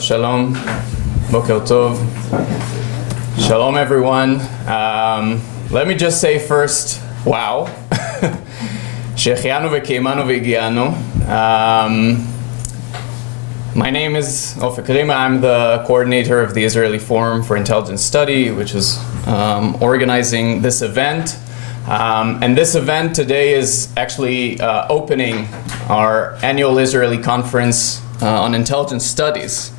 Shalom. Boker Tov. Shalom, everyone. Let me just say first, wow. Shechianu v'keimanu v'gianu. My name is Prof. I'm the coordinator of the Israeli Forum for Intelligence Study, which is organizing this event. And this event today is actually opening our annual Israeli conference on intelligence studies.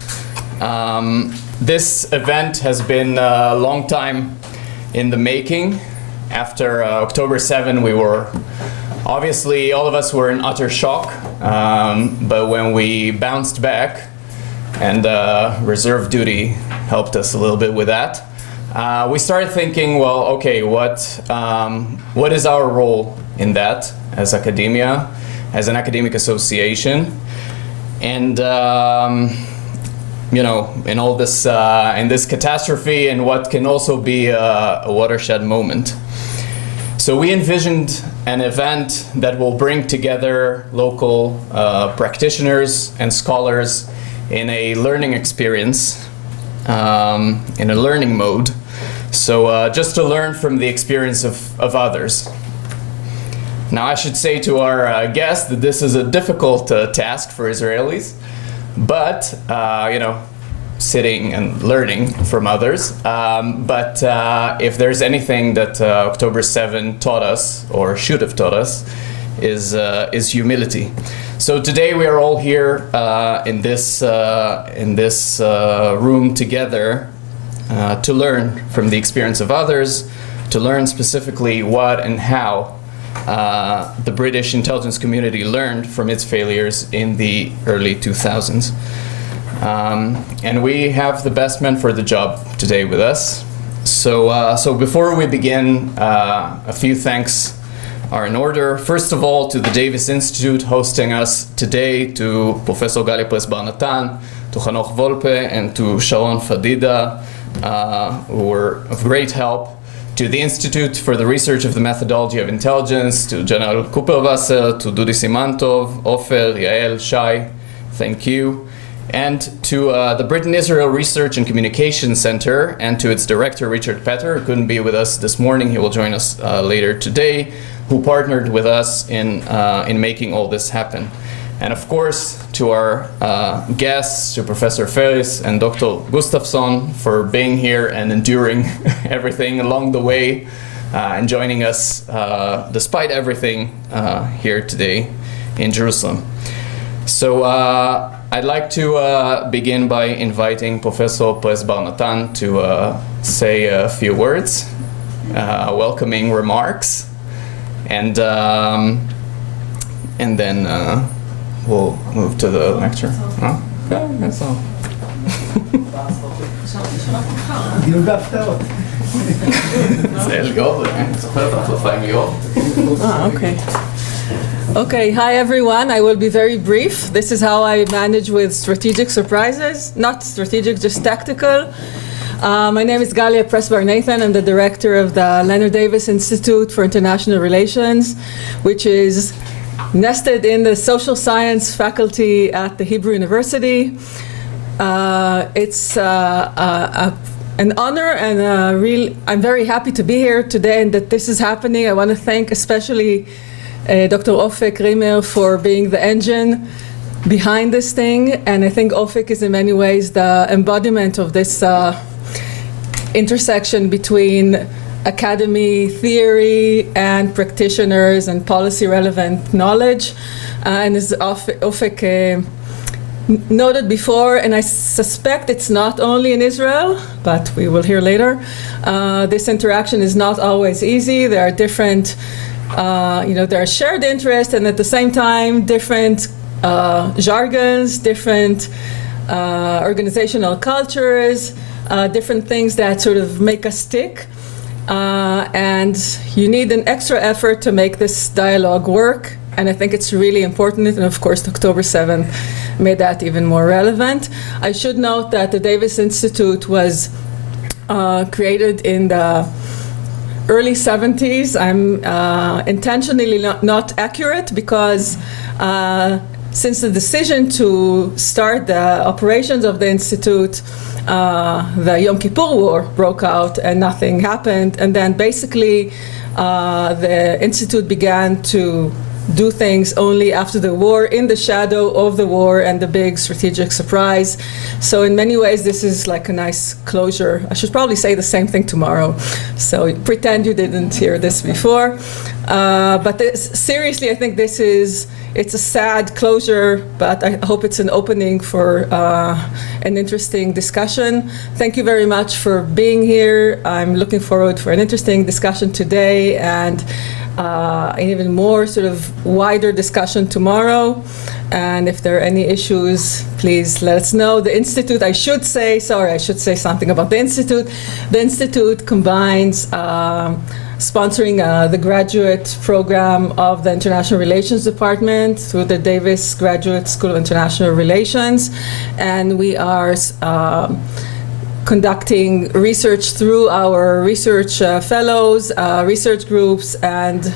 This event has been a long time in the making. After October 7, we were, obviously all of us were in utter shock, but when we bounced back, and reserve duty helped us a little bit with that, we started thinking, well, okay, what is our role in that as academia, as an academic association? And you know, in all this, in this catastrophe, and what can also be a watershed moment. So we envisioned an event that will bring together local practitioners and scholars in a learning experience, in a learning mode. So just to learn from the experience of others. Now I should say to our guests that this is a difficult task for Israelis, but you know, sitting and learning from others. But if there's anything that October 7 taught us, or should have taught us, is humility. So today we are all here in this room together to learn from the experience of others, to learn specifically what and how the British intelligence community learned from its failures in the early 2000s. And we have the best man for the job today with us. So before we begin, a few thanks are in order. First of all, to the Davis Institute hosting us today, to Professor Galia Press-Bar-Natan, to Hanoch Volpe, and to Sharon Fadida, who were of great help. To the Institute for the Research of the Methodology of Intelligence, to General Cooperwasser, to Dudi Simantov, Ofer, Yael, Shai, thank you. And to the Britain-Israel Research and Communication Center, and to its director, Richard Petter, who couldn't be with us this morning. He will join us later today, who partnered with us in making all this happen. And of course, to our guests, to Professor Ferris and Dr. Gustafson for being here and enduring everything along the way and joining us despite everything here today in Jerusalem. So I'd like to begin by inviting Professor Press-Bar-Natan to say a few words, welcoming remarks, and then we'll move to the lecture. Okay, that's all. Okay, hi everyone. I will be very brief. This is how I manage with strategic surprises. Not strategic, just tactical. My name is Galia Press-Bar-Natan. I'm the director of the Leonard Davis Institute for International Relations, which is nested in the social science faculty at the Hebrew University. It's an honor, and I'm very happy to be here today and that this is happening. I want to thank especially Dr. Ofek Rimer for being the engine behind this thing, and I think Ofek is in many ways the embodiment of this intersection between academy theory and practitioners and policy relevant knowledge, and as Ofek noted before, and I suspect it's not only in Israel, but we will hear later, this interaction is not always easy. There are different there are shared interests, and at the same time different jargons, different organizational cultures, different things that sort of make us tick. And you need an extra effort to make this dialogue work, and I think it's really important, and of course October 7th made that even more relevant. I should note that the Davis Institute was created in the early 70s. I'm intentionally not accurate because since the decision to start the operations of the Institute, the Yom Kippur War broke out and nothing happened. And then basically the Institute began to do things only after the war, in the shadow of the war and the big strategic surprise. So in many ways, this is like a nice closure. I should probably say the same thing tomorrow. So pretend you didn't hear this before. But seriously, I think it's a sad closure, but I hope it's an opening for an interesting discussion. Thank you very much for being here. I'm looking forward for an interesting discussion today and an even more sort of wider discussion tomorrow. And if there are any issues, please let us know. The Institute, I should say something about the Institute. The Institute combines sponsoring the graduate program of the International Relations Department through the Davis Graduate School of International Relations. And we are conducting research through our research fellows, research groups, and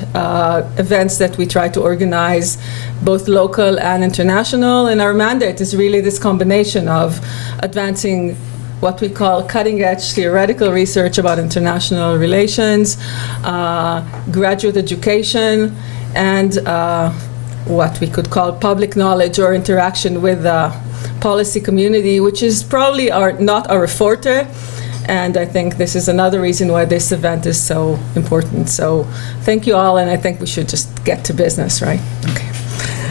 events that we try to organize, both local and international. And our mandate is really this combination of advancing what we call cutting-edge theoretical research about international relations, graduate education, and what we could call public knowledge or interaction with the policy community, which is probably not our forte. And I think this is another reason why this event is so important. So thank you all, and I think we should just get to business, right? Okay.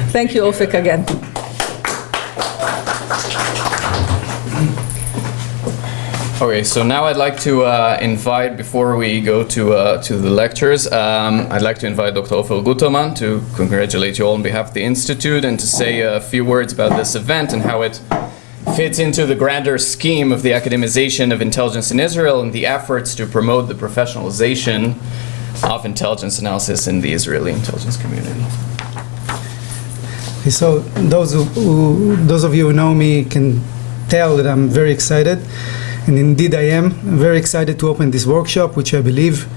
Thank you, Ofik, again. Okay, so now I'd like to invite, before we go to the lectures, I'd like to invite Dr. Ofer Guterman to congratulate you all on behalf of the Institute and to say a few words about this event and how it fits into the grander scheme of the academization of intelligence in Israel and the efforts to promote the professionalization of intelligence analysis in the Israeli intelligence community. So those of you who know me can tell that I'm very excited. And indeed I am very excited to open this workshop, which I believe,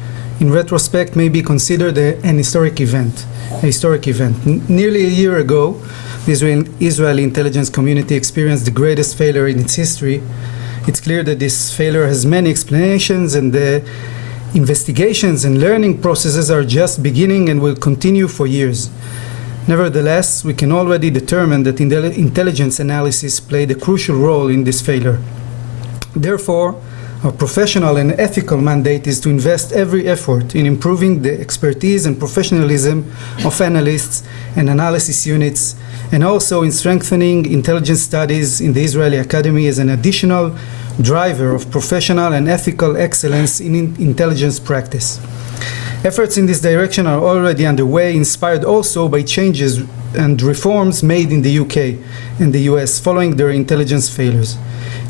in retrospect, may be considered an historic event. Nearly a year ago, the Israeli intelligence community experienced the greatest failure in its history. It's clear that this failure has many explanations, and the investigations and learning processes are just beginning and will continue for years. Nevertheless, we can already determine that intelligence analysis played a crucial role in this failure. Therefore, our professional and ethical mandate is to invest every effort in improving the expertise and professionalism of analysts and analysis units, and also in strengthening intelligence studies in the Israeli Academy as an additional driver of professional and ethical excellence in intelligence practice. Efforts in this direction are already underway, inspired also by changes and reforms made in the UK and the US following their intelligence failures.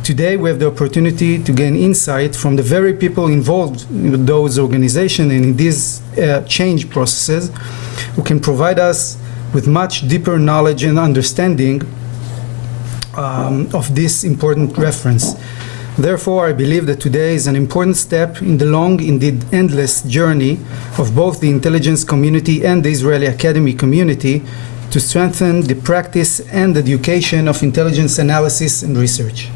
Today we have the opportunity to gain insight from the very people involved in those organizations and in these change processes, who can provide us with much deeper knowledge and understanding of this important reference. Therefore, I believe that today is an important step in the long, indeed endless journey of both the intelligence community and the Israeli Academy community to strengthen the practice and education of intelligence analysis and research.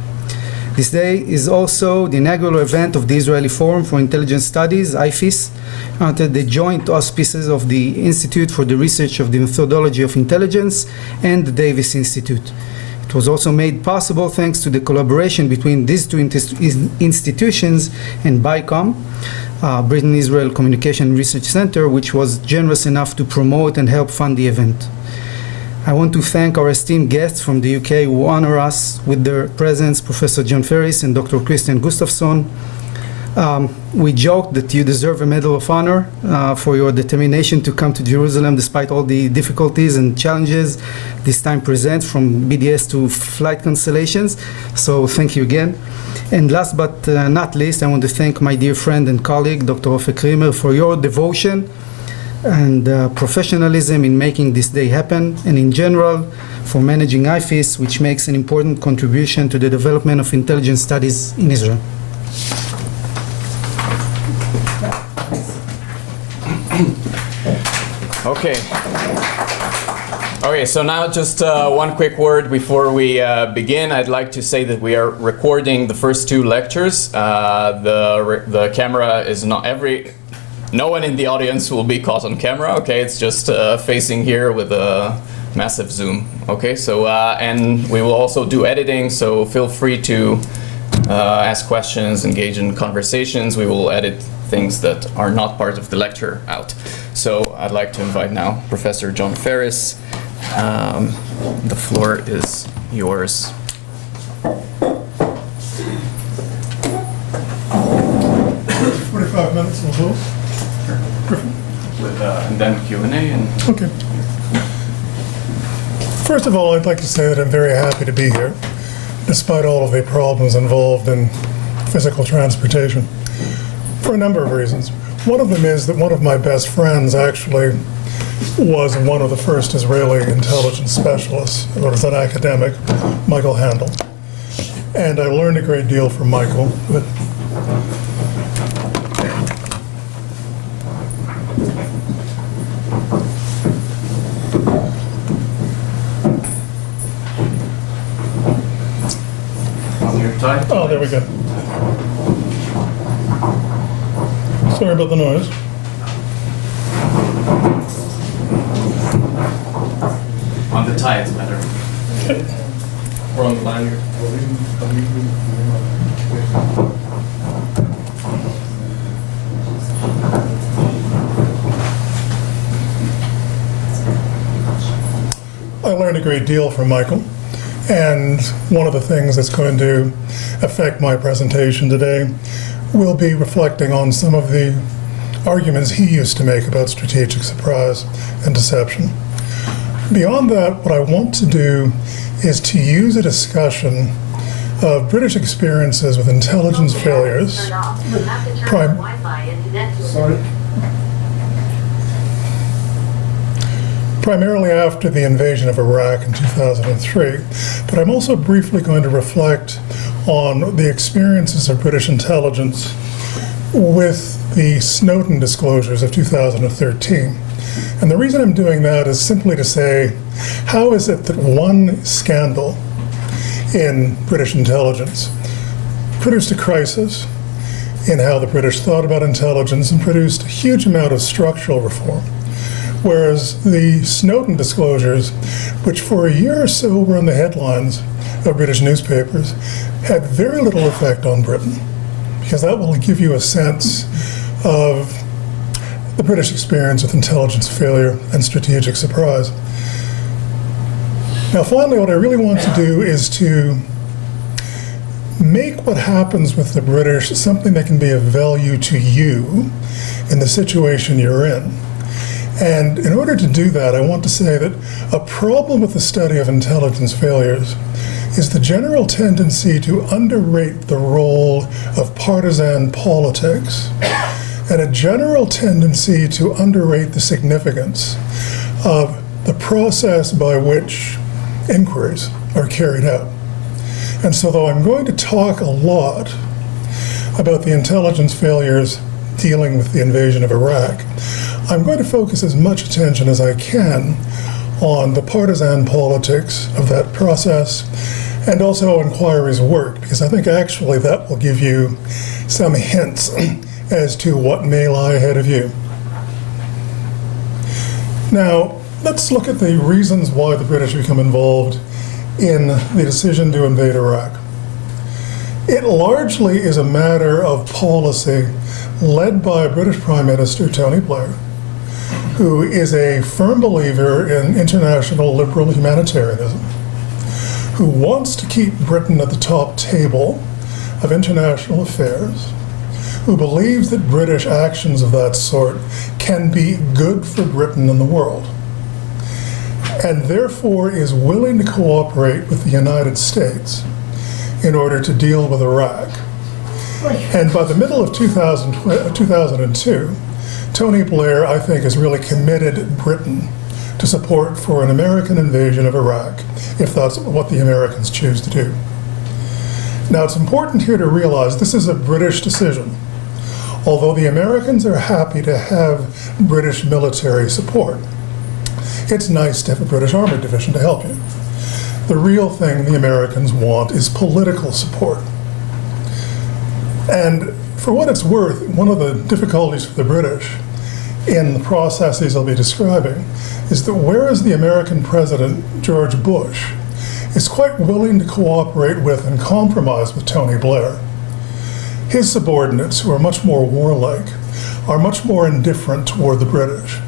This day is also the inaugural event of the Israeli Forum for Intelligence Studies, IFIS, under the joint auspices of the Institute for the Research of the Methodology of Intelligence and the Davis Institute. It was also made possible thanks to the collaboration between these two institutions and BICOM, Britain-Israel Communication and Research Center, which was generous enough to promote and help fund the event. I want to thank our esteemed guests from the UK who honor us with their presence, Professor John Ferris and Dr. Kristian Gustafson. We joked that you deserve a Medal of Honor for your determination to come to Jerusalem despite all the difficulties and challenges this time presents, from BDS to flight cancellations. So thank you again. And last but not least, I want to thank my dear friend and colleague, Dr. Ofer Krimer, for your devotion and professionalism in making this day happen, and in general for managing IFIS, which makes an important contribution to the development of intelligence studies in Israel. Okay. Okay, so now just one quick word before we begin. I'd like to say that we are recording the first two lectures. The camera is not no one in the audience will be caught on camera, okay? It's just facing here with a massive zoom, okay? So, and we will also do editing, so feel free to ask questions, engage in conversations. We will edit things that are not part of the lecture out. So I'd like to invite now Professor John Ferris. The floor is yours. 45 minutes will hold. With, and then Q&A and... Okay. First of all, I'd like to say that I'm very happy to be here, despite all of the problems involved in physical transportation, for a number of reasons. One of them is that one of my best friends actually was one of the first Israeli intelligence specialists, or was an academic, Michael Handel. And I learned a great deal from Michael. Oh, there we go. Sorry about the noise. On the tie, it's better. Okay. Or on the lanyard. I learned a great deal from Michael, and one of the things that's going to affect my presentation today will be reflecting on some of the arguments he used to make about strategic surprise and deception. Beyond that, what I want to do is to use a discussion of British experiences with intelligence failures, primarily after the invasion of Iraq in 2003, but I'm also briefly going to reflect on the experiences of British intelligence with the Snowden disclosures of 2013. And the reason I'm doing that is simply to say, how is it that one scandal in British intelligence produced a crisis in how the British thought about intelligence and produced a huge amount of structural reform? Whereas the Snowden disclosures, which for a year or so were in the headlines of British newspapers, had very little effect on Britain, because that will give you a sense of the British experience with intelligence failure and strategic surprise. Now, finally, what I really want to do is to make what happens with the British something that can be of value to you in the situation you're in. And in order to do that, I want to say that a problem with the study of intelligence failures is the general tendency to underrate the role of partisan politics and a general tendency to underrate the significance of the process by which inquiries are carried out. And so though I'm going to talk a lot about the intelligence failures dealing with the invasion of Iraq, I'm going to focus as much attention as I can on the partisan politics of that process and also how inquiries work, because I think actually that will give you some hints as to what may lie ahead of you. Now, let's look at the reasons why the British become involved in the decision to invade Iraq. It largely is a matter of policy led by British Prime Minister Tony Blair, who is a firm believer in international liberal humanitarianism, who wants to keep Britain at the top table of international affairs, who believes that British actions of that sort can be good for Britain and the world, and therefore is willing to cooperate with the United States in order to deal with Iraq. And by the middle of 2002, Tony Blair, I think, has really committed Britain to support for an American invasion of Iraq, if that's what the Americans choose to do. Now, it's important here to realize this is a British decision. Although the Americans are happy to have British military support, it's nice to have a British Army division to help you. The real thing the Americans want is political support. And for what it's worth, one of the difficulties for the British in the processes I'll be describing is that whereas the American president, George Bush, is quite willing to cooperate with and compromise with Tony Blair, his subordinates, who are much more warlike, are much more indifferent toward the British.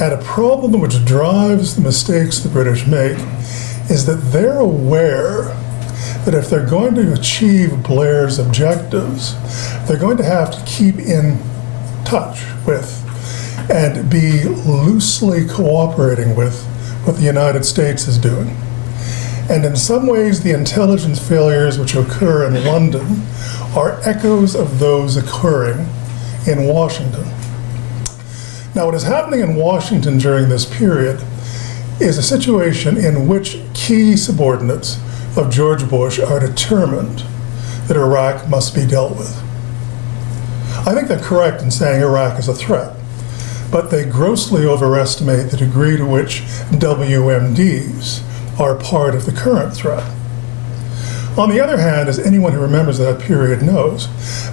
And a problem which drives the mistakes the British make is that they're aware that if they're going to achieve Blair's objectives, they're going to have to keep in touch with and be loosely cooperating with what the United States is doing. And in some ways, the intelligence failures which occur in London are echoes of those occurring in Washington. Now, what is happening in Washington during this period is a situation in which key subordinates of George Bush are determined that Iraq must be dealt with. I think they're correct in saying Iraq is a threat, but they grossly overestimate the degree to which WMDs are part of the current threat. On the other hand, as anyone who remembers that period knows,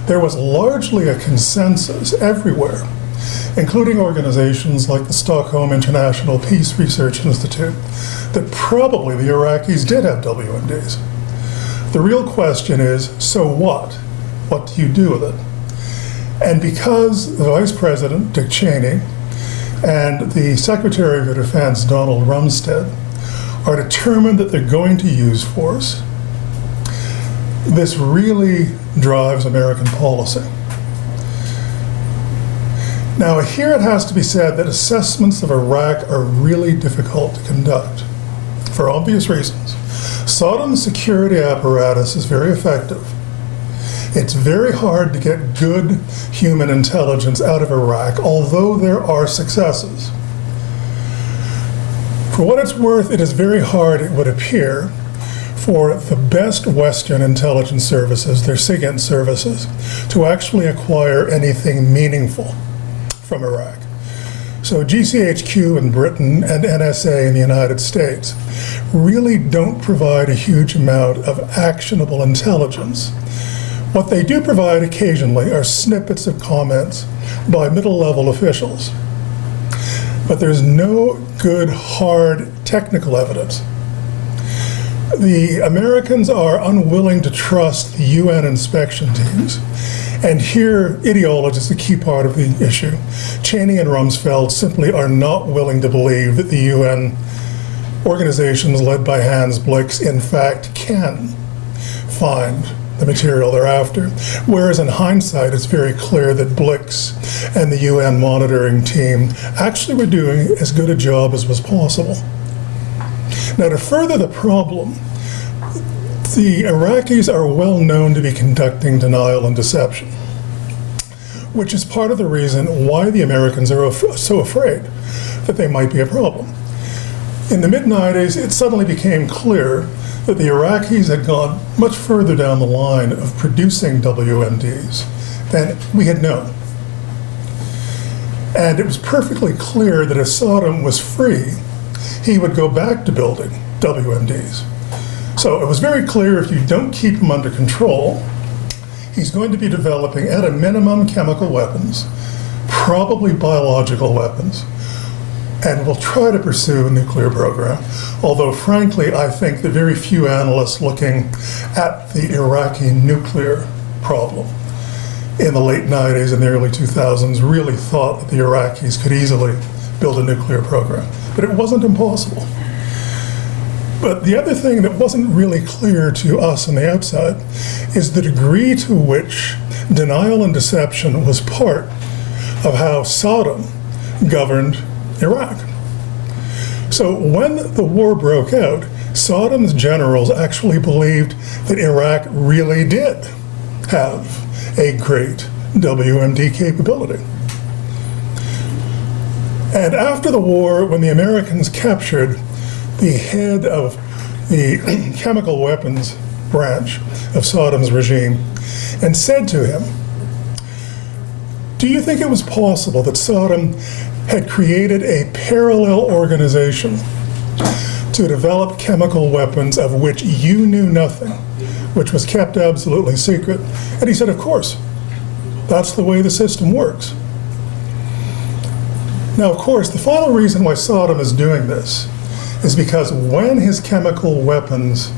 there was largely a consensus everywhere, including organizations like the Stockholm International Peace Research Institute, that probably the Iraqis did have WMDs. The real question is, so what? What do you do with it? And because the Vice President, Dick Cheney, and the Secretary of Defense, Donald Rumsfeld, are determined that they're going to use force, this really drives American policy. Now, here it has to be said that assessments of Iraq are really difficult to conduct, for obvious reasons. Saddam's security apparatus is very effective. It's very hard to get good human intelligence out of Iraq, although there are successes. For what it's worth, it is very hard, it would appear, for the best Western intelligence services, their SIGINT services, to actually acquire anything meaningful from Iraq. So GCHQ in Britain and NSA in the United States really don't provide a huge amount of actionable intelligence. What they do provide occasionally are snippets of comments by middle-level officials. But there's no good, hard technical evidence. The Americans are unwilling to trust the UN inspection teams. And here, ideology is the key part of the issue. Cheney and Rumsfeld simply are not willing to believe that the UN organizations led by Hans Blix, in fact, can find the material they're after. Whereas in hindsight, it's very clear that Blix and the UN monitoring team actually were doing as good a job as was possible. Now, to further the problem, the Iraqis are well known to be conducting denial and deception, which is part of the reason why the Americans are so afraid that they might be a problem. In the mid-90s, it suddenly became clear that the Iraqis had gone much further down the line of producing WMDs than we had known. And it was perfectly clear that if Saddam was free, he would go back to building WMDs. So it was very clear if you don't keep him under control, he's going to be developing, at a minimum, chemical weapons, probably biological weapons, and will try to pursue a nuclear program. Although, frankly, I think that very few analysts looking at the Iraqi nuclear problem in the late 90s and the early 2000s really thought that the Iraqis could easily build a nuclear program. But it wasn't impossible. But the other thing that wasn't really clear to us on the outside is the degree to which denial and deception was part of how Saddam governed Iraq. So when the war broke out, Saddam's generals actually believed that Iraq really did have a great WMD capability. And after the war, when the Americans captured the head of the chemical weapons branch of Saddam's regime and said to him, "Do you think it was possible that Saddam had created a parallel organization to develop chemical weapons of which you knew nothing, which was kept absolutely secret. And he said, of course, that's the way the system works. Now, of course, the final reason why Saddam is doing this is because when his chemical weapons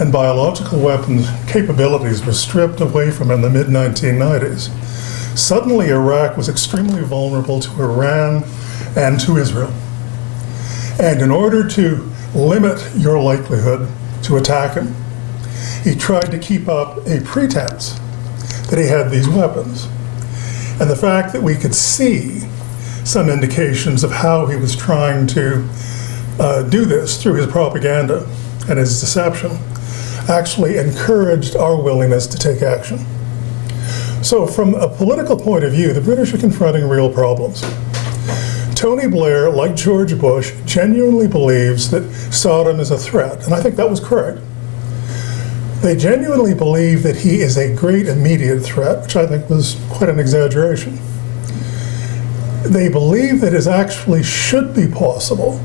and biological weapons capabilities were stripped away from him in the mid-1990s, suddenly Iraq was extremely vulnerable to Iran and to Israel. And in order to limit your likelihood to attack him, he tried to keep up a pretense that he had these weapons. And the fact that we could see some indications of how he was trying to do this through his propaganda and his deception actually encouraged our willingness to take action. So from a political point of view, the British are confronting real problems. Tony Blair, like George Bush, genuinely believes that Saddam is a threat, and I think that was correct. They genuinely believe that he is a great immediate threat, which I think was quite an exaggeration. They believe that it actually should be possible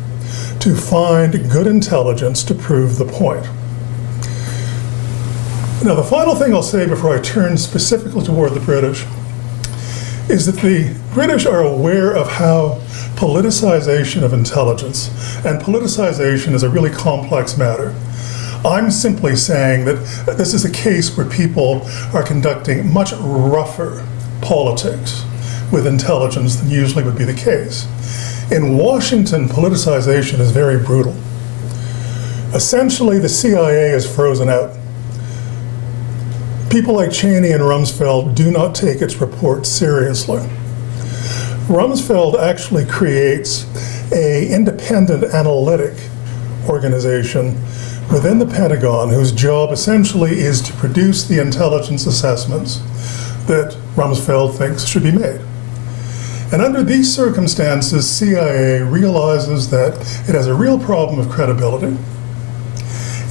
to find good intelligence to prove the point. Now, the final thing I'll say before I turn specifically toward the British is that the British are aware of how politicization of intelligence, and politicization is a really complex matter. I'm simply saying that this is a case where people are conducting much rougher politics with intelligence than usually would be the case. In Washington, politicization is very brutal. Essentially, the CIA is frozen out. People like Cheney and Rumsfeld do not take its reports seriously. Rumsfeld actually creates an independent analytic organization within the Pentagon whose job essentially is to produce the intelligence assessments that Rumsfeld thinks should be made. And under these circumstances, CIA realizes that it has a real problem of credibility.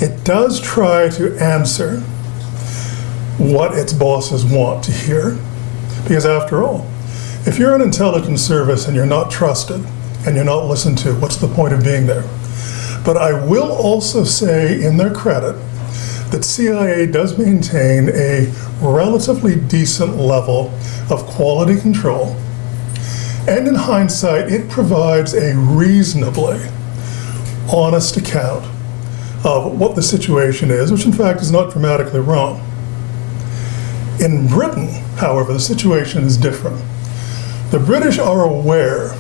It does try to answer what its bosses want to hear, because after all, if you're an intelligence service and you're not trusted and you're not listened to, what's the point of being there? But I will also say, in their credit, that CIA does maintain a relatively decent level of quality control. And in hindsight, it provides a reasonably honest account of what the situation is, which in fact is not dramatically wrong. In Britain, however, the situation is different. The British are aware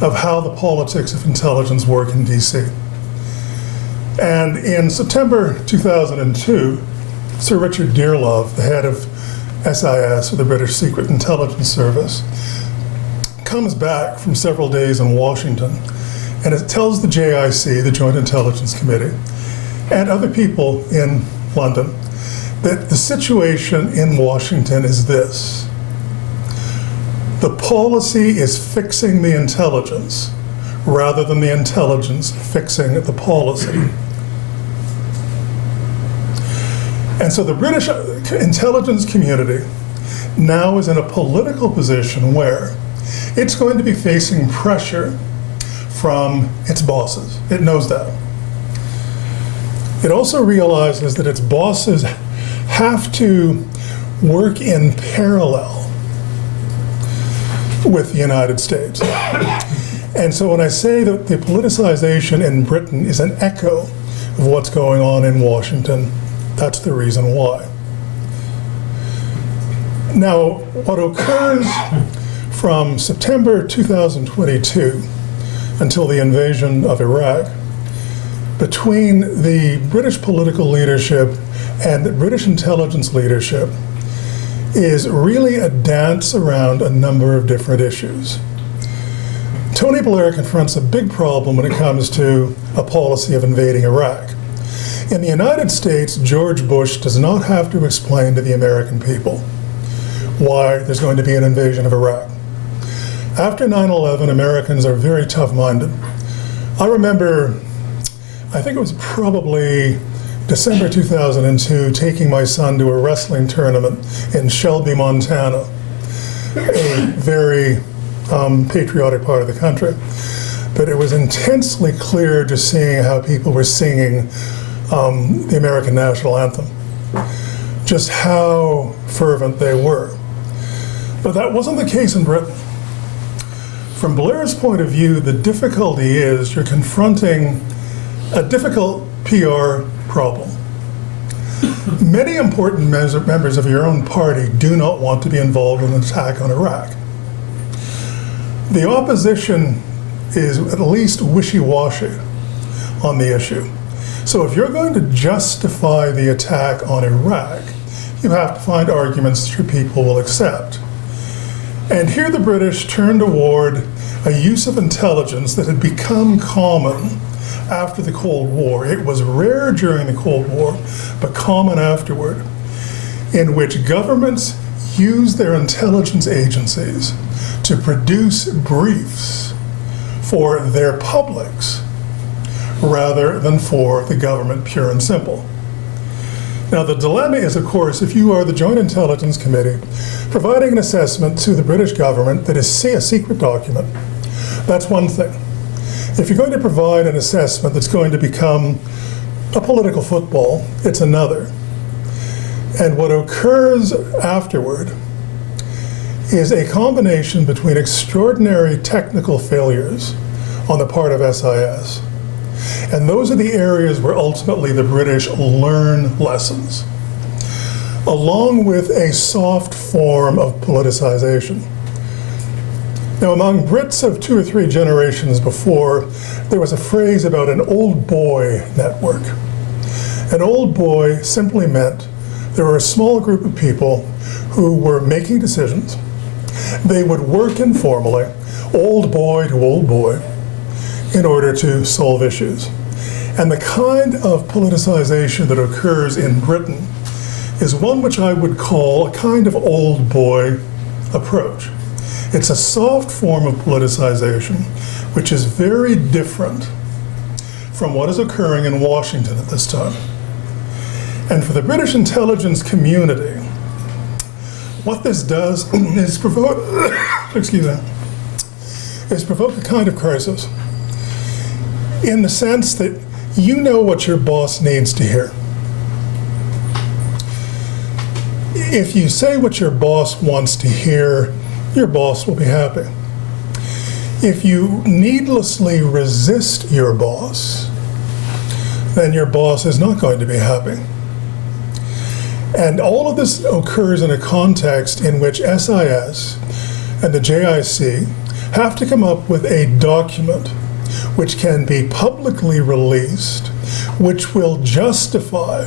of how the politics of intelligence work in DC. And in September 2002, Sir Richard Dearlove, the head of SIS, or the British Secret Intelligence Service, comes back from several days in Washington, and it tells the JIC, the Joint Intelligence Committee, and other people in London that the situation in Washington is this. The policy is fixing the intelligence rather than the intelligence fixing the policy. And so the British intelligence community now is in a political position where it's going to be facing pressure from its bosses. It knows that. It also realizes that its bosses have to work in parallel with the United States. And so when I say that the politicization in Britain is an echo of what's going on in Washington, that's the reason why. Now, what occurs from September 2022 until the invasion of Iraq, between the British political leadership and the British intelligence leadership, is really a dance around a number of different issues. Tony Blair confronts a big problem when it comes to a policy of invading Iraq. In the United States, George Bush does not have to explain to the American people why there's going to be an invasion of Iraq. After 9/11, Americans are very tough-minded. I remember, I think it was probably December 2002, taking my son to a wrestling tournament in Shelby, Montana. A very patriotic part of the country. But it was intensely clear just seeing how people were singing the American national anthem, just how fervent they were. But that wasn't the case in Britain. From Blair's point of view, the difficulty is you're confronting a difficult PR problem. Many important members of your own party do not want to be involved in an attack on Iraq. The opposition is at least wishy-washy on the issue. So if you're going to justify the attack on Iraq, you have to find arguments that your people will accept. And here the British turned toward a use of intelligence that had become common after the Cold War. It was rare during the Cold War, but common afterward, in which governments used their intelligence agencies to produce briefs for their publics rather than for the government, pure and simple. Now, the dilemma is, of course, if you are the Joint Intelligence Committee providing an assessment to the British government that is a secret document, that's one thing. If you're going to provide an assessment that's going to become a political football, it's another. And what occurs afterward is a combination between extraordinary technical failures on the part of SIS. And those are the areas where ultimately the British learn lessons, along with a soft form of politicization. Now, among Brits of 2 or 3 generations before, there was a phrase about an old boy network. An old boy simply meant there were a small group of people who were making decisions. They would work informally, old boy to old boy, in order to solve issues. And the kind of politicization that occurs in Britain is one which I would call a kind of old boy approach. It's a soft form of politicization which is very different from what is occurring in Washington at this time. And for the British intelligence community, what this does is provoke, is provoke a kind of crisis, in the sense that you know what your boss needs to hear. If you say what your boss wants to hear, your boss will be happy. If you needlessly resist your boss, then your boss is not going to be happy. And all of this occurs in a context in which SIS and the JIC have to come up with a document which can be publicly released, which will justify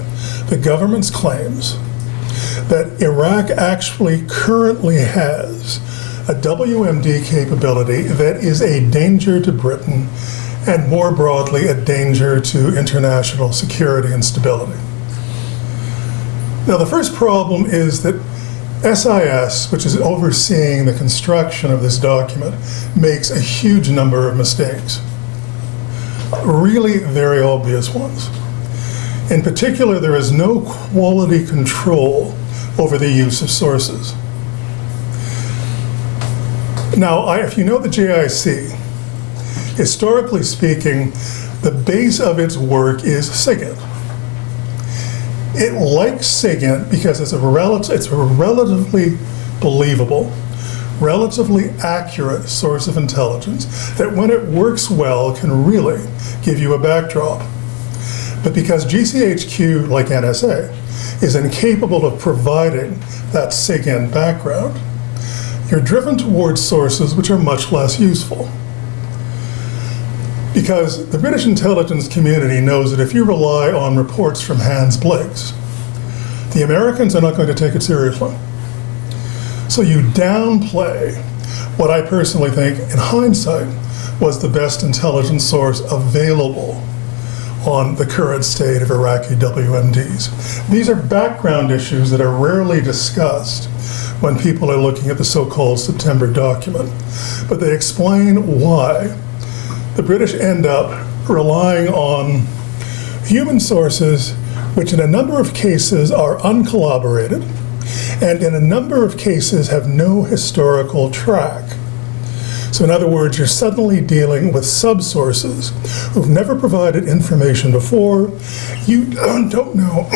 the government's claims that Iraq actually currently has a WMD capability that is a danger to Britain and more broadly a danger to international security and stability. Now, the first problem is that SIS, which is overseeing the construction of this document, makes a huge number of mistakes. Really very obvious ones. In particular, there is no quality control over the use of sources. Now, if you know the JIC, historically speaking, the base of its work is SIGINT. It likes SIGINT because it's a relatively believable, relatively accurate source of intelligence that when it works well can really give you a backdrop. But because GCHQ, like NSA, is incapable of providing that SIGINT background, you're driven towards sources which are much less useful. Because the British intelligence community knows that if you rely on reports from Hans Blix, the Americans are not going to take it seriously. So you downplay what I personally think, in hindsight, was the best intelligence source available on the current state of Iraqi WMDs. These are background issues that are rarely discussed when people are looking at the so-called September document, but they explain why the British end up relying on human sources which in a number of cases are uncollaborated and in a number of cases have no historical track. So in other words, you're suddenly dealing with subsources who've never provided information before. You don't know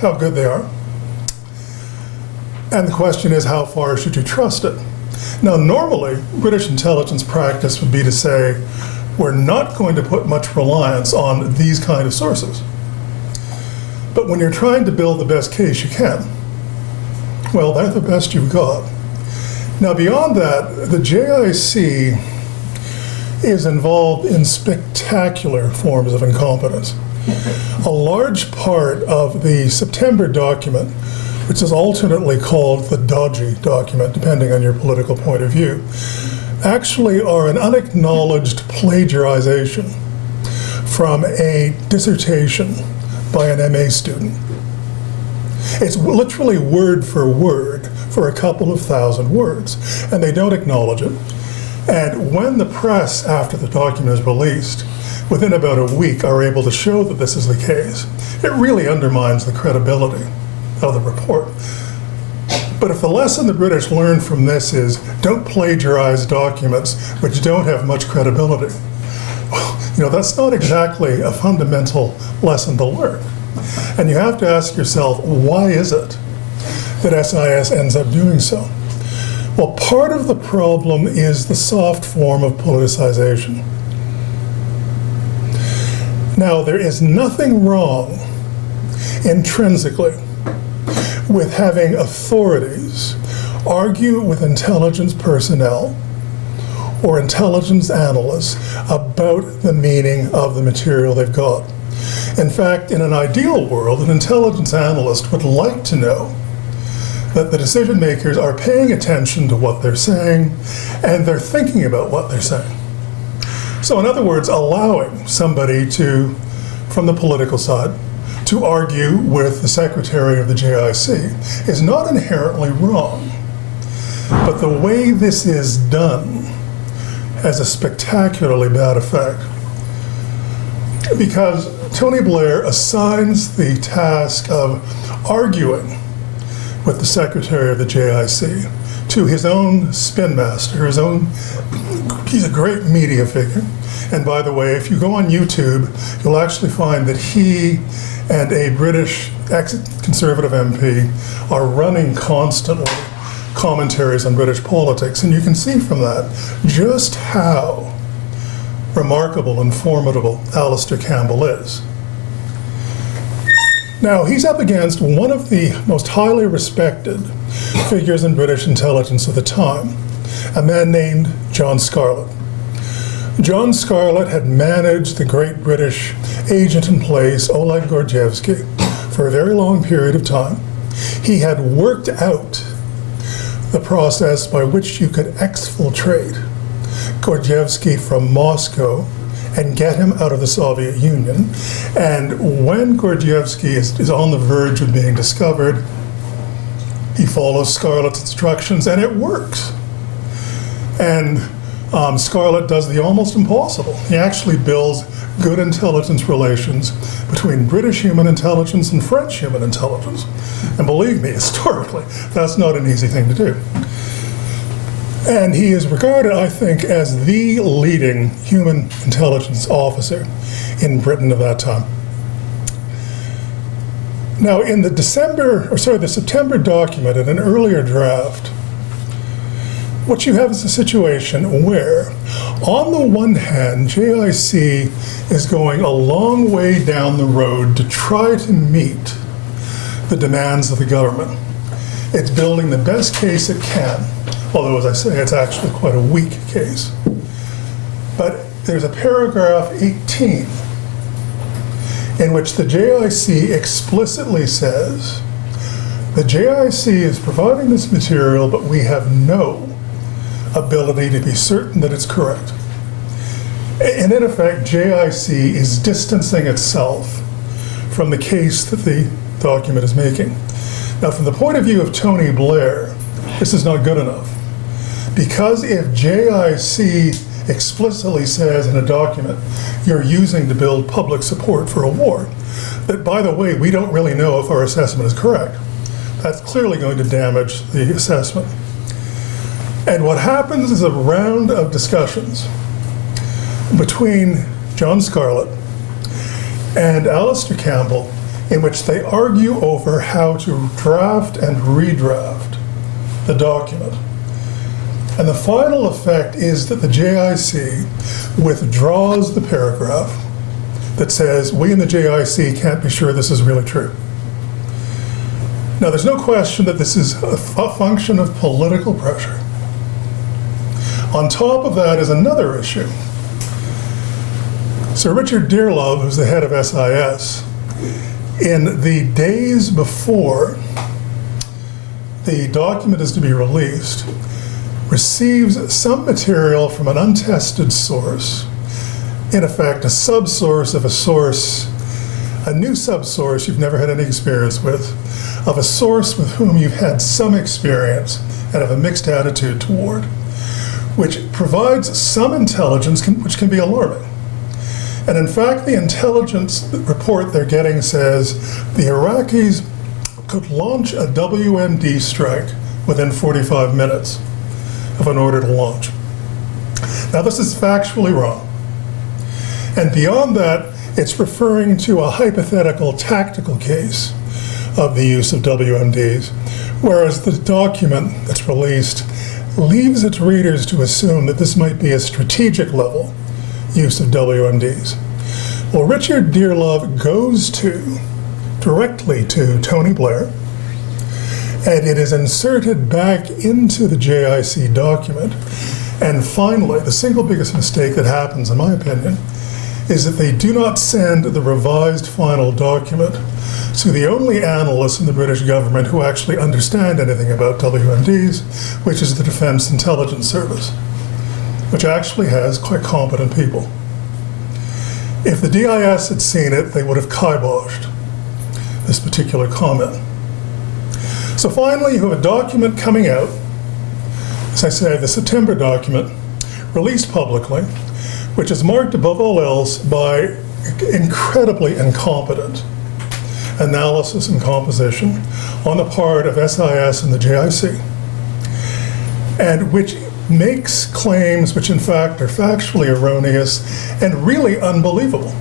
how good they are. And the question is, how far should you trust it? Now, normally, British intelligence practice would be to say, we're not going to put much reliance on these kind of sources. But when you're trying to build the best case you can, well, they're the best you've got. Now, beyond that, the JIC is involved in spectacular forms of incompetence. A large part of the September document, which is alternately called the dodgy document, depending on your political point of view, actually are an unacknowledged plagiarization from a dissertation by an MA student. It's literally word for word for a couple of thousand words, and they don't acknowledge it. And when the press, after the document is released, within about a week are able to show that this is the case, it really undermines the credibility of the report. But if the lesson the British learned from this is don't plagiarize documents which don't have much credibility, well, that's not exactly a fundamental lesson to learn. And you have to ask yourself, why is it that SIS ends up doing so? Well, part of the problem is the soft form of politicization. Now, there is nothing wrong intrinsically with having authorities argue with intelligence personnel or intelligence analysts about the meaning of the material they've got. In fact, in an ideal world, an intelligence analyst would like to know that the decision makers are paying attention to what they're saying and they're thinking about what they're saying. So in other words, allowing somebody from the political side, to argue with the secretary of the JIC is not inherently wrong. But the way this is done has a spectacularly bad effect. Because Tony Blair assigns the task of arguing with the secretary of the JIC to his own spin master, he's a great media figure. And by the way, if you go on YouTube, you'll actually find that he and a British ex-Conservative MP are running constantly commentaries on British politics. And you can see from that just how remarkable and formidable Alistair Campbell is. Now, he's up against one of the most highly respected figures in British intelligence of the time, a man named John Scarlett. John Scarlett had managed the great British agent in place, Oleg Gordievsky, for a very long period of time. He had worked out the process by which you could exfiltrate Gordievsky from Moscow and get him out of the Soviet Union. And when Gordievsky is on the verge of being discovered, he follows Scarlett's instructions and it works. And Scarlett does the almost impossible. He actually builds good intelligence relations between British human intelligence and French human intelligence. And believe me, historically, that's not an easy thing to do. And he is regarded, I think, as the leading human intelligence officer in Britain of that time. Now, in the September document, in an earlier draft, what you have is a situation where, on the one hand, JIC is going a long way down the road to try to meet the demands of the government. It's building the best case it can, although, as I say, it's actually quite a weak case. But there's a paragraph 18 in which the JIC explicitly says, the JIC is providing this material, but we have no ability to be certain that it's correct. And in effect, JIC is distancing itself from the case that the document is making. Now, from the point of view of Tony Blair, this is not good enough. Because if JIC explicitly says in a document you're using to build public support for a war, that, by the way, we don't really know if our assessment is correct, that's clearly going to damage the assessment. And what happens is a round of discussions between John Scarlett and Alistair Campbell in which they argue over how to draft and redraft the document. And the final effect is that the JIC withdraws the paragraph that says, we in the JIC can't be sure this is really true. Now, there's no question that this is a function of political pressure. On top of that is another issue. Sir Richard Dearlove, who's the head of SIS, in the days before the document is to be released, receives some material from an untested source, in effect a subsource of a source, a new subsource you've never had any experience with, of a source with whom you've had some experience and have a mixed attitude toward, which provides some intelligence which can be alarming. And in fact, the intelligence report they're getting says the Iraqis could launch a WMD strike within 45 minutes of an order to launch. Now, this is factually wrong. And beyond that, it's referring to a hypothetical tactical case of the use of WMDs, whereas the document that's released leaves its readers to assume that this might be a strategic level use of WMDs. Well, Richard Dearlove goes directly to Tony Blair, and it is inserted back into the JIC document. And finally, the single biggest mistake that happens, in my opinion, is that they do not send the revised final document to the only analysts in the British government who actually understand anything about WMDs, which is the Defence Intelligence Service, which actually has quite competent people. If the DIS had seen it, they would have kiboshed this particular comment. So finally, you have a document coming out, as I say, the September document, released publicly, which is marked above all else by incredibly incompetent analysis and composition on the part of SIS and the JIC, and which makes claims which in fact are factually erroneous and really unbelievable.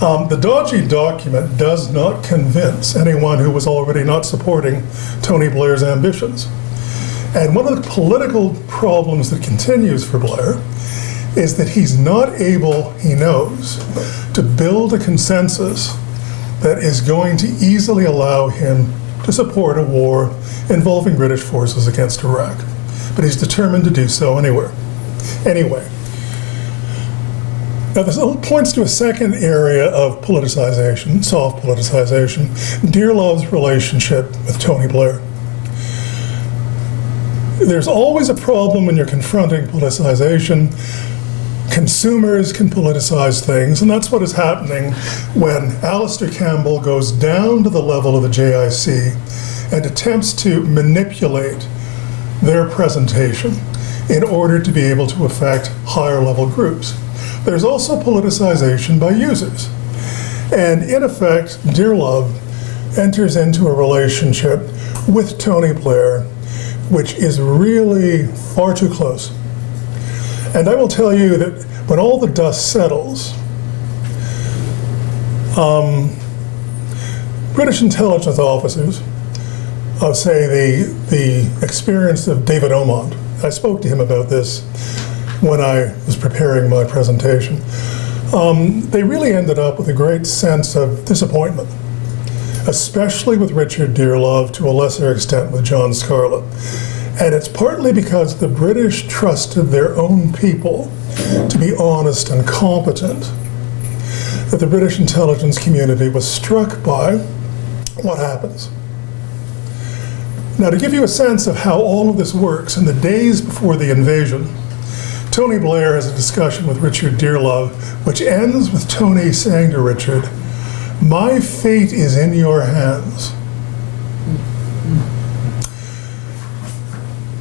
The dodgy document does not convince anyone who was already not supporting Tony Blair's ambitions. And one of the political problems that continues for Blair is that he's not able, he knows, to build a consensus that is going to easily allow him to support a war involving British forces against Iraq. But he's determined to do so anyway. Now, this points to a second area of politicization, soft politicization, Dearlove's relationship with Tony Blair. There's always a problem when you're confronting politicization. Consumers can politicize things, and that's what is happening when Alistair Campbell goes down to the level of the JIC and attempts to manipulate their presentation in order to be able to affect higher level groups. There's also politicization by users. And in effect, Dearlove enters into a relationship with Tony Blair, which is really far too close. And I will tell you that when all the dust settles, British intelligence officers of, say, the experience of David Omond, I spoke to him about this when I was preparing my presentation, they really ended up with a great sense of disappointment, especially with Richard Dearlove, to a lesser extent with John Scarlett. And it's partly because the British trusted their own people to be honest and competent that the British intelligence community was struck by what happens. Now, to give you a sense of how all of this works, in the days before the invasion, Tony Blair has a discussion with Richard Dearlove, which ends with Tony saying to Richard, "My fate is in your hands."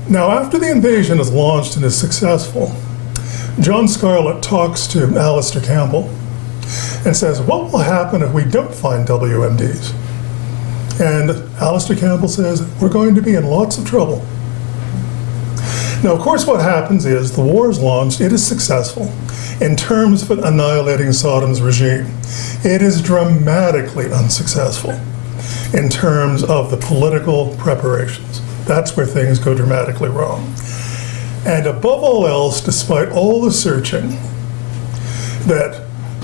Now, after the invasion is launched and is successful, John Scarlett talks to Alistair Campbell and says, "What will happen if we don't find WMDs?" And Alistair Campbell says, "We're going to be in lots of trouble." Now, of course, what happens is the war is launched, it is successful in terms of annihilating Saddam's regime. It is dramatically unsuccessful in terms of the political preparations. That's where things go dramatically wrong. And above all else, despite all the searching that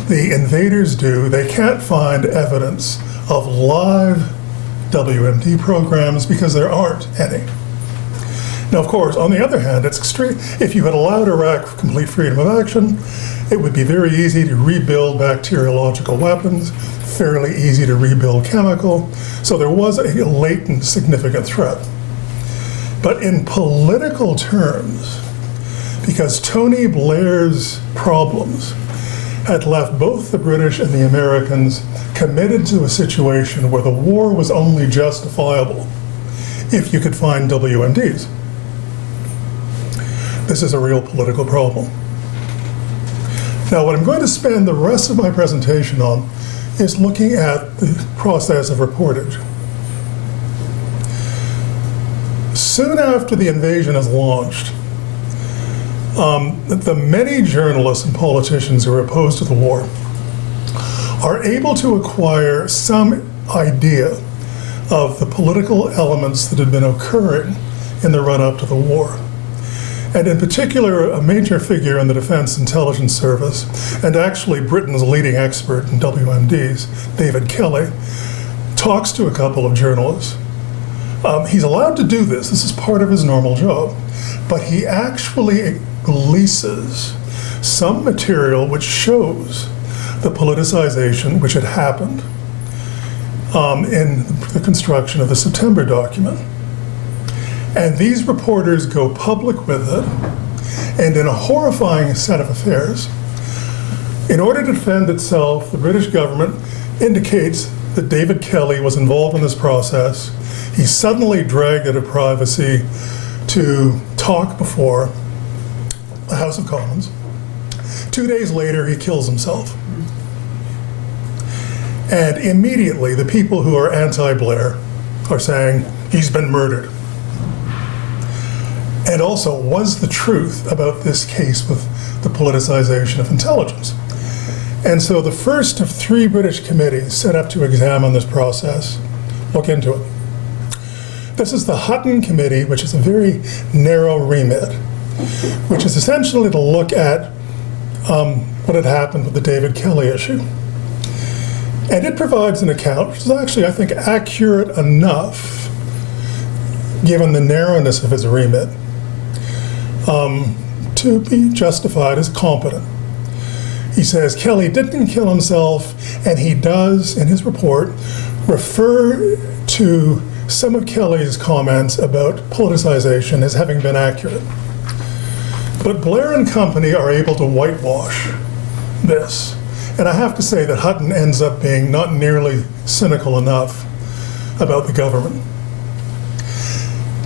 the invaders do, they can't find evidence of live WMD programs because there aren't any. Now, of course, on the other hand, it's extreme. If you had allowed Iraq complete freedom of action, it would be very easy to rebuild bacteriological weapons, fairly easy to rebuild chemical. So there was a latent significant threat. But in political terms, because Tony Blair's problems had left both the British and the Americans committed to a situation where the war was only justifiable if you could find WMDs. This is a real political problem. Now, what I'm going to spend the rest of my presentation on is looking at the process of reportage. Soon after the invasion is launched, the many journalists and politicians who are opposed to the war are able to acquire some idea of the political elements that had been occurring in the run-up to the war. And in particular, a major figure in the Defense Intelligence Service, and actually Britain's leading expert in WMDs, David Kelly, talks to a couple of journalists. He's allowed to do this. This is part of his normal job. But he actually releases some material which shows the politicization which had happened in the construction of the September document. And these reporters go public with it, and in a horrifying set of affairs, in order to defend itself, the British government indicates that David Kelly was involved in this process. He's suddenly dragged out of privacy to talk before the House of Commons. 2 days later, he kills himself. And immediately, the people who are anti-Blair are saying, he's been murdered. And also, was the truth about this case with the politicization of intelligence? And so the first of 3 British committees set up to examine this process, look into it. This is the Hutton Committee, which is a very narrow remit, which is essentially to look at what had happened with the David Kelly issue. And it provides an account, which is actually, I think, accurate enough, given the narrowness of his remit, to be justified as competent. He says Kelly didn't kill himself, and he does, in his report, refer to some of Kelly's comments about politicization as having been accurate. But Blair and company are able to whitewash this. And I have to say that Hutton ends up being not nearly cynical enough about the government.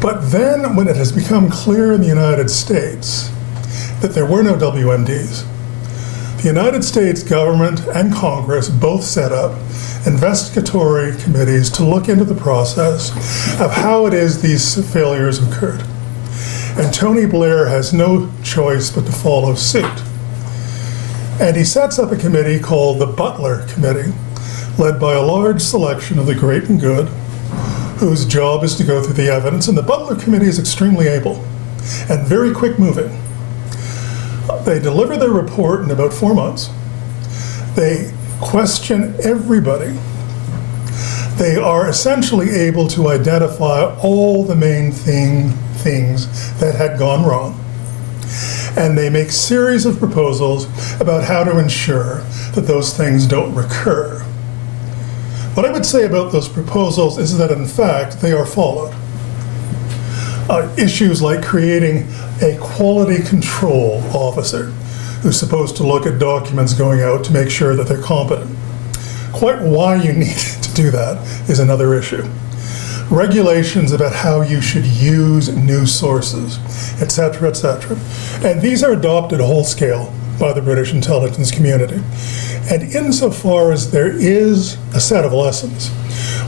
But then, when it has become clear in the United States that there were no WMDs, the United States government and Congress both set up investigatory committees to look into the process of how it is these failures occurred. And Tony Blair has no choice but to follow suit. And he sets up a committee called the Butler Committee, led by a large selection of the great and good, whose job is to go through the evidence. And the Butler Committee is extremely able and very quick moving. They deliver their report in about 4 months. They question everybody. They are essentially able to identify all the main things that had gone wrong. And they make series of proposals about how to ensure that those things don't recur. What I would say about those proposals is that, in fact, they are followed. Issues like creating a quality control officer who's supposed to look at documents going out to make sure that they're competent. Quite why you need to do that is another issue. Regulations about how you should use news sources, etc., etc. And these are adopted whole scale by the British intelligence community. And insofar as there is a set of lessons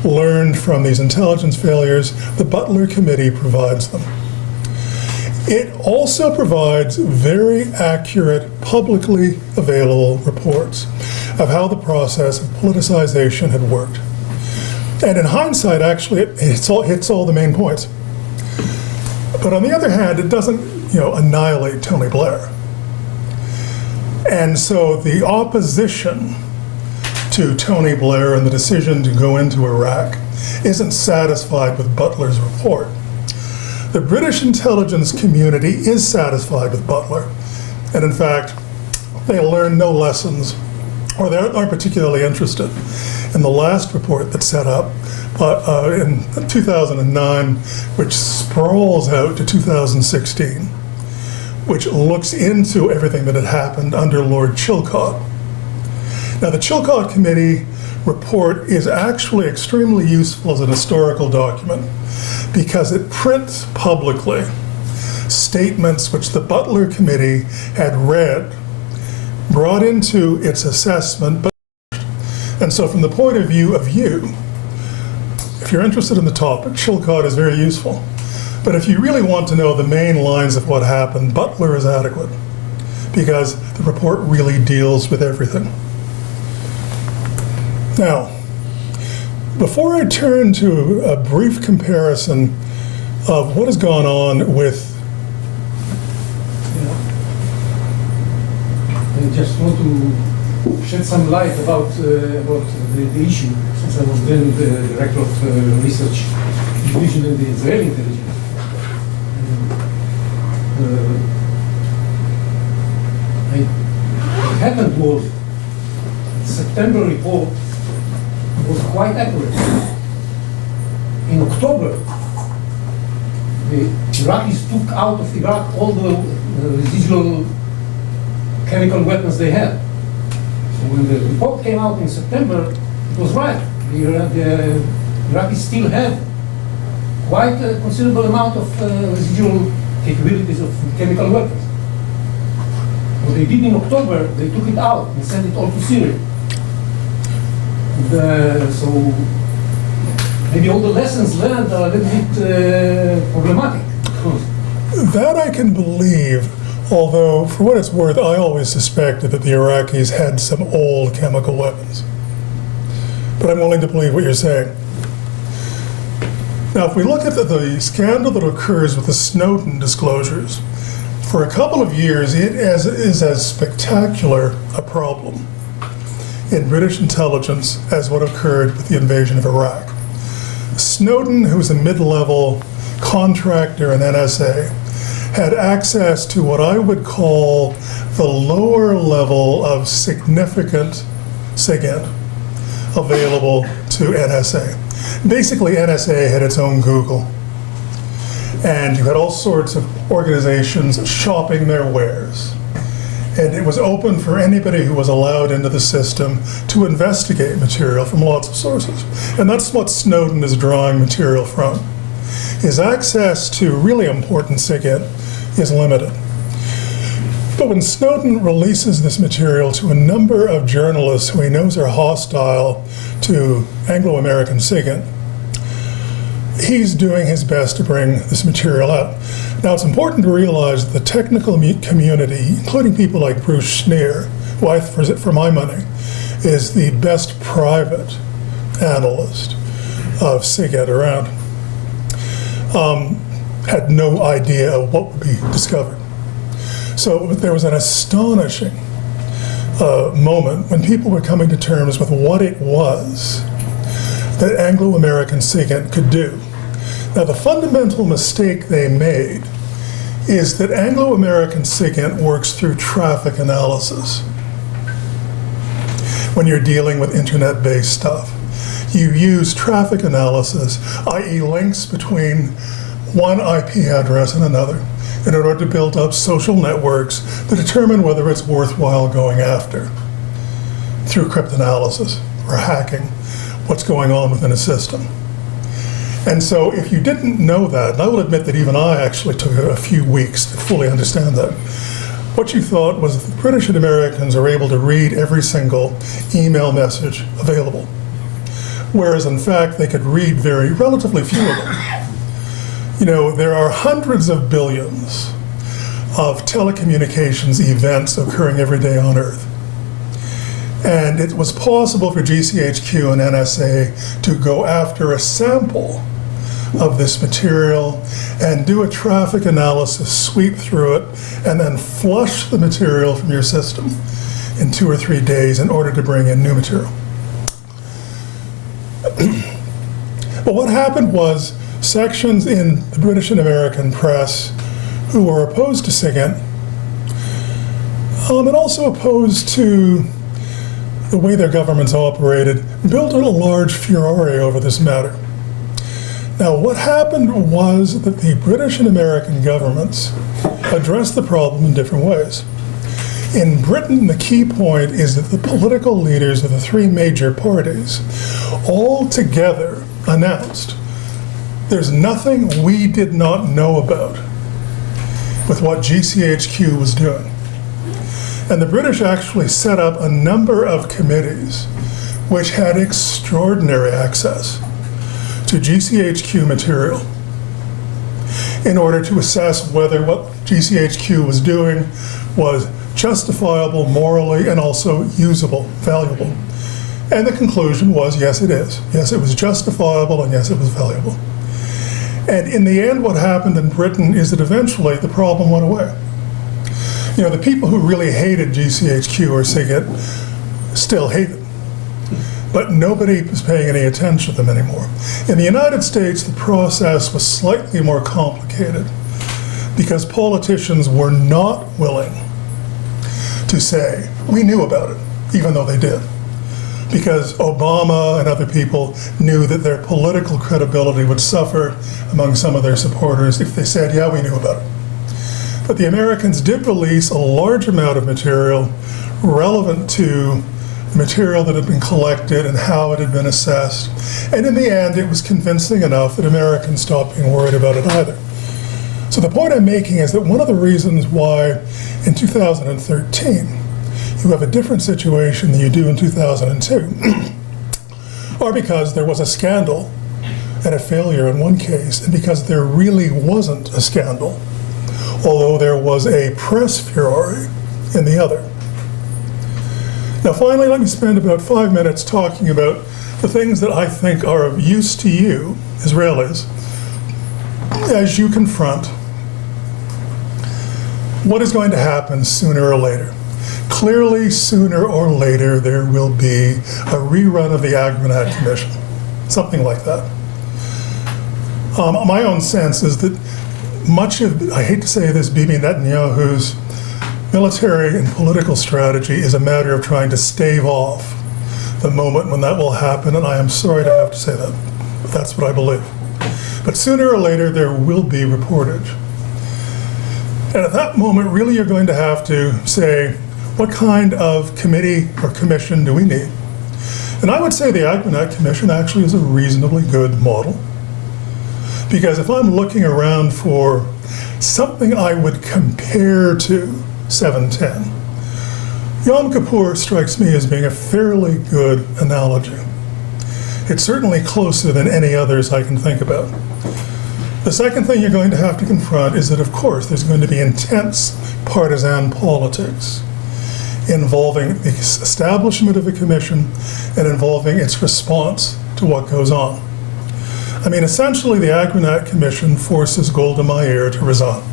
learned from these intelligence failures, the Butler Committee provides them. It also provides very accurate, publicly available reports of how the process of politicization had worked. And in hindsight, actually, it hits all the main points. But on the other hand, it doesn't, annihilate Tony Blair. And so the opposition to Tony Blair and the decision to go into Iraq isn't satisfied with Butler's report. The British intelligence community is satisfied with Butler. And in fact, they learned no lessons, or they aren't particularly interested in the last report that's set up in 2009, which sprawls out to 2016, which looks into everything that had happened under Lord Chilcot. Now, the Chilcot Committee report is actually extremely useful as an historical document because it prints publicly statements which the Butler Committee had read, brought into its assessment. And so from the point of view of you, if you're interested in the topic, Chilcot is very useful. But if you really want to know the main lines of what happened, Butler is adequate because the report really deals with everything. Now, before I turn to a brief comparison of what has gone on with I just want to shed some light about the issue, since I was then the director of research division in the Israeli intelligence. What happened was the September report was quite accurate. In October, the Iraqis took out of Iraq all the residual chemical weapons they had. So when the report came out in September, it was right. The Iraqis still had quite a considerable amount of residual capabilities of chemical weapons. What they did in October, they took it out and sent it all to Syria. So maybe all the lessons learned are a little bit problematic. that I can believe, although for what it's worth, I always suspected that the Iraqis had some old chemical weapons. But I'm willing to believe what you're saying. Now, if we look at the scandal that occurs with the Snowden disclosures, for a couple of years, it is as spectacular a problem in British intelligence as what occurred with the invasion of Iraq. Snowden, who was a mid-level contractor in NSA, had access to what I would call the lower level of significant SIGINT available to NSA. Basically, NSA had its own Google. And you had all sorts of organizations shopping their wares. And it was open for anybody who was allowed into the system to investigate material from lots of sources. And that's what Snowden is drawing material from. His access to really important SIGINT is limited. But when Snowden releases this material to a number of journalists who he knows are hostile to Anglo-American SIGINT, he's doing his best to bring this material out. Now, it's important to realize that the technical community, including people like Bruce Schneer, who I, for my money, is the best private analyst of SIGINT around, had no idea of what would be discovered. So there was an astonishing moment when people were coming to terms with what it was that Anglo-American SIGINT could do. Now, the fundamental mistake they made is that Anglo-American SIGINT works through traffic analysis when you're dealing with internet-based stuff. You use traffic analysis, i.e. links between one IP address and another, in order to build up social networks to determine whether it's worthwhile going after through cryptanalysis or hacking what's going on within a system. And so if you didn't know that, and I will admit that even I actually took a few weeks to fully understand that, what you thought was that the British and Americans are able to read every single email message available, whereas in fact they could read relatively few of them. You know, there are hundreds of billions of telecommunications events occurring every day on Earth. And it was possible for GCHQ and NSA to go after a sample of this material and do a traffic analysis, sweep through it, and then flush the material from your system in 2 or 3 days in order to bring in new material. But what happened was sections in the British and American press who were opposed to SIGINT and also opposed to the way their governments operated, built a large furore over this matter. Now, what happened was that the British and American governments addressed the problem in different ways. In Britain, the key point is that the political leaders of the 3 major parties all together announced, there's nothing we did not know about with what GCHQ was doing. And the British actually set up a number of committees which had extraordinary access to GCHQ material in order to assess whether what GCHQ was doing was justifiable morally and also usable, valuable. And the conclusion was, yes, it is. Yes, it was justifiable, and yes, it was valuable. And in the end, what happened in Britain is that eventually the problem went away. You know, the people who really hated GCHQ or SIGINT still hate it. But nobody was paying any attention to them anymore. In the United States, the process was slightly more complicated because politicians were not willing to say, we knew about it, even though they did. Because Obama and other people knew that their political credibility would suffer among some of their supporters if they said, yeah, we knew about it. But the Americans did release a large amount of material relevant to the material that had been collected and how it had been assessed. And in the end, it was convincing enough that Americans stopped being worried about it either. So the point I'm making is that one of the reasons why in 2013 you have a different situation than you do in 2002 are because there was a scandal and a failure in one case, and because there really wasn't a scandal, although there was a press furore in the other. Now finally, let me spend about 5 minutes talking about the things that I think are of use to you, Israelis, as you confront what is going to happen sooner or later. Clearly, sooner or later, there will be a rerun of the Agronat Commission, something like that. My own sense is that much of, I hate to say this, Bibi Netanyahu's military and political strategy is a matter of trying to stave off the moment when that will happen, and I am sorry to have to say that, but that's what I believe. But sooner or later, there will be reportage. And at that moment, really, you're going to have to say, what kind of committee or commission do we need? And I would say the Agronat Commission actually is a reasonably good model. Because if I'm looking around for something I would compare to 710, Yom Kippur strikes me as being a fairly good analogy. It's certainly closer than any others I can think about. The second thing you're going to have to confront is that, of course, there's going to be intense partisan politics involving the establishment of a commission and involving its response to what goes on. I mean, essentially, the Agronat Commission forces Golda Meir to resign.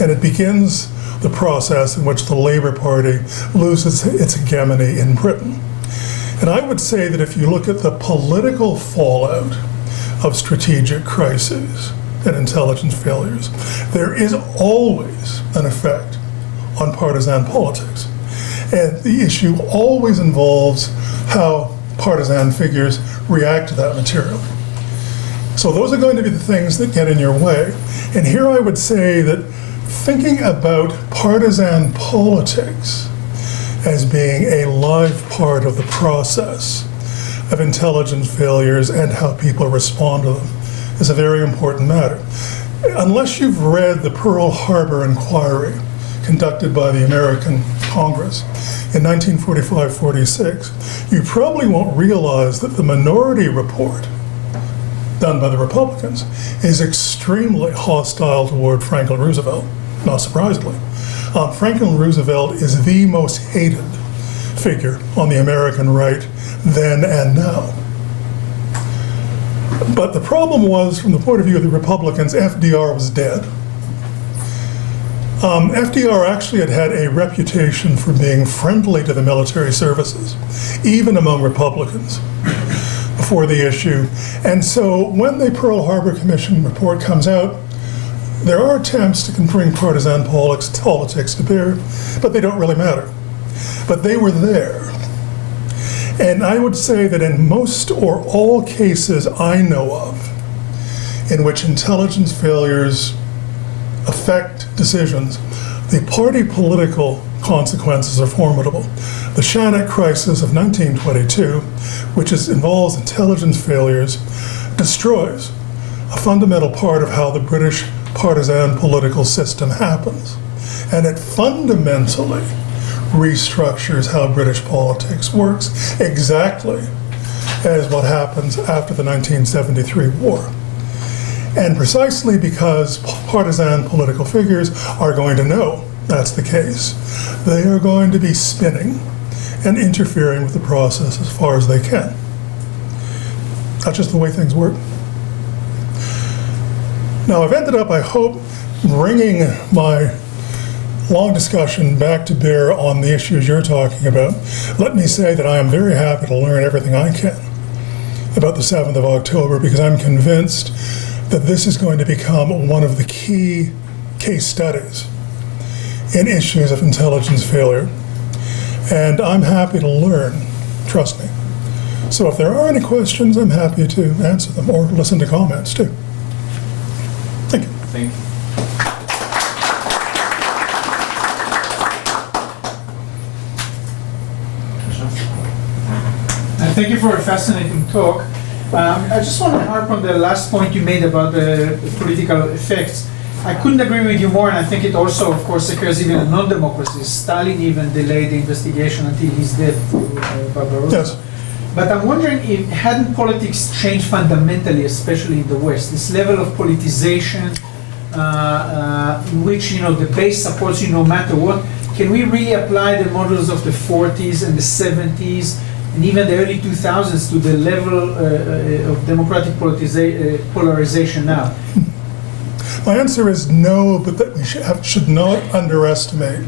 And it begins the process in which the Labour Party loses its hegemony in Britain. And I would say that if you look at the political fallout of strategic crises and intelligence failures, there is always an effect on partisan politics. And the issue always involves how partisan figures react to that material. So those are going to be the things that get in your way. And here I would say that thinking about partisan politics as being a live part of the process of intelligence failures and how people respond to them is a very important matter. Unless you've read the Pearl Harbor Inquiry conducted by the American Congress in 1945-46, you probably won't realize that the minority report done by the Republicans is extremely hostile toward Franklin Roosevelt. not surprisingly. Franklin Roosevelt is the most hated figure on the American right then and now. But the problem was, from the point of view of the Republicans, FDR was dead. FDR actually had a reputation for being friendly to the military services, even among Republicans, before the issue. And so when the Pearl Harbor Commission report comes out, there are attempts to bring partisan politics to bear, but they don't really matter. But they were there. And I would say that in most or all cases I know of in which intelligence failures affect decisions, the party political consequences are formidable. The Shannon crisis of 1922, which involves intelligence failures, destroys a fundamental part of how the British partisan political system happens. And it fundamentally restructures how British politics works, exactly as what happens after the 1973 war. And precisely because partisan political figures are going to know that's the case, they are going to be spinning and interfering with the process as far as they can. That's just the way things work. Now, I've ended up, I hope, bringing my long discussion back to bear on the issues you're talking about. Let me say that I am very happy to learn everything I can about the 7th of October, because I'm convinced that this is going to become one of the key case studies in issues of intelligence failure. And I'm happy to learn, trust me. So if there are any questions, I'm happy to answer them or listen to comments too. Thank you. Thank you. Thank you for a fascinating talk. I just want to harp on the last point you made about the political effects. I couldn't agree with you more, and I think it also, of course, occurs even in non-democracies. Stalin even delayed the investigation until his death, Barbarossa. Yes. But I'm wondering, if hadn't politics changed fundamentally, especially in the West? This level of politicization, in which the base supports you no matter what. Can we really apply the models of the 40s and the 70s and even the early 2000s to the level of democratic polarization now? My answer is no, but that we should not underestimate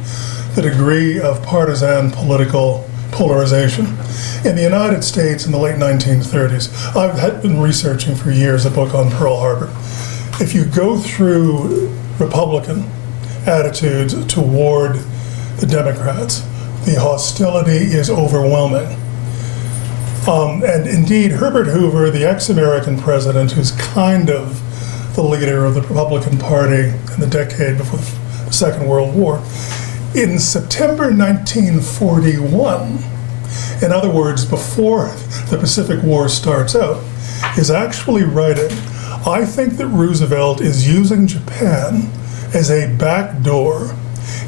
the degree of partisan political polarization. In the United States in the late 1930s, I've been researching for years a book on Pearl Harbor. If you go through Republican attitudes toward the Democrats, the hostility is overwhelming. And indeed, Herbert Hoover, the ex-American president, who's kind of the leader of the Republican Party in the decade before the Second World War, in September 1941, in other words, before the Pacific War starts out, is actually writing, I think that Roosevelt is using Japan as a backdoor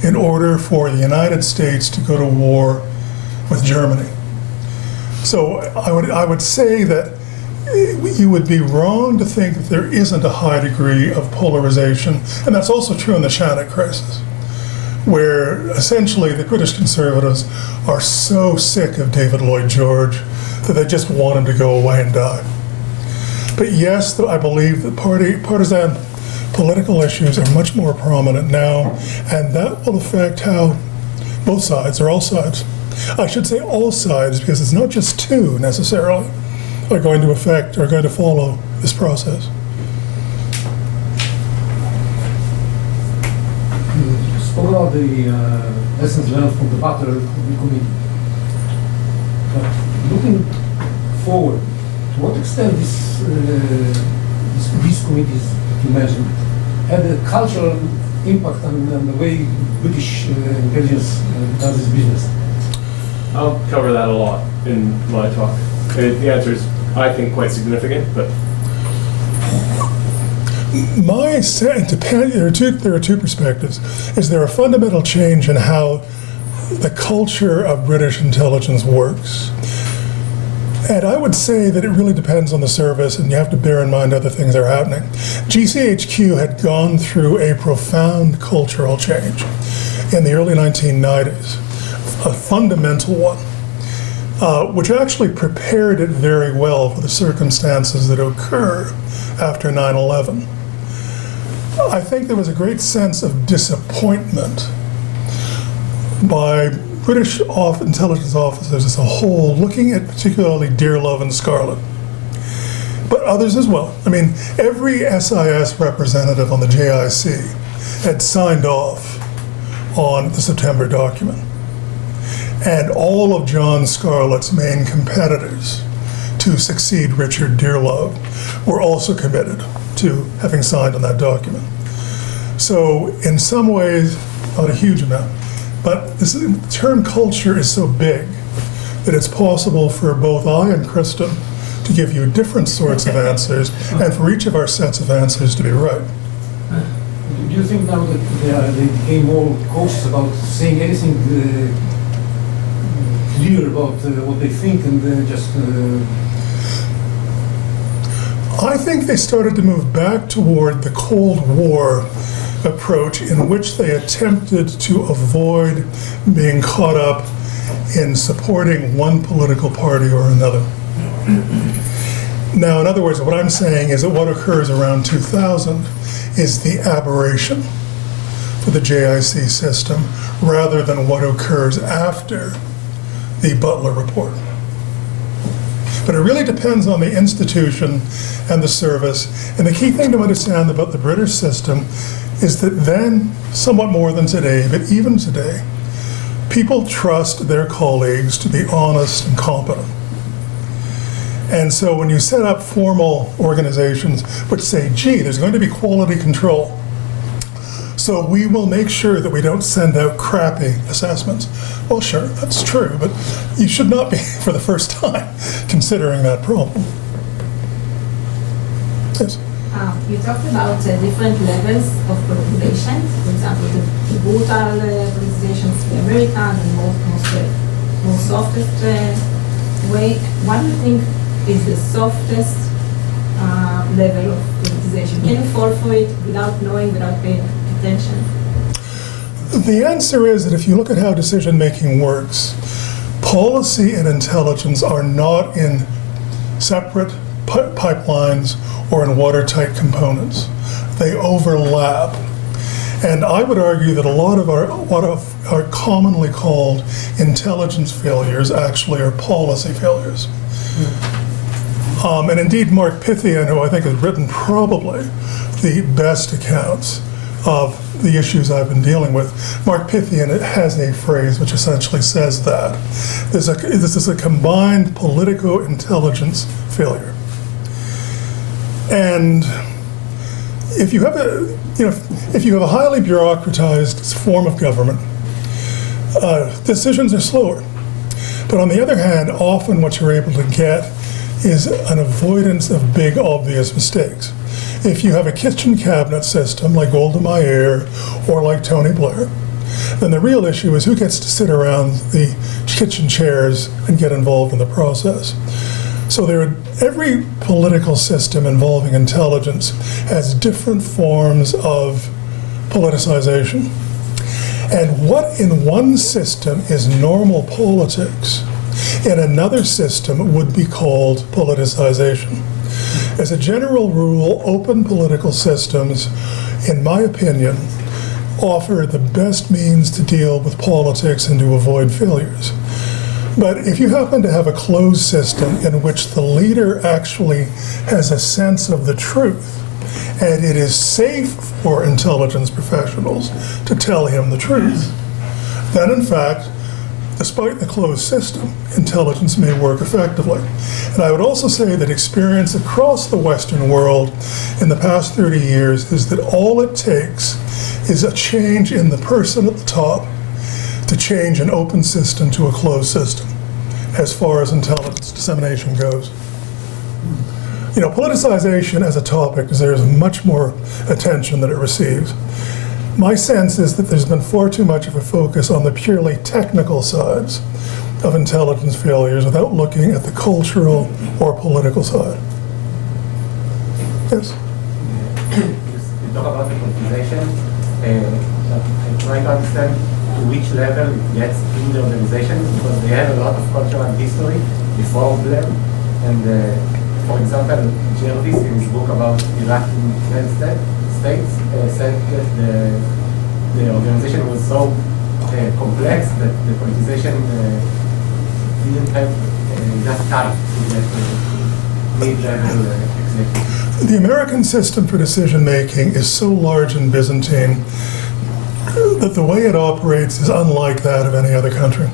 in order for the United States to go to war with Germany. So I would say that you would be wrong to think that there isn't a high degree of polarization, and that's also true in the Shannon crisis, where essentially the British conservatives are so sick of David Lloyd George that they just want him to go away and die. But yes, I believe that partisan political issues are much more prominent now, and that will affect how both sides, or all sides, I should say all sides, because it's not just two necessarily, are going to follow this process. You spoke about the lessons learned from the Battle Committee. But looking forward, to what extent these committees that you mentioned had a cultural impact on the way British intelligence does its business? I'll cover that a lot in my talk. The answer is, I think, quite significant, but My sense, there are two perspectives. Is there a fundamental change in how the culture of British intelligence works? And I would say that it really depends on the service, and you have to bear in mind other things that are happening. GCHQ had gone through a profound cultural change in the early 1990s, a fundamental one, which actually prepared it very well for the circumstances that occurred after 9/11. I think there was a great sense of disappointment by British intelligence officers as a whole, looking at particularly Dearlove and Scarlett, but others as well. I mean, every SIS representative on the JIC had signed off on the September document. And all of John Scarlett's main competitors to succeed Richard Dearlove were also committed to having signed on that document. So in some ways, not a huge amount, but this term culture is so big that it's possible for both I and Kristian to give you different sorts of answers, and for each of our sets of answers to be right. Do you think now that they became more cautious about saying anything clear about what they think and just... I think they started to move back toward the Cold War approach, in which they attempted to avoid being caught up in supporting one political party or another. Now, in other words, what I'm saying is that what occurs around 2000 is the aberration for the JIC system, rather than what occurs after the Butler report. But it really depends on the institution and the service. And the key thing to understand about the British system is that then, somewhat more than today, but even today, people trust their colleagues to be honest and competent. And so when you set up formal organizations which say, gee, there's going to be quality control, so we will make sure that we don't send out crappy assessments. Well, sure, that's true, but you should not be, for the first time, considering that problem. Yes? You talked about different levels of politicization. For example, the brutal politicization of the American and more softest way. What do you think is the softest level of politicization? Can you fall for it without knowing, without paying attention? The answer is that if you look at how decision-making works, policy and intelligence are not in separate pipelines or in watertight components. They overlap. And I would argue that a lot of what are commonly called intelligence failures actually are policy failures. And indeed, Mark Pythian, who I think has written probably the best accounts of the issues I've been dealing with, Mark Pythian has a phrase which essentially says that this is a combined politico-intelligence failure. And if you have a highly bureaucratized form of government, decisions are slower. But on the other hand, often what you're able to get is an avoidance of big, obvious mistakes. If you have a kitchen cabinet system like Golda Meir or like Tony Blair, then the real issue is who gets to sit around the kitchen chairs and get involved in the process. So every political system involving intelligence has different forms of politicization. And what in one system is normal politics, in another system would be called politicization. As a general rule, open political systems, in my opinion, offer the best means to deal with politics and to avoid failures. But if you happen to have a closed system in which the leader actually has a sense of the truth, and it is safe for intelligence professionals to tell him the truth, then in fact, despite the closed system, intelligence may work effectively. And I would also say that experience across the Western world in the past 30 years is that all it takes is a change in the person at the top to change an open system to a closed system as far as intelligence dissemination goes. You know, politicization as a topic deserves much more attention than it receives. My sense is that there's been far too much of a focus on the purely technical sides of intelligence failures without looking at the cultural or political side. Yes? You talk about the politicization. I try to understand to which level it gets in the organization, because they have a lot of cultural history before them. And for example, Jervis, in his book about Iraq in the United States, said that the organization was so complex that the politicization didn't have enough time to get mid-level executive. The American system for decision making is so large and Byzantine that the way it operates is unlike that of any other country.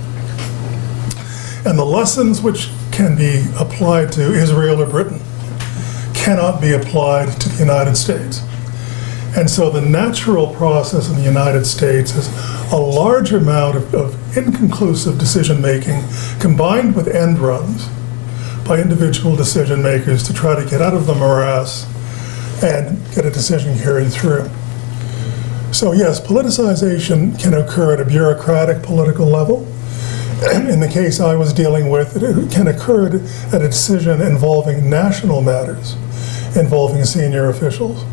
And the lessons which can be applied to Israel or Britain cannot be applied to the United States. And so the natural process in the United States is a large amount of inconclusive decision making combined with end runs by individual decision makers to try to get out of the morass and get a decision carried through. So yes, politicization can occur at a bureaucratic political level. In the case I was dealing with, it can occur at a decision involving national matters, involving senior officials.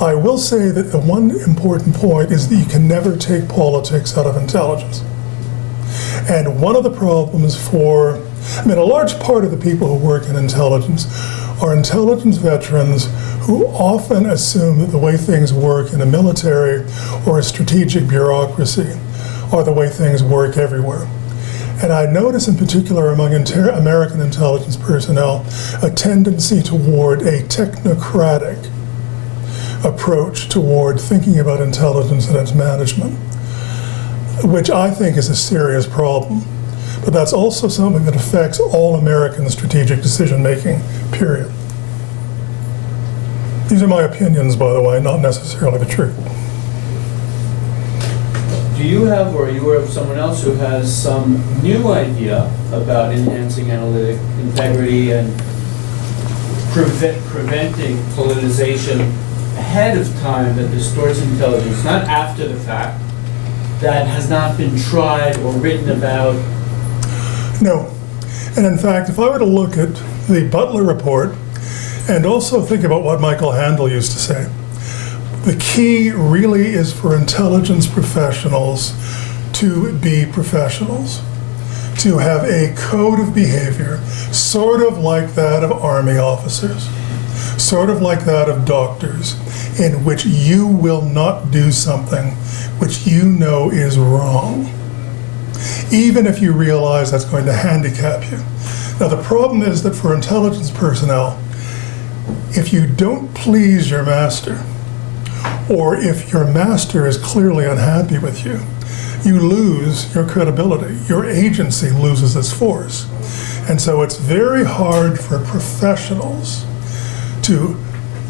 I will say that the one important point is that you can never take politics out of intelligence. And one of the problems a large part of the people who work in intelligence are intelligence veterans who often assume that the way things work in a military or a strategic bureaucracy are the way things work everywhere. And I notice in particular among American intelligence personnel a tendency toward a technocratic approach toward thinking about intelligence and its management, which I think is a serious problem. But that's also something that affects all American strategic decision making, period. These are my opinions, by the way, not necessarily the truth. Do you have, or are you aware of someone else who has some new idea about enhancing analytic integrity and preventing politicization ahead of time that distorts intelligence, not after the fact, that has not been tried or written about? No. And in fact, if I were to look at the Butler report and also think about what Michael Handel used to say, the key really is for intelligence professionals to be professionals, to have a code of behavior, sort of like that of Army officers, sort of like that of doctors, in which you will not do something which you know is wrong, even if you realize that's going to handicap you. Now, the problem is that for intelligence personnel, if you don't please your master, or if your master is clearly unhappy with you, you lose your credibility. Your agency loses its force. And so it's very hard for professionals to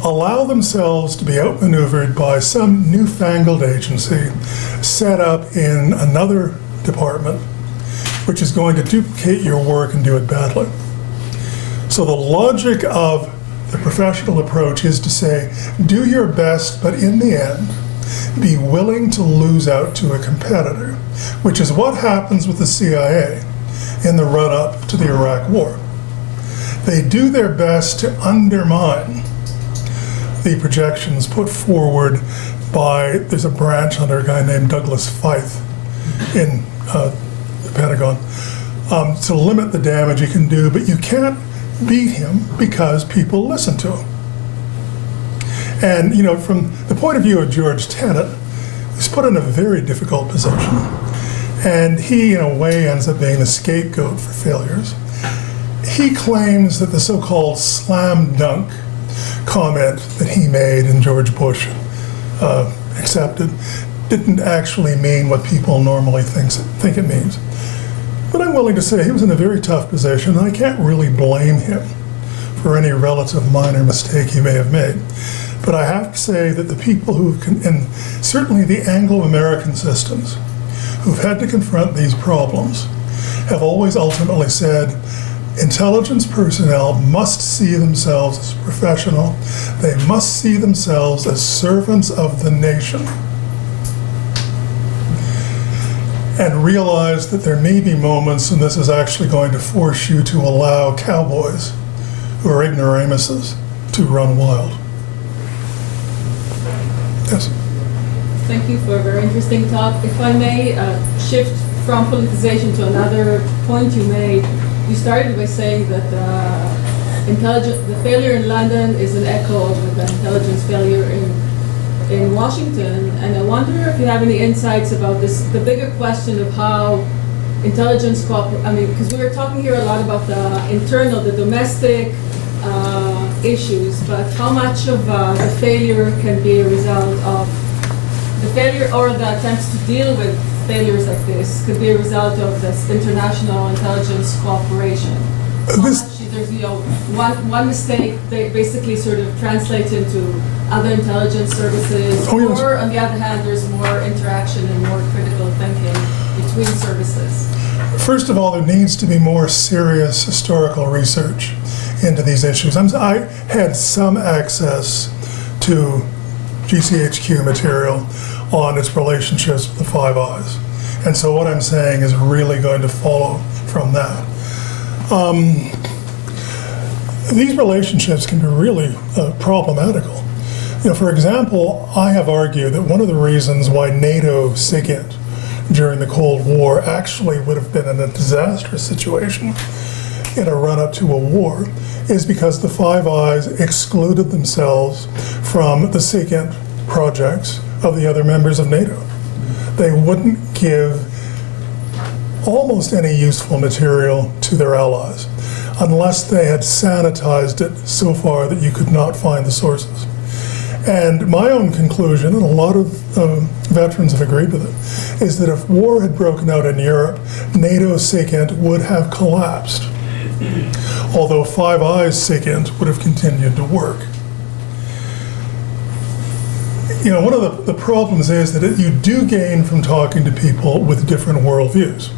allow themselves to be outmaneuvered by some newfangled agency set up in another department, which is going to duplicate your work and do it badly. So the logic of the professional approach is to say, do your best, but in the end, be willing to lose out to a competitor, which is what happens with the CIA in the run-up to the Iraq War. They do their best to undermine the projections put forward by, there's a branch under a guy named Douglas Feith in the Pentagon, to limit the damage you can do, but you can't beat him because people listen to him. And from the point of view of George Tenet, he's put in a very difficult position. And he, in a way, ends up being the scapegoat for failures. He claims that the so-called slam dunk comment that he made and George Bush accepted didn't actually mean what people normally think it means. But I'm willing to say he was in a very tough position, and I can't really blame him for any relative minor mistake he may have made. But I have to say that the people and certainly the Anglo-American systems, who've had to confront these problems, have always ultimately said, intelligence personnel must see themselves as professional. They must see themselves as servants of the nation. and realize that there may be moments, and this is actually going to force you to allow cowboys who are ignoramuses to run wild. Yes? Thank you for a very interesting talk. If I may shift from politicization to another point you made, you started by saying that the failure in London is an echo of the intelligence failure in Washington, and I wonder if you have any insights about this, the bigger question of how intelligence because we were talking here a lot about the internal, the domestic issues, but how much of the failure can be a result of the failure, or the attempts to deal with failures like this could be a result of this international intelligence cooperation? How much there's, one mistake they basically sort of translates into other intelligence services, or on the other hand, there's more interaction and more critical thinking between services? First of all, there needs to be more serious historical research into these issues. I had some access to GCHQ material on its relationships with the Five Eyes. And so what I'm saying is really going to follow from that. These relationships can be really problematical. For example, I have argued that one of the reasons why NATO SIGINT during the Cold War actually would have been in a disastrous situation in a run-up to a war is because the Five Eyes excluded themselves from the SIGINT projects of the other members of NATO. They wouldn't give almost any useful material to their allies unless they had sanitized it so far that you could not find the sources. And my own conclusion, and a lot of veterans have agreed with it, is that if war had broken out in Europe, NATO SIGINT would have collapsed, although Five Eyes SIGINT would have continued to work. One of the problems is that you do gain from talking to people with different worldviews.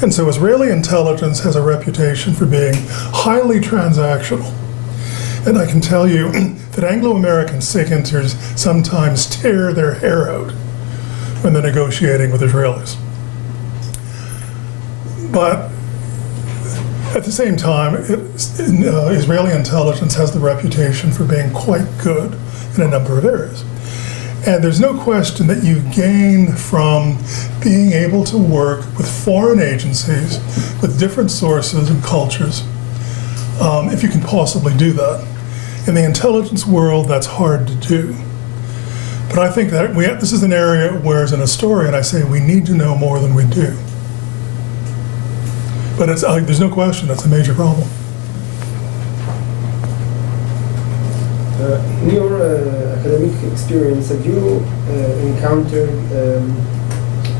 And so Israeli intelligence has a reputation for being highly transactional. And I can tell you that Anglo-American SIGINTers sometimes tear their hair out when they're negotiating with Israelis. But at the same time, Israeli intelligence has the reputation for being quite good in a number of areas. And there's no question that you gain from being able to work with foreign agencies, with different sources and cultures, if you can possibly do that. In the intelligence world, that's hard to do. But I think that this is an area where, as an historian, I say we need to know more than we do. But there's no question that's a major problem. In your academic experience, have you encountered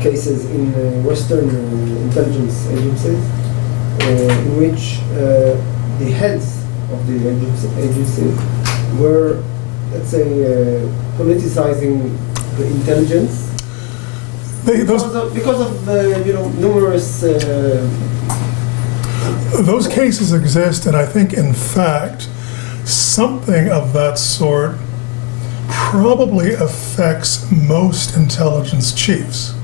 cases in Western intelligence agencies in which the heads of the agencies were, let's say, politicizing the intelligence because of the numerous those cases exist, and I think, in fact, something of that sort probably affects most intelligence chiefs.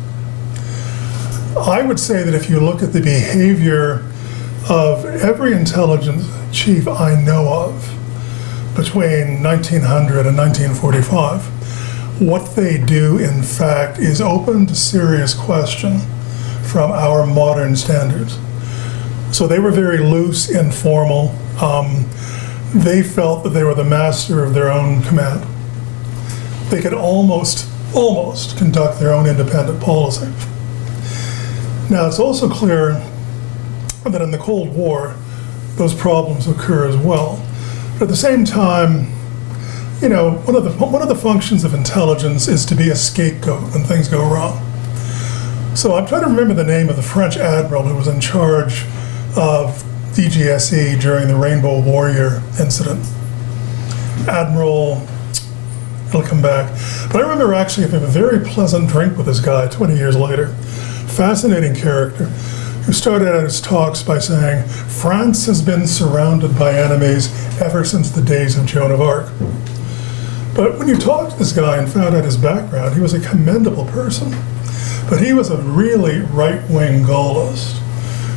I would say that if you look at the behavior of every intelligence chief I know of between 1900 and 1945, what they do, in fact, is open to serious question from our modern standards. So they were very loose, informal. They felt that they were the master of their own command. They could almost conduct their own independent policy. Now, it's also clear that in the Cold War, those problems occur as well. But at the same time, one of the functions of intelligence is to be a scapegoat when things go wrong. So I'm trying to remember the name of the French admiral who was in charge of DGSE during the Rainbow Warrior incident. Admiral, it'll come back. But I remember actually having a very pleasant drink with this guy 20 years later. Fascinating character, who started out his talks by saying, France has been surrounded by enemies ever since the days of Joan of Arc. But when you talked to this guy and found out his background, he was a commendable person. but he was a really right-wing Gaullist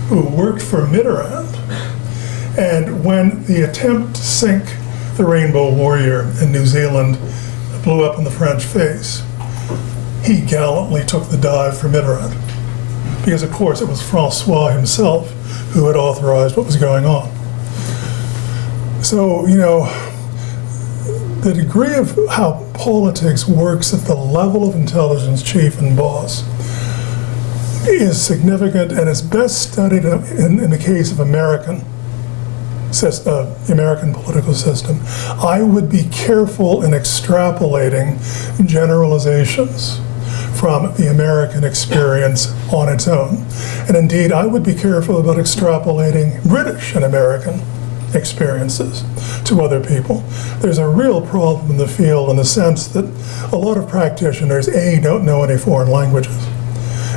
who worked for Mitterrand. And when the attempt to sink the Rainbow Warrior in New Zealand blew up in the French face, he gallantly took the dive for Mitterrand. Because, of course, it was Francois himself who had authorized what was going on. So, you know, the degree of how politics works at the level of intelligence chief and boss is significant, and it's best studied in the case of the American political system. I would be careful in extrapolating generalizations from the American experience on its own. And indeed, I would be careful about extrapolating British and American experiences to other people. There's a real problem in the field in the sense that a lot of practitioners, A, don't know any foreign languages,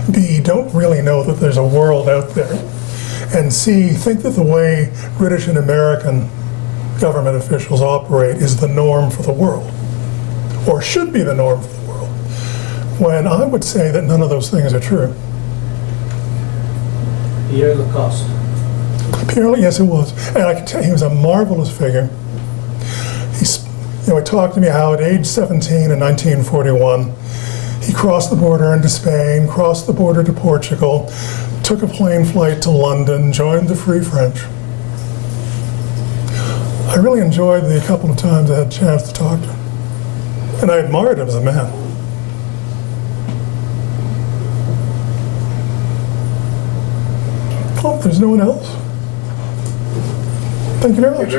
B, don't really know that there's a world out there, and C, think that the way British and American government officials operate is the norm for the world, or should be the norm for the world, when I would say that none of those things are true. Pierre Lacoste. Apparently, yes, it was. And I can tell you, he was a marvelous figure. He talked to me how at age 17 in 1941, he crossed the border into Spain, crossed the border to Portugal, took a plane flight to London, joined the Free French. I really enjoyed the couple of times I had a chance to talk to him. And I admired him as a man. Oh, there's no one else? Thank you very much.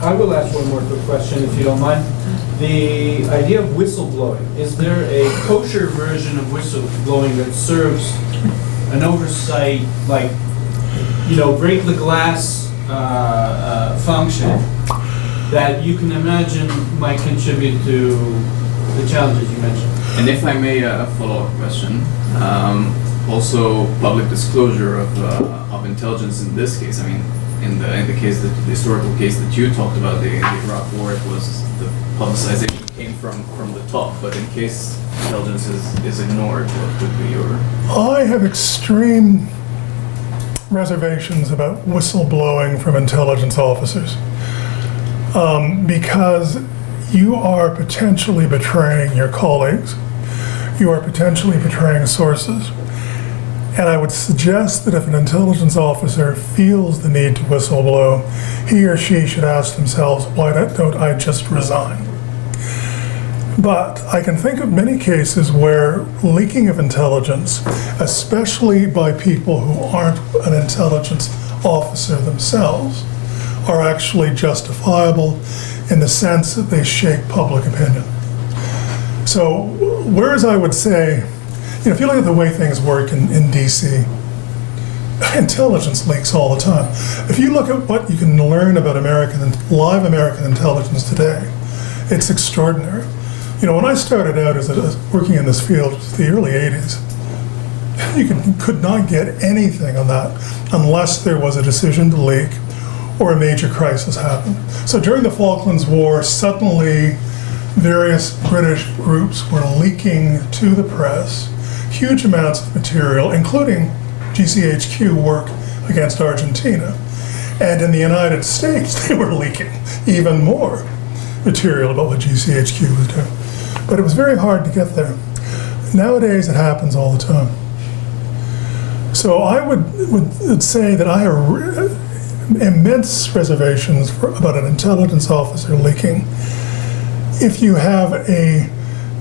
I will ask one more quick question, if you don't mind. The idea of whistleblowing, is there a kosher version of whistleblowing that serves an oversight, like, you know, break the glass function that you can imagine might contribute to the challenges you mentioned? And if I may, a follow-up question. Also, public disclosure of intelligence in this case. I mean, in the case, the historical case that you talked about, the Iraq War, it was the publicization came from the top. But in case intelligence is ignored, what would be your? I have extreme reservations about whistleblowing from intelligence officers because you are potentially betraying your colleagues. You are potentially betraying sources. And I would suggest that if an intelligence officer feels the need to whistleblow, he or she should ask themselves, why don't I just resign? But I can think of many cases where leaking of intelligence, especially by people who aren't an intelligence officer themselves, are actually justifiable in the sense that they shake public opinion. So whereas I would say, you know, if you look at the way things work in DC, intelligence leaks all the time. If you look at what you can learn about live American intelligence today, it's extraordinary. You know, when I started out as working in this field, the early 80s, you could not get anything on that unless there was a decision to leak or a major crisis happened. So during the Falklands War, suddenly various British groups were leaking to the press huge amounts of material, including GCHQ work against Argentina. And in the United States, they were leaking even more material about what GCHQ was doing. But it was very hard to get there. Nowadays, it happens all the time. So I would say that I have immense reservations about an intelligence officer leaking. If you have a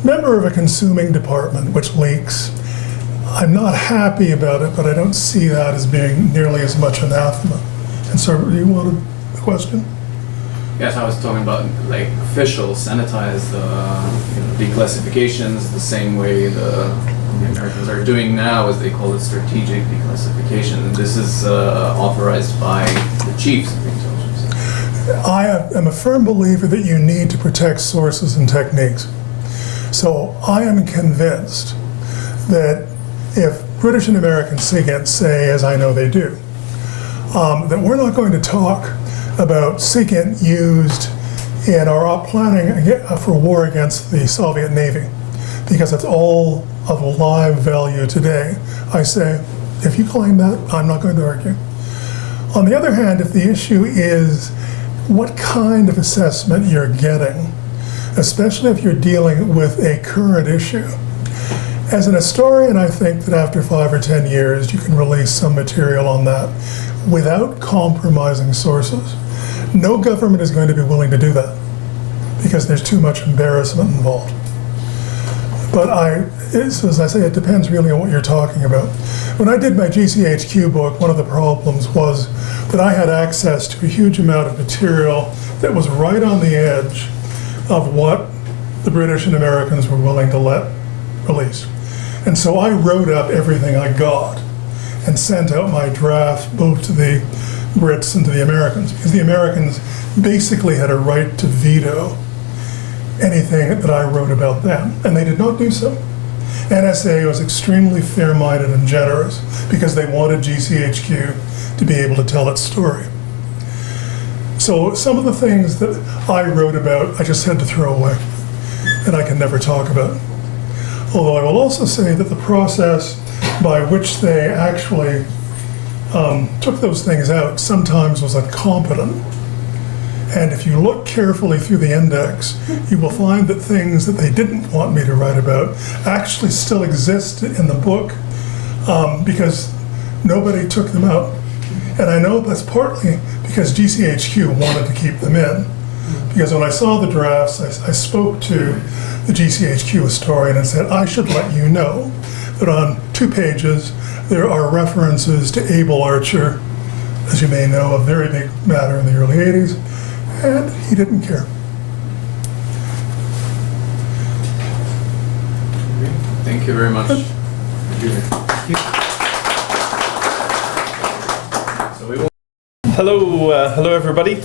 member of a consuming department which leaks, I'm not happy about it, but I don't see that as being nearly as much anathema. And so, do you want a question? Yes, I was talking about like officials sanitize the declassifications the same way the Americans are doing now, as they call it, strategic declassification. And this is authorized by the chiefs of intelligence. I am a firm believer that you need to protect sources and techniques. So I am convinced that if British and American SIGINT say, as I know they do, that we're not going to talk about SIGINT used in our planning for war against the Soviet Navy, because it's all of live value today. I say, if you claim that, I'm not going to argue. On the other hand, if the issue is what kind of assessment you're getting, especially if you're dealing with a current issue, as an historian, I think that after 5 or 10 years, you can release some material on that without compromising sources. No government is going to be willing to do that because there's too much embarrassment involved. But as I say, it depends really on what you're talking about. When I did my GCHQ book, one of the problems was that I had access to a huge amount of material that was right on the edge of what the British and Americans were willing to let release. And so I wrote up everything I got and sent out my draft both to the Brits and to the Americans, because the Americans basically had a right to veto anything that I wrote about them, and they did not do so. NSA was extremely fair-minded and generous because they wanted GCHQ to be able to tell its story. So some of the things that I wrote about, I just had to throw away, and I can never talk about. Although I will also say that the process by which they actually took those things out sometimes was incompetent. And if you look carefully through the index, you will find that things that they didn't want me to write about actually still exist in the book because nobody took them out. And I know that's partly because GCHQ wanted to keep them in. Because when I saw the drafts, I spoke to the GCHQ historian and said, I should let you know that on 2 pages there are references to Able Archer, as you may know, a very big matter in the early 80s, and he didn't care. Thank you very much. Hello everybody.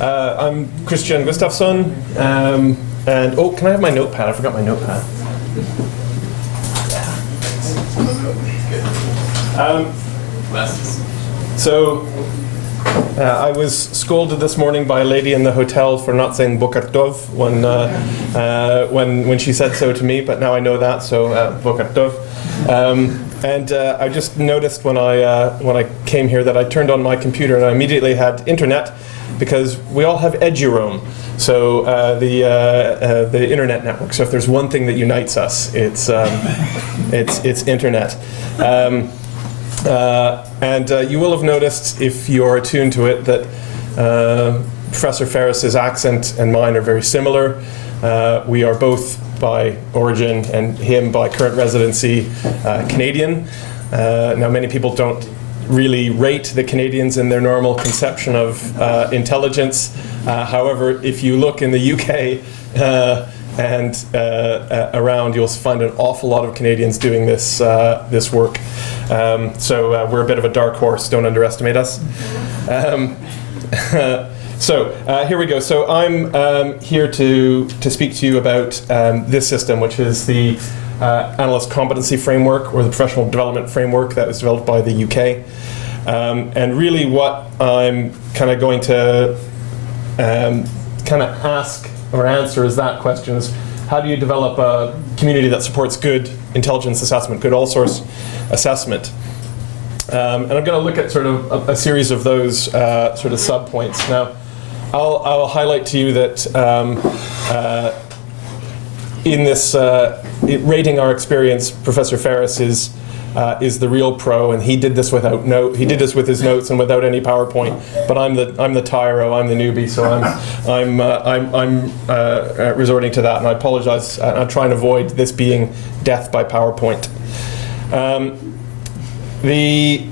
I'm Kristian Gustafson, and oh, can I have my notepad? I forgot my notepad. I was scolded this morning by a lady in the hotel for not saying Boker Tov when she said so to me, but now I know that, so Boker Tov. And I just noticed when I came here that I turned on my computer and I immediately had internet, because we all have EduRoam, so the internet network. So if there's one thing that unites us, it's internet. And you will have noticed, if you're attuned to it, that Professor Ferris's accent and mine are very similar. We are both by origin, and him by current residency, Canadian. Now, many people don't really rate the Canadians in their normal conception of intelligence. However, if you look in the UK and around, you'll find an awful lot of Canadians doing this work. So we're a bit of a dark horse. Don't underestimate us. So here we go. So I'm here to speak to you about this system, which is the Analyst Competency Framework, or the Professional Development Framework that was developed by the UK. And really what I'm kind of going to kind of ask or answer is that question is, how do you develop a community that supports good intelligence assessment, good all-source assessment? And I'm going to look at sort of a series of those sort of sub-points. Now, I'll highlight to you that in this rating our experience, Professor Ferris is the real pro, and he did this without he did this with his notes and without any PowerPoint. But I'm the tyro, I'm the newbie, so I'm resorting to that, and I apologize. I'm trying to avoid this being death by PowerPoint. The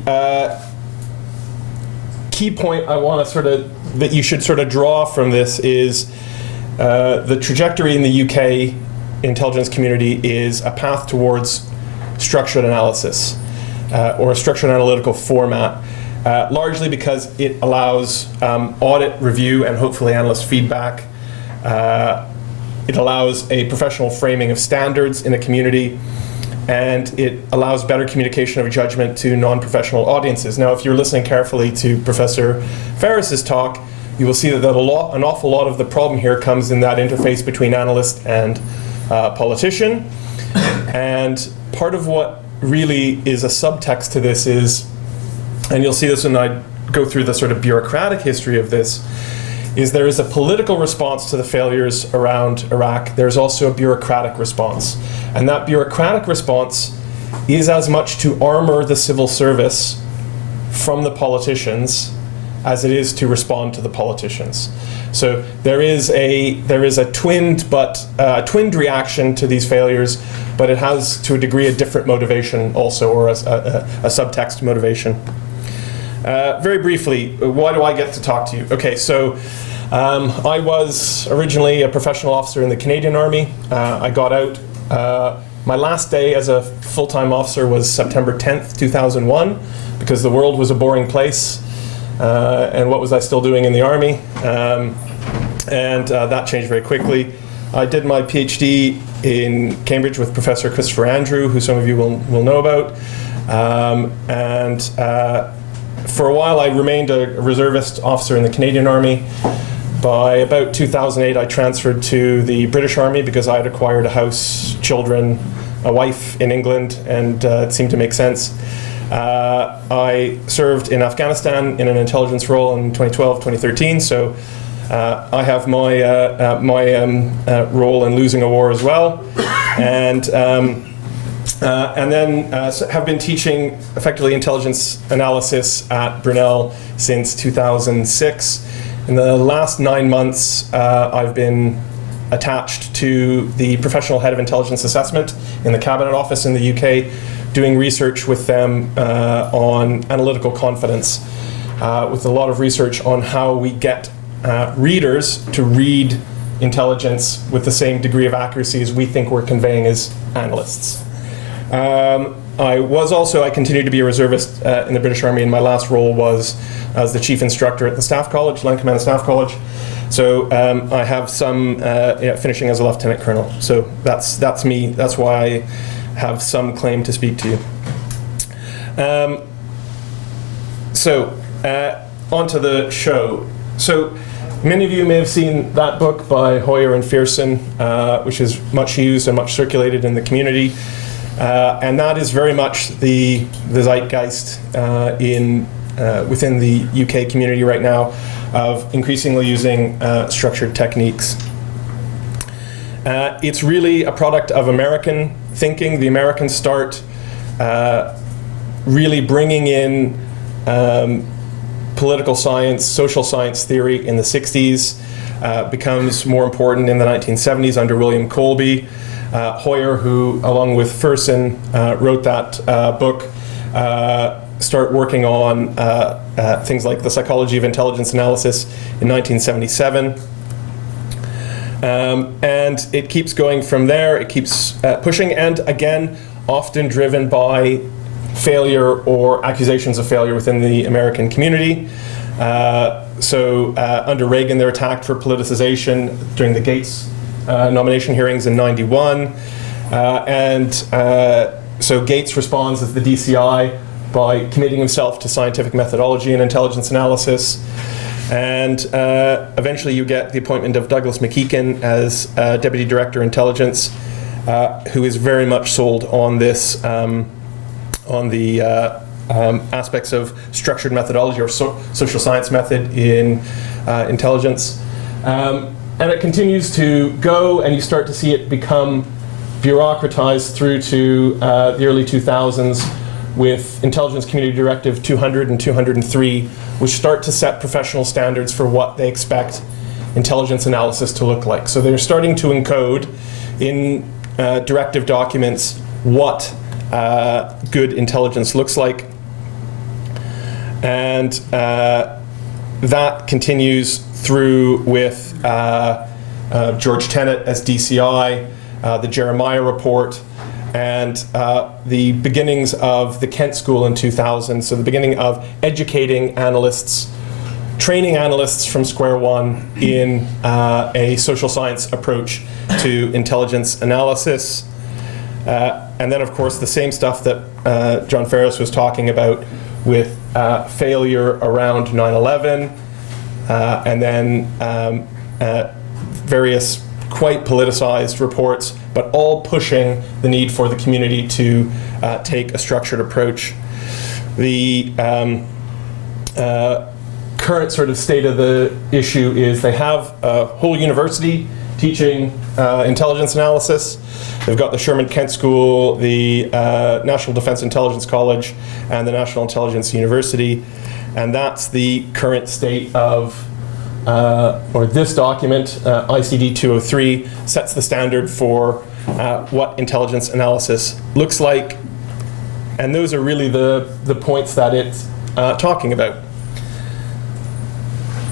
key point I want to that you should sort of draw from this is the trajectory in the UK intelligence community is a path towards structured analysis or a structured analytical format, largely because it allows audit, review, and hopefully analyst feedback. It allows a professional framing of standards in a community, and it allows better communication of judgment to non-professional audiences. Now, if you're listening carefully to Professor Ferris's talk, you will see that an awful lot of the problem here comes in that interface between analyst and politician. And part of what really is a subtext to this is, and you'll see this when I go through the sort of bureaucratic history of this, is there is a political response to the failures around Iraq. There's also a bureaucratic response. And that bureaucratic response is as much to armor the civil service from the politicians as it is to respond to the politicians. So there is a twinned reaction to these failures, but it has to a degree a different motivation also, or a subtext motivation. Very briefly, why do I get to talk to you? Okay, so I was originally a professional officer in the Canadian Army. I got out. My last day as a full-time officer was September 10th, 2001, because the world was a boring place. And what was I still doing in the Army? And that changed very quickly. I did my PhD in Cambridge with Professor Christopher Andrew, who some of you will know about. For a while I remained a reservist officer in the Canadian Army. By about 2008 I transferred to the British Army because I had acquired a house, children, a wife in England, and it seemed to make sense. I served in Afghanistan in an intelligence role in 2012, 2013, so I have my role in losing a war as well. And then have been teaching effectively intelligence analysis at Brunel since 2006. In the last 9 months, I've been attached to the professional head of intelligence assessment in the Cabinet Office in the UK, doing research with them on analytical confidence, with a lot of research on how we get readers to read intelligence with the same degree of accuracy as we think we're conveying as analysts. I continued to be a reservist in the British Army, and my last role was as the chief instructor at the Staff College, Line Command Staff College. So I have some finishing as a lieutenant colonel. So that's me. That's why I have some claim to speak to you. On to the show. So many of you may have seen that book by Hoyer and Ferris, which is much used and much circulated in the community. And that is very much the zeitgeist within the UK community right now, of increasingly using structured techniques. It's really a product of American thinking. The Americans start really bringing in political science, social science theory in the 60s, becomes more important in the 1970s under William Colby. Hoyer, who along with Fersen wrote that book, start working on things like the psychology of intelligence analysis in 1977. And it keeps going from there. It keeps pushing, and again, often driven by failure or accusations of failure within the American community. Under Reagan, they're attacked for politicization during the Gates nomination hearings in '91. So Gates responds as the DCI by committing himself to scientific methodology and intelligence analysis. And eventually you get the appointment of Douglas McEakin as Deputy Director Intelligence, who is very much sold on this, on the aspects of structured methodology or social science method in intelligence. And it continues to go, and you start to see it become bureaucratized through to the early 2000s with Intelligence Community Directive 200 and 203, which start to set professional standards for what they expect intelligence analysis to look like. So they're starting to encode in directive documents what good intelligence looks like. And that continues through with George Tenet as DCI, the Jeremiah Report, and the beginnings of the Kent School in 2000, so the beginning of educating analysts, training analysts from square one in a social science approach to intelligence analysis. And then, of course, the same stuff that John Ferris was talking about with failure around 9/11, and then various quite politicized reports, but all pushing the need for the community to take a structured approach. The current sort of state of the issue is they have a whole university teaching intelligence analysis. They've got the Sherman Kent School, the National Defense Intelligence College, and the National Intelligence University. And that's the current state of, or this document, ICD 203, sets the standard for what intelligence analysis looks like. And those are really the points that it's talking about.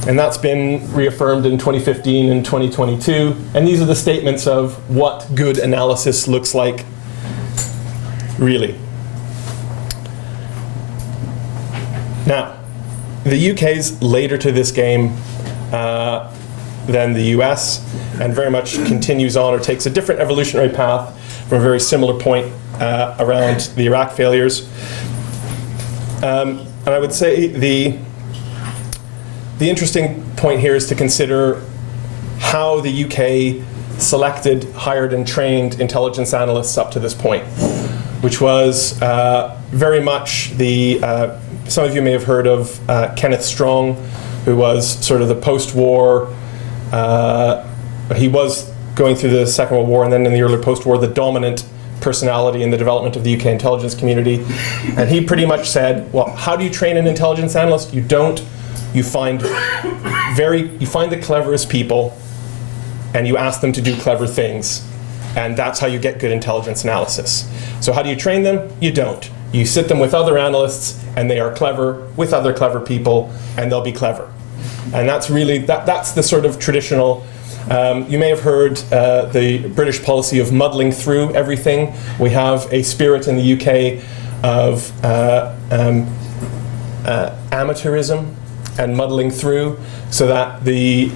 And that's been reaffirmed in 2015 and 2022. And these are the statements of what good analysis looks like, really. Now, the UK's later to this game than the US, and very much continues on or takes a different evolutionary path from a very similar point around the Iraq failures. And I would say the interesting point here is to consider how the UK selected, hired, and trained intelligence analysts up to this point, which was very much the, some of you may have heard of Kenneth Strong, who was sort of the post-war, he was going through the Second World War and then in the early post-war, the dominant personality in the development of the UK intelligence community. And he pretty much said, well, how do you train an intelligence analyst? You don't. You find the cleverest people and you ask them to do clever things. And that's how you get good intelligence analysis. So how do you train them? You don't. You sit them with other analysts and they are clever with other clever people and they'll be clever. And that's really, that's the sort of traditional, you may have heard the British policy of muddling through everything. We have a spirit in the UK of amateurism and muddling through, so that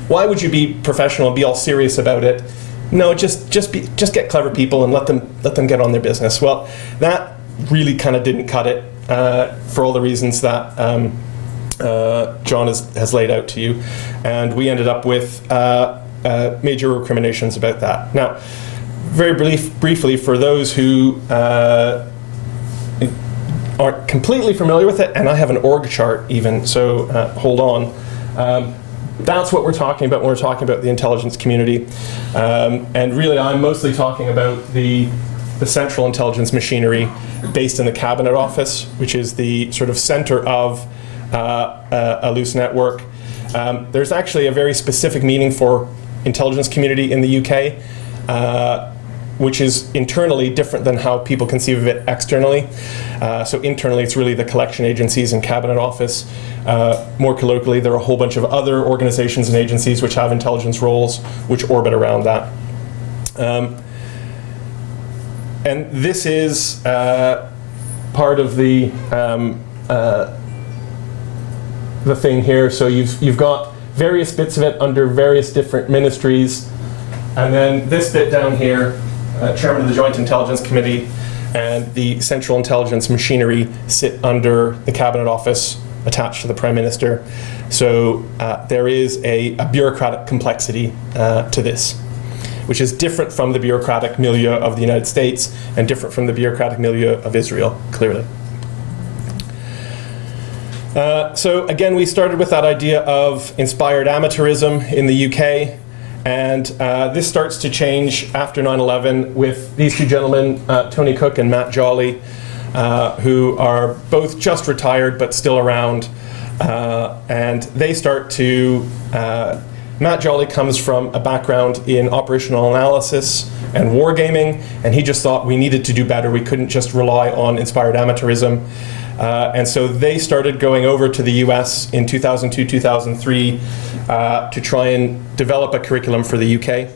why would you be professional and be all serious about it? No, just get clever people and let them get on their business. Well, that really kind of didn't cut it for all the reasons that John has laid out to you, and we ended up with major recriminations about that. Now, very briefly, for those who aren't completely familiar with it, and I have an org chart even, so hold on. That's what we're talking about when we're talking about the intelligence community. And really, I'm mostly talking about the central intelligence machinery based in the Cabinet Office, which is the sort of center of a loose network. There's actually a very specific meaning for intelligence community in the UK, which is internally different than how people conceive of it externally. So internally, it's really the collection agencies and Cabinet Office. More colloquially, there are a whole bunch of other organizations and agencies which have intelligence roles which orbit around that. And this is part of the thing here. So you've got various bits of it under various different ministries. And then this bit down here, Chairman of the Joint Intelligence Committee and the Central Intelligence Machinery sit under the Cabinet Office attached to the Prime Minister. So there is a bureaucratic complexity to this, which is different from the bureaucratic milieu of the United States and different from the bureaucratic milieu of Israel, clearly. So again, we started with that idea of inspired amateurism in the UK. And this starts to change after 9/11 with these two gentlemen, Tony Cook and Matt Jolly, who are both just retired but still around. And they start to, Matt Jolly comes from a background in operational analysis and wargaming, and he just thought we needed to do better. We couldn't just rely on inspired amateurism. And so they started going over to the US in 2002, 2003 to try and develop a curriculum for the UK.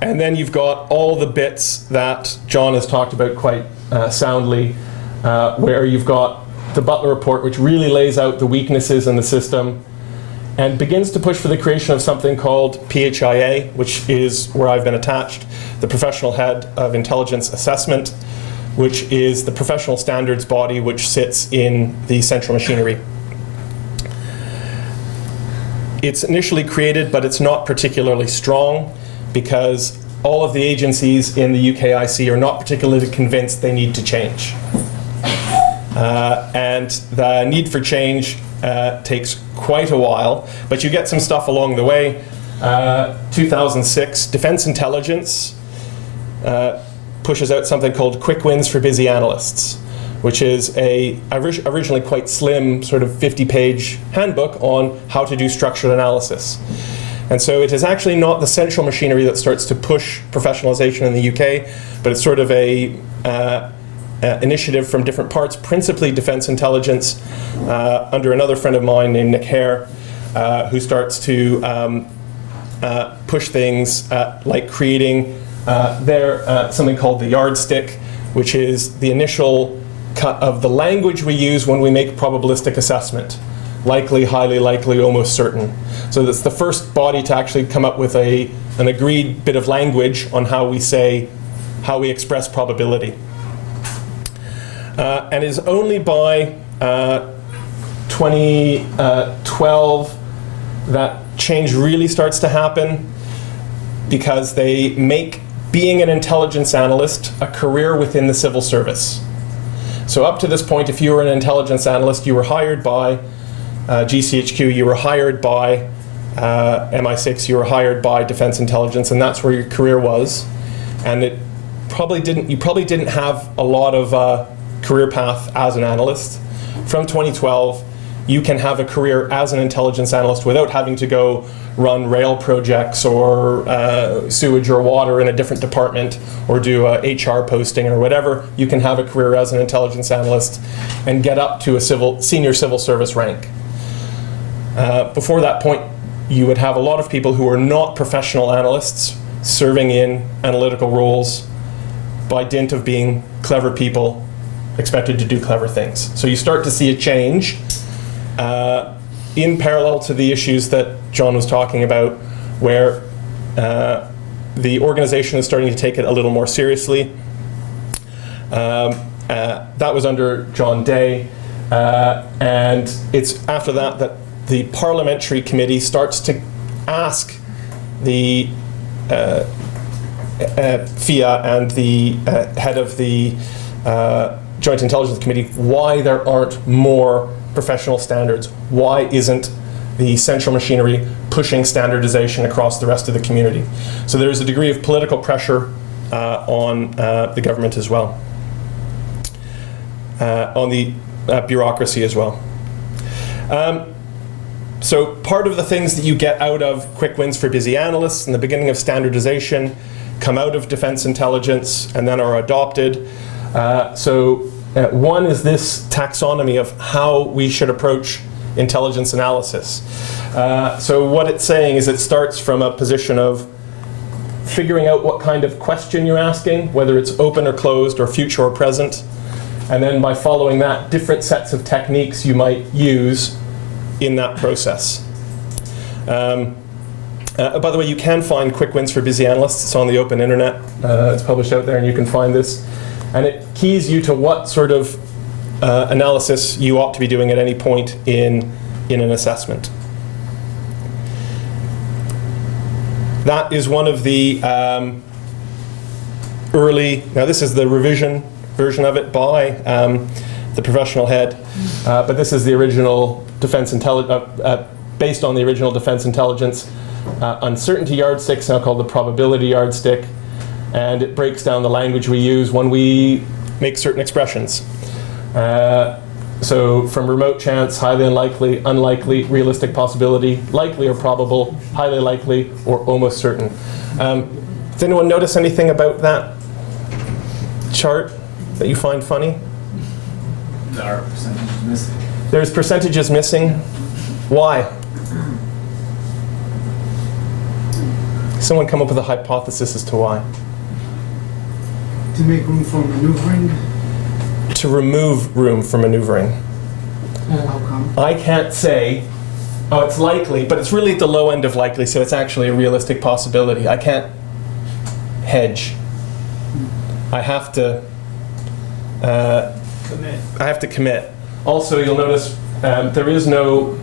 And then you've got all the bits that John has talked about quite soundly, where you've got the Butler Report, which really lays out the weaknesses in the system and begins to push for the creation of something called PHIA, which is where I've been attached, the Professional Head of Intelligence Assessment, which is the professional standards body which sits in the central machinery. it's initially created, but it's not particularly strong because all of the agencies in the UKIC are not particularly convinced they need to change. And the need for change takes quite a while, but you get some stuff along the way. 2006, Defense Intelligence pushes out something called Quick Wins for Busy Analysts, which is a originally quite slim sort of 50-page handbook on how to do structured analysis. And so it is actually not the central machinery that starts to push professionalization in the UK, but it's sort of a initiative from different parts, principally Defense Intelligence, under another friend of mine named Nick Hare, who starts to push things like creating something called the yardstick, which is the initial cut of the language we use when we make probabilistic assessment. Likely, highly likely, almost certain. So that's the first body to actually come up with an agreed bit of language on how we express probability. And it's only by 2012 that change really starts to happen, because they make being an intelligence analyst a career within the civil service. So up to this point, if you were an intelligence analyst, you were hired by GCHQ, you were hired by MI6, you were hired by Defense Intelligence, and that's where your career was. And you probably didn't have a lot of career path as an analyst. From 2012, you can have a career as an intelligence analyst without having to go run rail projects or sewage or water in a different department or do a HR posting or whatever. You can have a career as an intelligence analyst and get up to a senior civil service rank. Before that point, you would have a lot of people who are not professional analysts serving in analytical roles by dint of being clever people expected to do clever things. So you start to see a change in parallel to the issues that John was talking about, where the organization is starting to take it a little more seriously. That was under John Day, and it's after that that the parliamentary committee starts to ask the FIA and the head of the Joint Intelligence Committee why there aren't more professional standards. Why isn't the central machinery pushing standardization across the rest of the community? So there's a degree of political pressure on the government as well, on the bureaucracy as well. So part of the things that you get out of Quick Wins for Busy Analysts and the beginning of standardization come out of Defense Intelligence and then are adopted. One is this taxonomy of how we should approach intelligence analysis. So what it's saying is it starts from a position of figuring out what kind of question you're asking, whether it's open or closed or future or present, and then by following that, different sets of techniques you might use in that process. By the way, you can find Quick Wins for Busy Analysts. It's on the open internet. It's published out there, and you can find this. And it keys you to what sort of analysis you ought to be doing at any point in an assessment. That is one of the early, now this is the revision version of it by the professional head, but this is the original Defense Intelligence, based on the original Defense Intelligence uncertainty yardstick, now called the probability yardstick, and it breaks down the language we use when we make certain expressions. So from remote chance, highly unlikely, unlikely, realistic possibility, likely or probable, highly likely, or almost certain. Does anyone notice anything about that chart that you find funny? There are percentages missing. There's percentages missing. Why? Someone come up with a hypothesis as to why. To make room for maneuvering. To remove room for maneuvering. How come? I can't say, oh, it's likely, but it's really at the low end of likely, so it's actually a realistic possibility. I can't hedge. I have to Commit. I have to commit. Also, you'll notice there is no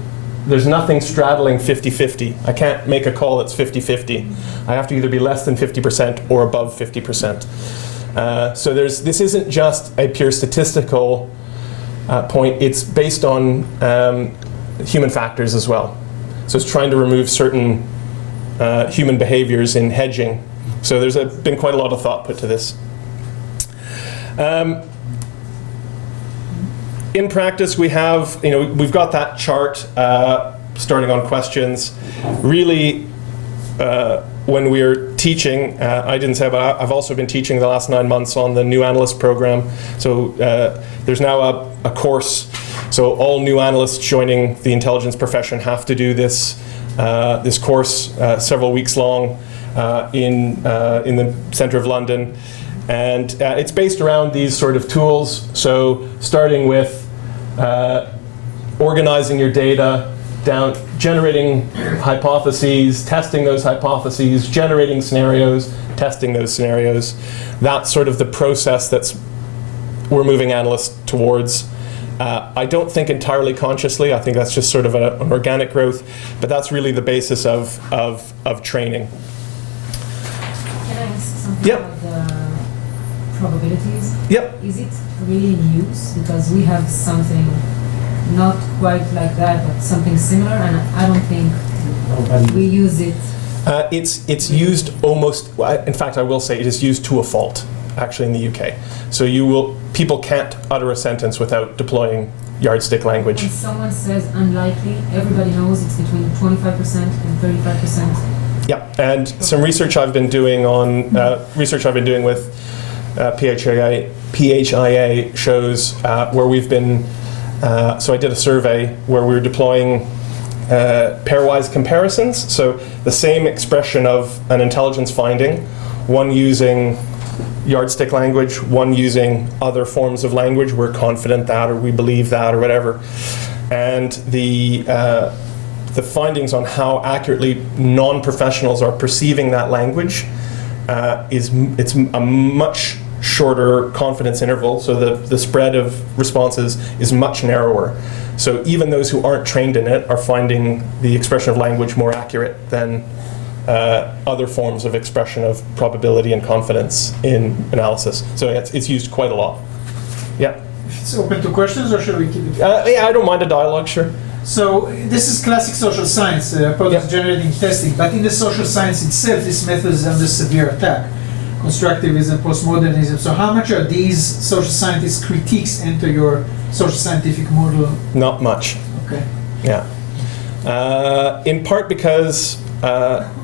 there's nothing straddling 50-50. I can't make a call that's 50-50. I have to either be less than 50% or above 50%. So this isn't just a pure statistical point. It's based on human factors as well. So it's trying to remove certain human behaviors in hedging. So there's been quite a lot of thought put to this. In practice, we've got that chart starting on questions. Really, when we're teaching, I didn't say, but I've also been teaching the last 9 months on the new analyst program. So there's now a course. So all new analysts joining the intelligence profession have to do this course, several weeks long, in the center of London. And it's based around these sort of tools. So starting with organizing your data, down generating hypotheses, testing those hypotheses, generating scenarios, testing those scenarios. That's sort of the process we're moving analysts towards. I don't think entirely consciously. I think that's just sort of an organic growth, but that's really the basis of training. Can I ask something Yep. about the probabilities? Yep. Is it really in use? Because we have something not quite like that, but something similar, and I don't think we use it. It's used almost, in fact, I will say it is used to a fault, actually, in the UK. So people can't utter a sentence without deploying yardstick language. When someone says unlikely, everybody knows it's between 25% and 35%. Yeah, and some research I've been doing with PHIA shows where we've been. So I did a survey where we were deploying pairwise comparisons. So the same expression of an intelligence finding, one using yardstick language, one using other forms of language. We're confident that, or we believe that, or whatever. And the findings on how accurately non-professionals are perceiving that language it's a much shorter confidence interval, so the spread of responses is much narrower. So even those who aren't trained in it are finding the expression of language more accurate than other forms of expression of probability and confidence in analysis. So it's used quite a lot. Yeah. It's open to questions, or should we keep it? Yeah, I don't mind a dialogue, sure. So this is classic social science, product generating testing, but in the social science itself, this method is under severe attack. Constructivism, postmodernism. So how much are these social scientist critiques enter your social scientific model? Not much. Okay. Yeah. In part because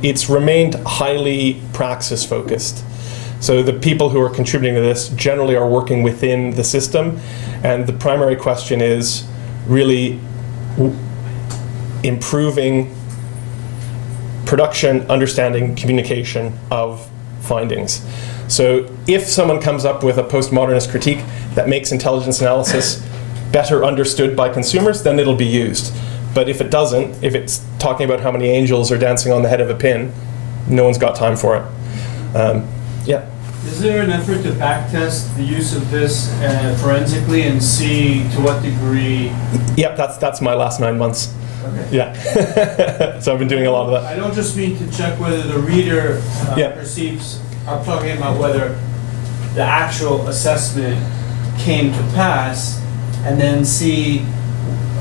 it's remained highly praxis focused. So the people who are contributing to this generally are working within the system, and the primary question is really improving production, understanding, communication of findings. So if someone comes up with a postmodernist critique that makes intelligence analysis better understood by consumers, then it'll be used. But if it doesn't, if it's talking about how many angels are dancing on the head of a pin, no one's got time for it. Yeah. Is there an effort to backtest the use of this forensically and see to what degree? Yep, that's my last 9 months. Okay. Yeah. So I've been doing a lot of that. I don't just mean to check whether the reader perceives, I'm talking about whether the actual assessment came to pass, and then see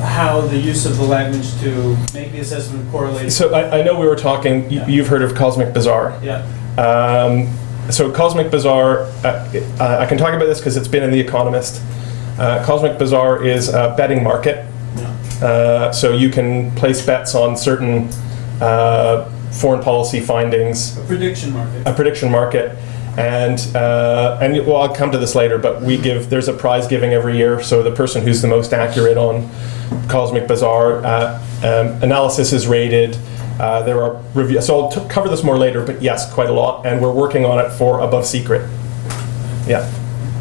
how the use of the language to make the assessment correlate. So I know we were talking, you've heard of Cosmic Bazaar. Yeah. So Cosmic Bazaar, I can talk about this because it's been in The Economist. Cosmic Bazaar is a betting market. So you can place bets on certain foreign policy findings. A prediction market. A prediction market. And well, I'll come to this later, but there's a prize giving every year. So the person who's the most accurate on Cosmic Bazaar, analysis is rated. There are reviews. So I'll cover this more later, but yes, quite a lot. And we're working on it for above secret. Yeah.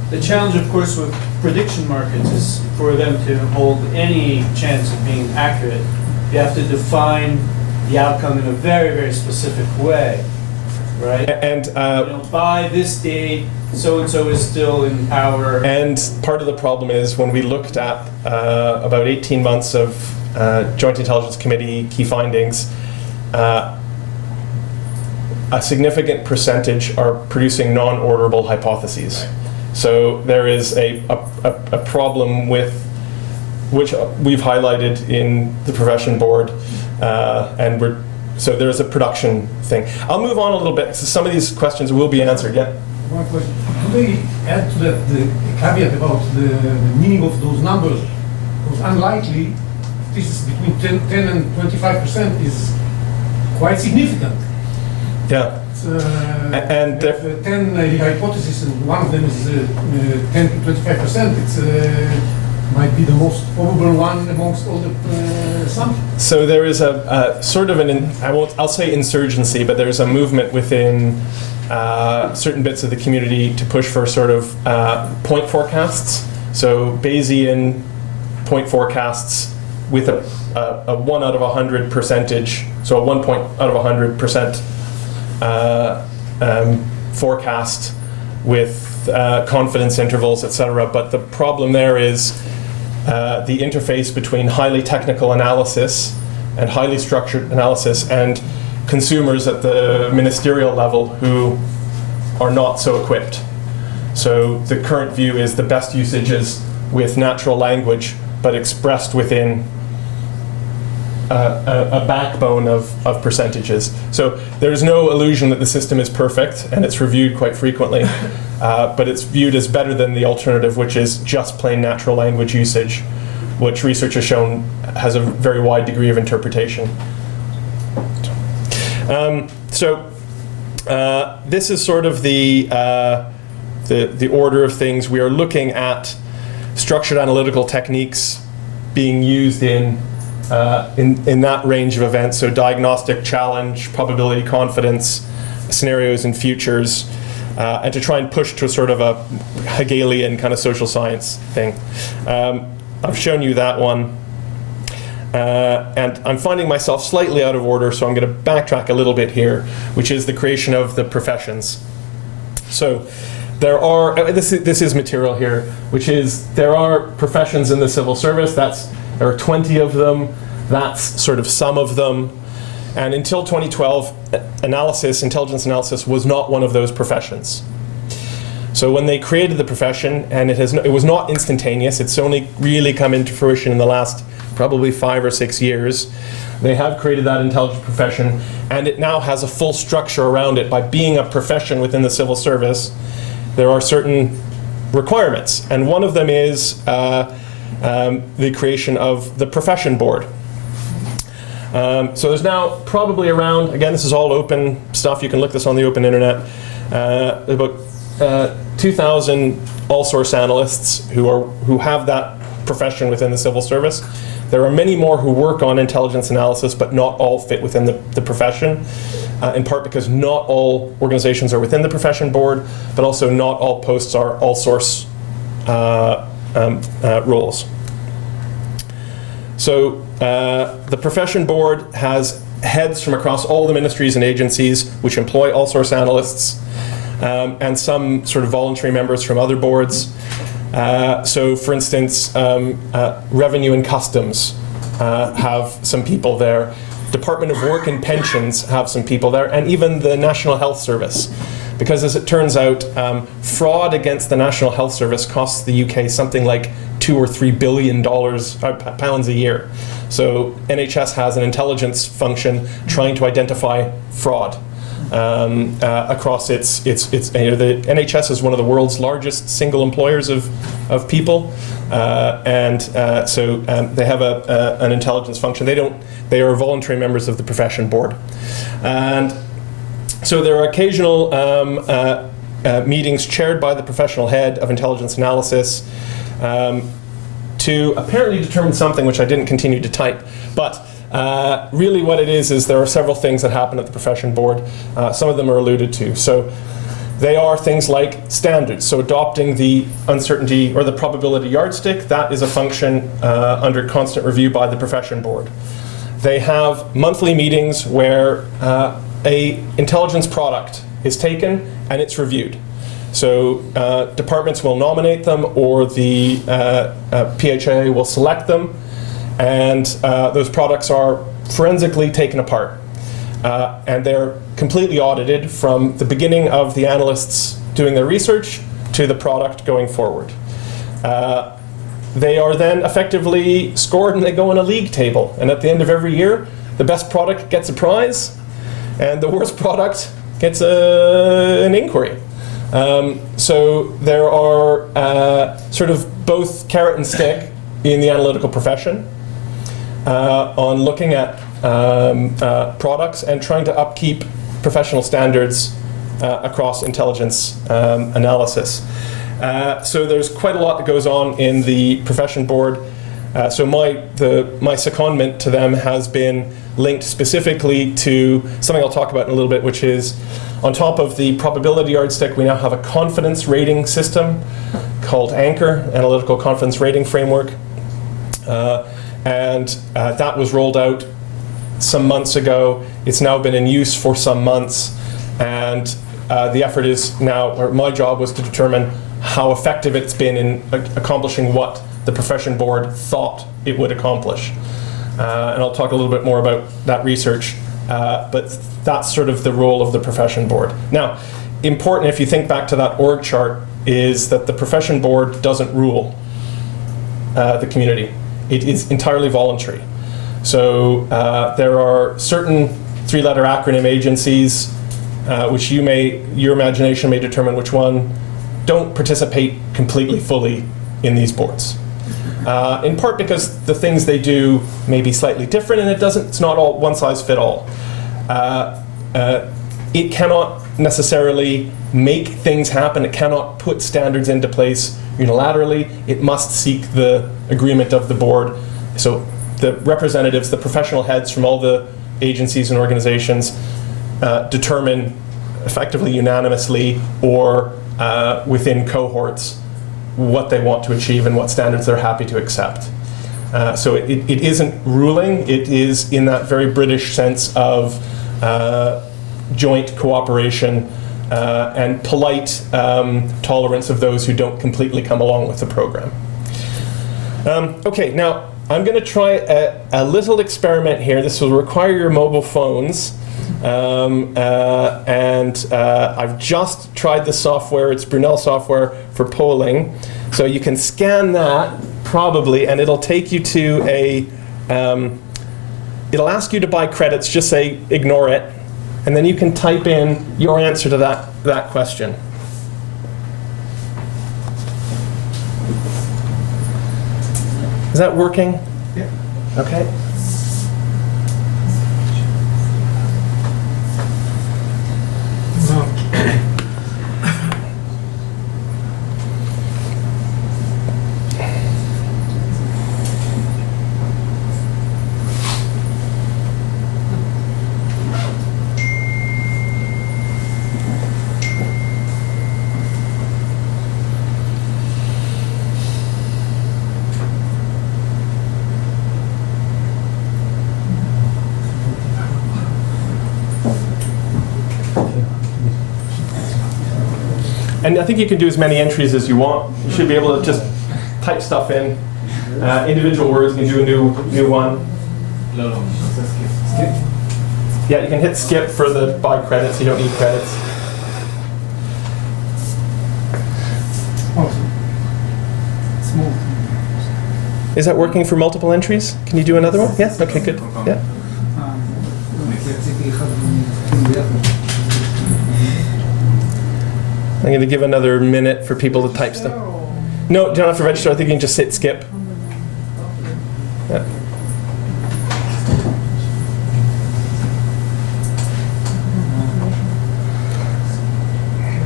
The challenge, of course, with prediction markets is for them to hold any chance of being accurate, you have to define the outcome in a very, very specific way, right? And by this date, so-and-so is still in power. And part of the problem is when we looked at about 18 months of Joint Intelligence Committee key findings, a significant percentage are producing non-orderable hypotheses. So there is a problem with, which we've highlighted in the profession board, and so there's a production thing. I'll move on a little bit, so some of these questions will be answered. Yeah? One question. Do they add to that the caveat about the meaning of those numbers? Because unlikely, this is between 10 and 25% is quite significant. Yeah. And 10 hypotheses, and one of them is 10 to 25%. It's might be the most probable one amongst all the assumptions. So there is a sort of I'll say insurgency, but there's a movement within certain bits of the community to push for sort of point forecasts. So Bayesian point forecasts with a 1 out of 100 percentage, so a 1 point out of 100% forecast with confidence intervals, etc. But the problem there is the interface between highly technical analysis and highly structured analysis and consumers at the ministerial level who are not so equipped. So the current view is the best usage is with natural language, but expressed within a backbone of percentages. So there's no illusion that the system is perfect, and it's reviewed quite frequently, but it's viewed as better than the alternative, which is just plain natural language usage, which research has shown has a very wide degree of interpretation. This is sort of the order of things. We are looking at structured analytical techniques being used in that range of events, so diagnostic, challenge, probability, confidence, scenarios and futures, and to try and push to a sort of a Hegelian kind of social science thing. I've shown you that one, and I'm finding myself slightly out of order, so I'm going to backtrack a little bit here, which is the creation of the professions. So there are, this is material here, which is there are professions in the civil service. There are 20 of them. That's sort of some of them. And until 2012, intelligence analysis was not one of those professions. So when they created the profession, and it was not instantaneous, it's only really come into fruition in the last probably 5 or 6 years. They have created that intelligence profession, and it now has a full structure around it. By being a profession within the civil service, there are certain requirements, and one of them is the creation of the profession board. So there's now probably around, again, this is all open stuff, you can look this on the open internet, about 2,000 all-source analysts who have that profession within the civil service. There are many more who work on intelligence analysis, but not all fit within the profession, in part because not all organizations are within the profession board, but also not all posts are all-source roles. So the profession board has heads from across all the ministries and agencies which employ all-source analysts, and some sort of voluntary members from other boards. So for instance, Revenue and Customs have some people there. Department of Work and Pensions have some people there, and even the National Health Service. Because as it turns out, fraud against the National Health Service costs the UK something like $2 or $3 billion pounds a year. So NHS has an intelligence function trying to identify fraud across its the NHS is one of the world's largest single employers of people, and so they have an intelligence function. They are voluntary members of the profession board, and so there are occasional meetings chaired by the professional head of intelligence analysis to apparently determine something which I didn't continue to type, but really what it is there are several things that happen at the profession board. Some of them are alluded to. So they are things like standards. So adopting the uncertainty or the probability yardstick, that is a function under constant review by the profession board. They have monthly meetings where a intelligence product is taken and it's reviewed. So departments will nominate them, or the PHA will select them, and those products are forensically taken apart. And they're completely audited from the beginning of the analysts doing their research to the product going forward. They are then effectively scored and they go on a league table. And at the end of every year, the best product gets a prize and the worst product gets an inquiry. So there are sort of both carrot and stick in the analytical profession on looking at products and trying to upkeep professional standards across intelligence analysis. So there's quite a lot that goes on in the profession board. So my secondment to them has been linked specifically to something I'll talk about in a little bit, which is on top of the probability yardstick, we now have a confidence rating system called Anchor, Analytical Confidence Rating Framework. And that was rolled out some months ago. It's now been in use for some months. And the effort is now, or my job was to determine how effective it's been in accomplishing what the profession board thought it would accomplish. And I'll talk a little bit more about that research, but that's sort of the role of the profession board. Now, important if you think back to that org chart is that the profession board doesn't rule the community. It is entirely voluntary. So there are certain three-letter acronym agencies which your imagination may determine which one don't participate completely fully in these boards. In part because the things they do may be slightly different and it's not all one size fit all. It cannot necessarily make things happen. It cannot put standards into place unilaterally. It must seek the agreement of the board. So the representatives, the professional heads from all the agencies and organizations determine effectively unanimously or within cohorts what they want to achieve and what standards they're happy to accept. So it isn't ruling, it is in that very British sense of joint cooperation and polite tolerance of those who don't completely come along with the program. Okay, now I'm going to try a little experiment here. This will require your mobile phones. I've just tried the software. It's Brunel software for polling. So you can scan that probably, and it'll take you to it'll ask you to buy credits. Just say ignore it, and then you can type in your answer to that question. Is that working? Yeah. Okay. And I think you can do as many entries as you want. You should be able to just type stuff in. Individual words, you can do a new one. No. Skip. Yeah, you can hit skip for the buy credits. You don't need credits. Small. Is that working for multiple entries? Can you do another one? Yeah? Okay, good. Yeah. I'm going to give another minute for people to type stuff. No, you don't have to register. I think you can just hit skip. Yeah.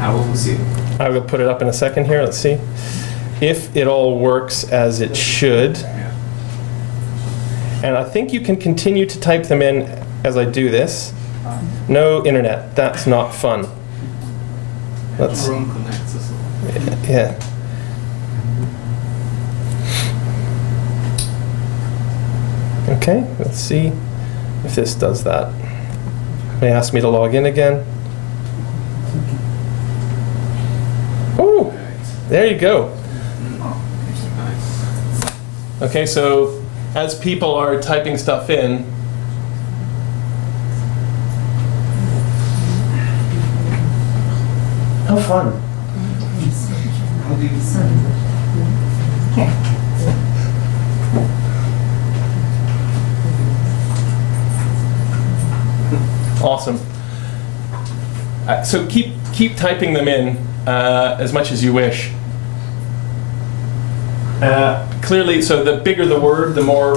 I will see. I will put it up in a second here. Let's see. If it all works as it should. And I think you can continue to type them in as I do this. No internet. That's not fun. Let's. Yeah. Okay, let's see if this does that. May ask me to log in again. Oh, there you go. Okay, so as people are typing stuff in, how fun. How do you Awesome. So keep typing them in as much as you wish. Clearly, so the bigger the word, the more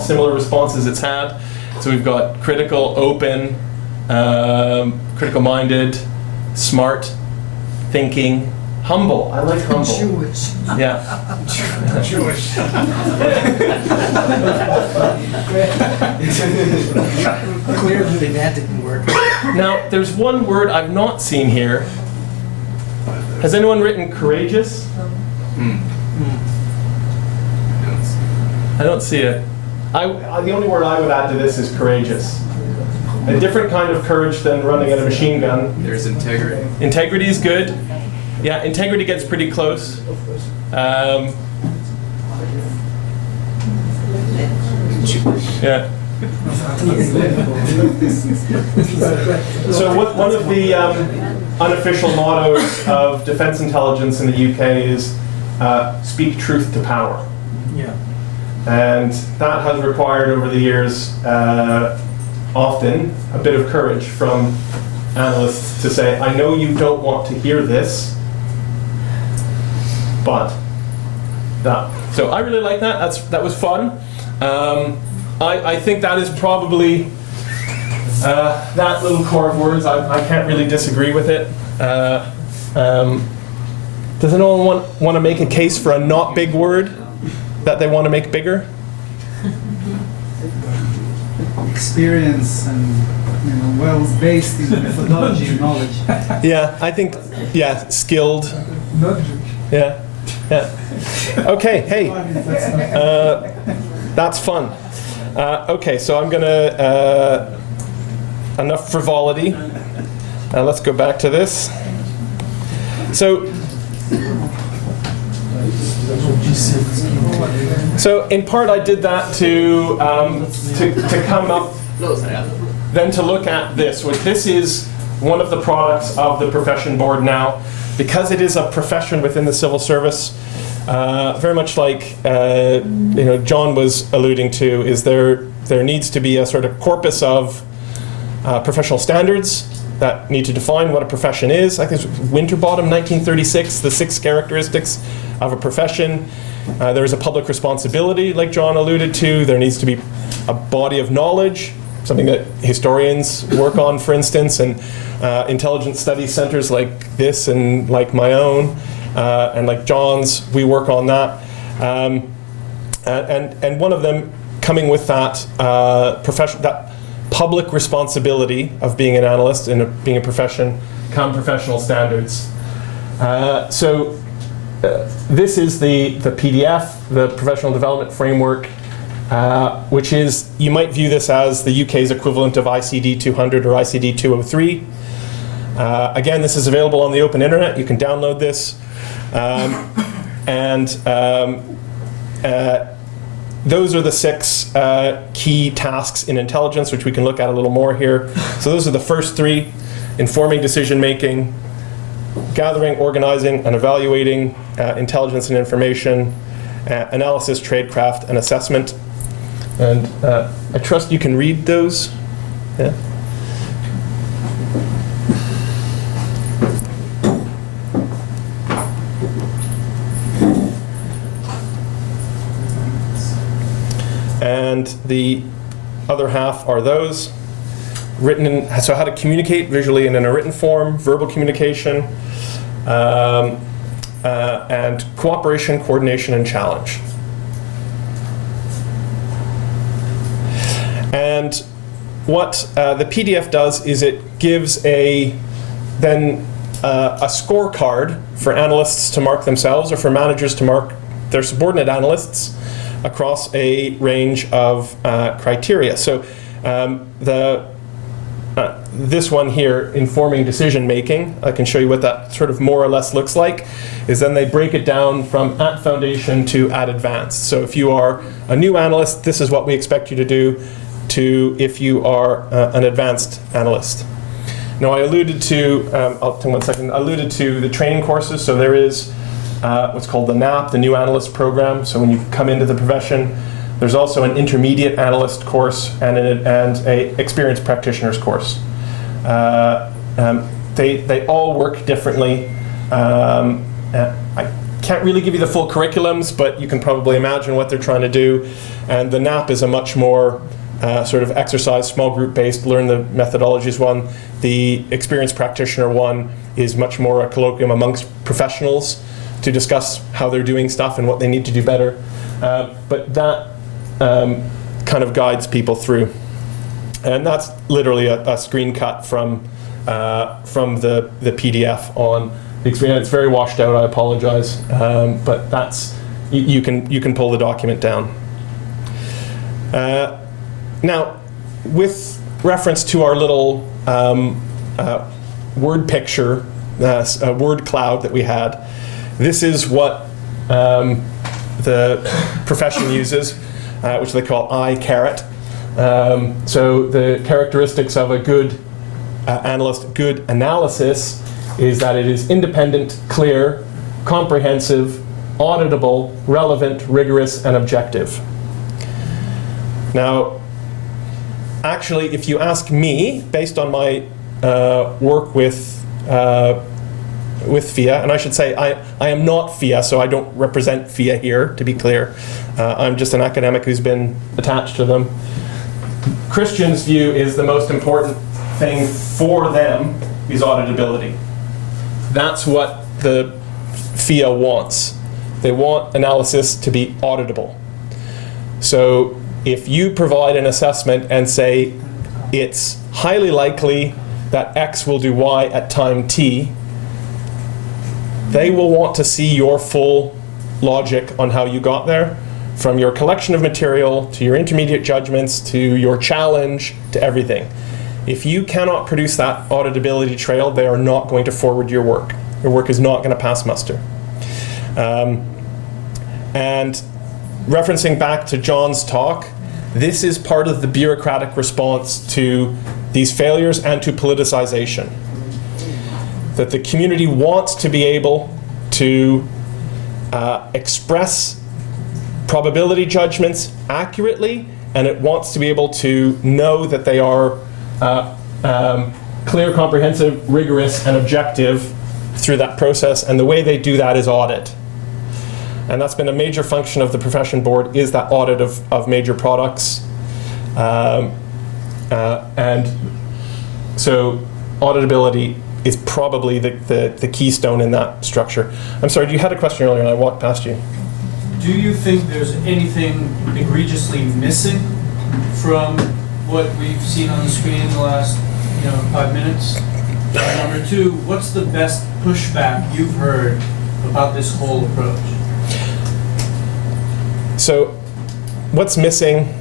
similar responses it's had. So we've got critical, open, critical-minded, smart, thinking, humble. I like humble. Jewish. Yeah. Jewish. Clearly that didn't work. Now, there's one word I've not seen here. Has anyone written courageous? I don't see it. The only word I would add to this is courageous. A different kind of courage than running at a machine gun. There's integrity. Integrity is good. Yeah, integrity gets pretty close. Yeah. So one of the unofficial mottos of defense intelligence in the UK is speak truth to power. Yeah. And that has required over the years often a bit of courage from analysts to say, I know you don't want to hear this, but that. So I really like that. That was fun. I think that is probably that little core of words. I can't really disagree with it. Does anyone want to make a case for a not big word that they want to make bigger? Experience and well based in methodology and knowledge. Yeah, I think skilled. Yeah. Okay, hey, that's fun. Okay, so I'm gonna enough frivolity. Let's go back to this. So in part I did that to come up, then to look at this. This is one of the products of the profession board now, because it is a profession within the civil service. Very much like John was alluding to, is there needs to be a sort of corpus of professional standards that need to define what a profession is. I think it's Winterbottom, 1936, the 6 characteristics of a profession. There is a public responsibility, like John alluded to. There needs to be a body of knowledge, something that historians work on, for instance, and intelligence study centers like this and like my own, and like John's, we work on that. And one of them coming with that that public responsibility of being an analyst and being a profession, come professional standards. This is the PDF, the Professional Development Framework, which is, you might view this as the UK's equivalent of ICD 200 or ICD 203. Again, this is available on the open internet. You can download this. Those are the 6 key tasks in intelligence, which we can look at a little more here. So those are the first 3: informing decision-making, gathering, organizing, and evaluating intelligence and information, analysis, tradecraft, and assessment. And I trust you can read those. Yeah. And the other half are those written in, so how to communicate visually and in a written form, verbal communication, and cooperation, coordination, and challenge. And what the PDF does is it gives a scorecard for analysts to mark themselves, or for managers to mark their subordinate analysts across a range of criteria. So the this one here, informing decision making, I can show you what that sort of more or less looks like, is then they break it down from at foundation to at advanced. So if you are a new analyst, this is what we expect you to do, to if you are an advanced analyst. Now I alluded to, I'll take 1 second, I alluded to the training courses. So there is what's called the NAP, the New Analyst Program. So when you come into the profession, there's also an intermediate analyst course and a experienced practitioner's course. They all work differently. I can't really give you the full curriculums, but you can probably imagine what they're trying to do. And the NAP is a much more sort of exercise, small group based, learn the methodologies one. The experienced practitioner one is much more a colloquium amongst professionals to discuss how they're doing stuff and what they need to do better. But that kind of guides people through. And that's literally a screen cut from the PDF on the experience. It's very washed out, I apologize. But that's, you can pull the document down. Now, with reference to our little word picture, word cloud that we had, this is what the profession uses, which they call I-caret. So the characteristics of a good analyst, good analysis, is that it is independent, clear, comprehensive, auditable, relevant, rigorous, and objective. Now, actually, if you ask me, based on my work with FIA, and I should say I am not FIA, so I don't represent FIA here, to be clear. I'm just an academic who's been attached to them. Kristian's view is the most important thing for them is auditability. That's what the FIA wants. They want analysis to be auditable. So if you provide an assessment and say it's highly likely that X will do Y at time T, they will want to see your full logic on how you got there, from your collection of material to your intermediate judgments to your challenge to everything. If you cannot produce that auditability trail, they are not going to forward your work. Your work is not going to pass muster. And referencing back to John's talk, this is part of the bureaucratic response to these failures and to politicization. That the community wants to be able to express probability judgments accurately, and it wants to be able to know that they are clear, comprehensive, rigorous, and objective through that process, and the way they do that is audit. And that's been a major function of the profession board, is that audit of major products. And so auditability is probably the keystone in that structure. I'm sorry, you had a question earlier and I walked past you. Do you think there's anything egregiously missing from what we've seen on the screen in the last 5 minutes? Number two, what's the best pushback you've heard about this whole approach? So what's missing?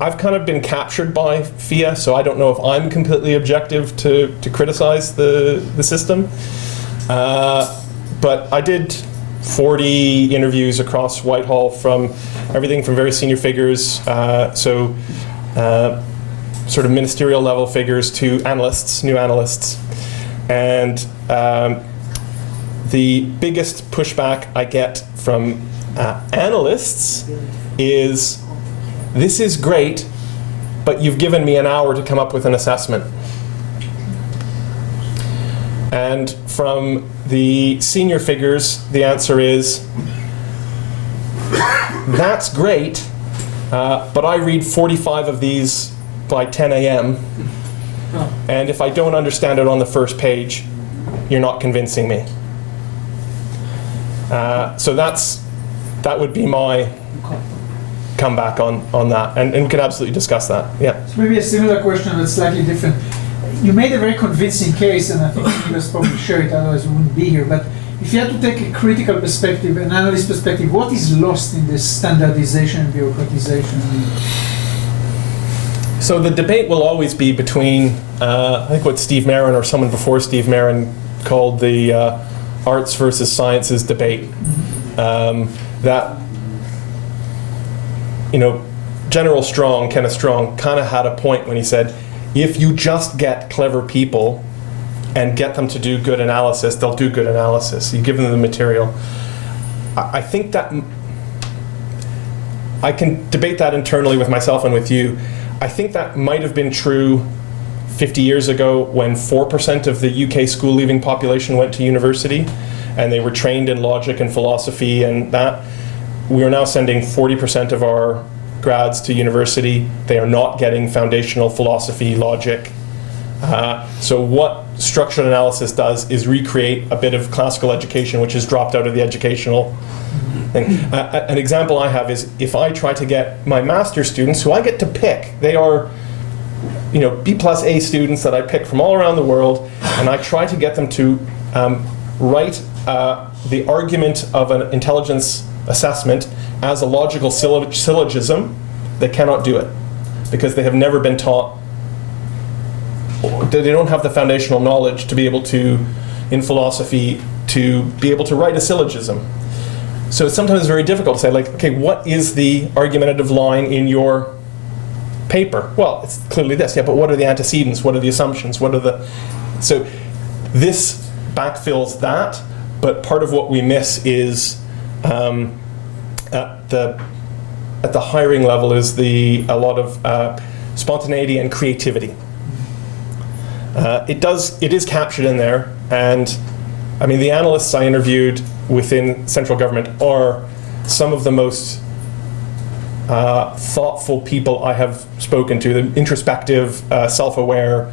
I've kind of been captured by FIA, so I don't know if I'm completely objective to criticize the system. But I did 40 interviews across Whitehall, from everything from very senior figures, sort of ministerial level figures, to analysts, new analysts. And the biggest pushback I get from analysts is, this is great, but you've given me an hour to come up with an assessment. And from the senior figures, the answer is, that's great, but I read 45 of these by 10 a.m. And if I don't understand it on the first page, you're not convincing me. So that would be my comeback on that, and we could absolutely discuss that. Yeah. So maybe a similar question that's slightly different. You made a very convincing case, and I think you guys probably share it, otherwise we wouldn't be here. But if you had to take a critical perspective, an analyst perspective, what is lost in this standardization and bureaucratization? So the debate will always be between, I think what Steve Marin or someone before Steve Marin called the arts versus sciences debate. That, you know, General Strong, Kenneth Strong, kind of had a point when he said, if you just get clever people and get them to do good analysis, they'll do good analysis. You give them the material. I think that I can debate that internally with myself and with you. I think that might have been true 50 years ago when 4% of the UK school leaving population went to university and they were trained in logic and philosophy and that. We are now sending 40% of our grads to university. They are not getting foundational philosophy, logic. So what structural analysis does is recreate a bit of classical education which has dropped out of the educational thing. An example I have is if I try to get my master's students, who I get to pick, they are, you know, B+A students that I pick from all around the world, and I try to get them to write the argument of an intelligence assessment as a logical syllogism, they cannot do it because they have never been taught, they don't have the foundational knowledge to be able to, in philosophy, to be able to write a syllogism. So it's sometimes very difficult to say, like, okay, what is the argumentative line in your paper? Well, it's clearly this, yeah, but what are the antecedents? What are the assumptions? What are the... So this backfills that, but part of what we miss is at the hiring level is a lot of spontaneity and creativity. It is captured in there, and I mean the analysts I interviewed within central government are some of the most thoughtful people I have spoken to. The introspective, self-aware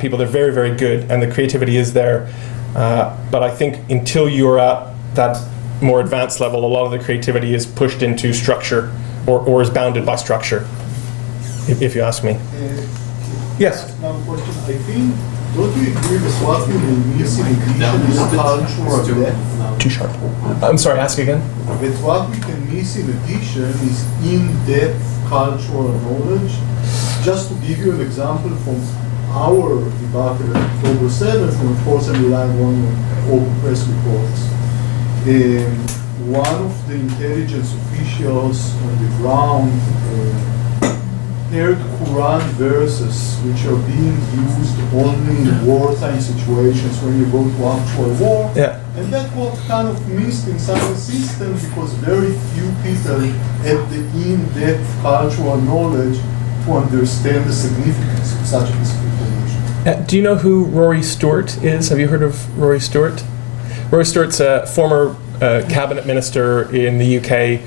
people. They're very, very good, and the creativity is there. But I think until you're at that more advanced level, a lot of the creativity is pushed into structure or is bounded by structure, if you ask me. Yes? One question. I think, don't you agree with what we miss in addition is cultural depth? Too sharp. I'm sorry, ask again? But what we can miss in addition is in-depth cultural knowledge. Just to give you an example from our debacle on October 7th, and of course I'm relying on open press reports. One of the intelligence officials on the ground heard Quran verses which are being used only in wartime situations when you go to actual war. Yeah. And that was kind of missed inside the system because very few people have the in-depth cultural knowledge to understand the significance of such a piece of information. Do you know who Rory Stewart is? Have you heard of Rory Stewart? Rory Stewart's a former cabinet minister in the UK.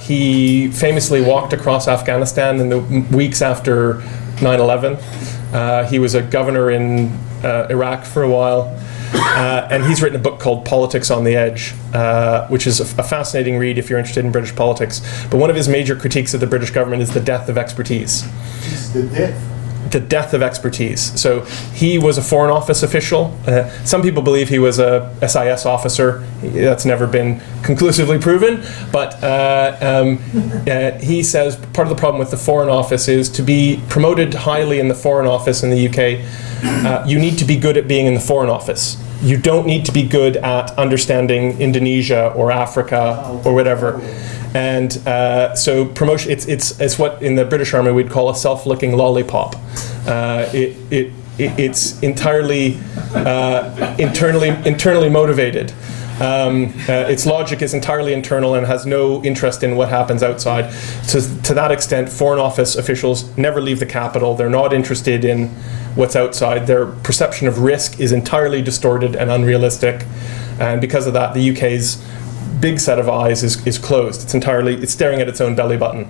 He famously walked across Afghanistan in the weeks after 9/11. He was a governor in Iraq for a while. And he's written a book called Politics on the Edge, which is a fascinating read if you're interested in British politics. But one of his major critiques of the British government is the death of expertise. It's the death. The death of expertise. So he was a Foreign Office official. Some people believe he was a SIS officer. That's never been conclusively proven. But he says part of the problem with the Foreign Office is to be promoted highly in the Foreign Office in the UK, you need to be good at being in the Foreign Office. You don't need to be good at understanding Indonesia or Africa or whatever. And so promotion, it's what in the British Army we'd call a self-licking lollipop. It's entirely internally motivated. Its logic is entirely internal and has no interest in what happens outside. So to that extent, Foreign Office officials never leave the capital. They're not interested in what's outside. Their perception of risk is entirely distorted and unrealistic. And because of that, the UK's big set of eyes is closed. It's staring at its own belly button.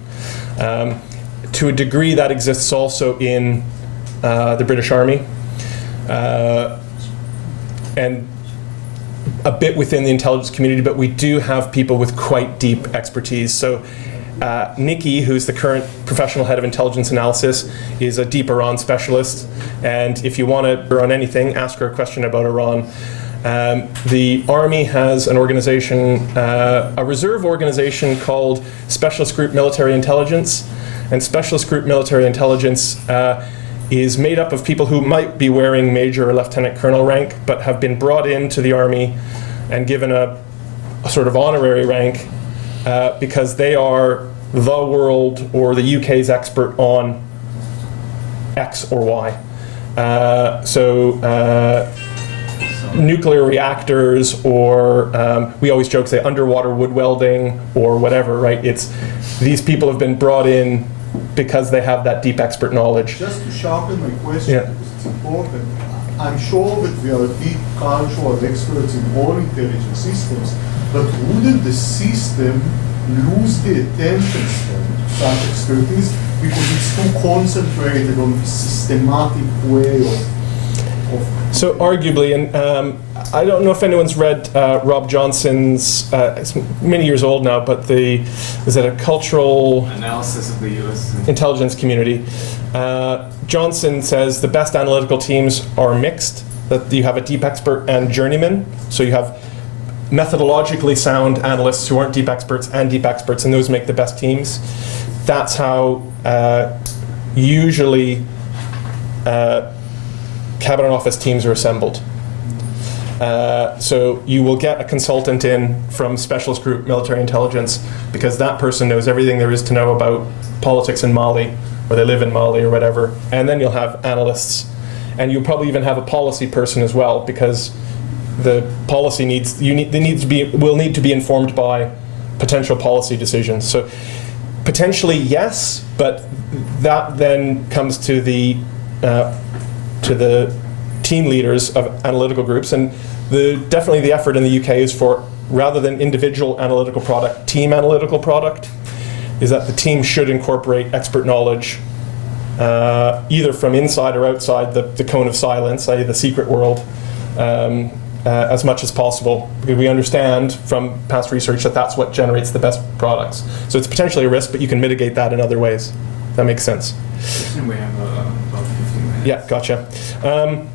To a degree, that exists also in the British Army, and a bit within the intelligence community, but we do have people with quite deep expertise. So Nikki, who's the current professional head of intelligence analysis, is a deep Iran specialist, and if you want to run anything, ask her a question about Iran. The Army has an organization, a reserve organization called Specialist Group Military Intelligence. And specialist group military intelligence is made up of people who might be wearing major or lieutenant colonel rank, but have been brought into the Army and given a sort of honorary rank because they are the world or the UK's expert on X or Y. Nuclear reactors, or we always joke, say, underwater wood welding or whatever, right? It's these people have been brought in because they have that deep expert knowledge. Just to sharpen my question, Yeah. because it's important, I'm sure that we are deep cultural experts in all intelligence systems, but wouldn't the system lose the attention span to such expertise because it's too concentrated on the systematic way of So arguably, and I don't know if anyone's read Rob Johnson's, it's many years old now, but is it a cultural analysis of the U.S. intelligence community? Johnson says the best analytical teams are mixed, that you have a deep expert and journeyman. So you have methodologically sound analysts who aren't deep experts and deep experts, and those make the best teams. That's how usually Cabinet Office teams are assembled. So you will get a consultant in from specialist group military intelligence because that person knows everything there is to know about politics in Mali, or they live in Mali or whatever. And then you'll have analysts, and you'll probably even have a policy person as well, because the policy will need to be informed by potential policy decisions. So potentially yes, but that then comes to the team leaders of analytical groups, and definitely the effort in the UK is for, rather than individual analytical product, team analytical product, is that the team should incorporate expert knowledge either from inside or outside the cone of silence, i.e. the secret world, as much as possible, because we understand from past research that that's what generates the best products. So it's potentially a risk, but you can mitigate that in other ways. That makes sense. We have about 15 minutes. Yeah, gotcha. And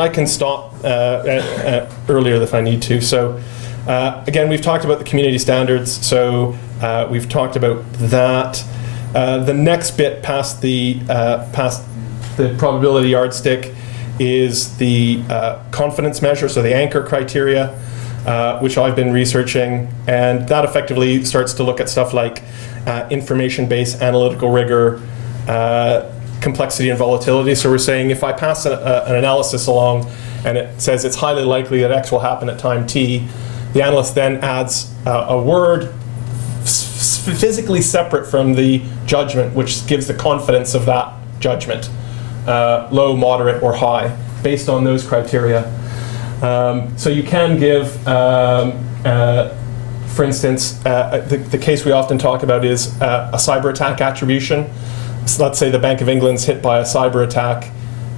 I can stop earlier if I need to. So again, we've talked about the community standards. So we've talked about that. The next bit past the probability yardstick is the confidence measure, so the anchor criteria, which I've been researching, and that effectively starts to look at stuff like information-based analytical rigor, complexity and volatility. So we're saying if I pass an analysis along and it says it's highly likely that X will happen at time T, the analyst then adds a word physically separate from the judgment, which gives the confidence of that judgment, low, moderate, or high, based on those criteria. So you can give, for instance, the case we often talk about is a cyber attack attribution. So let's say the Bank of England's hit by a cyber attack.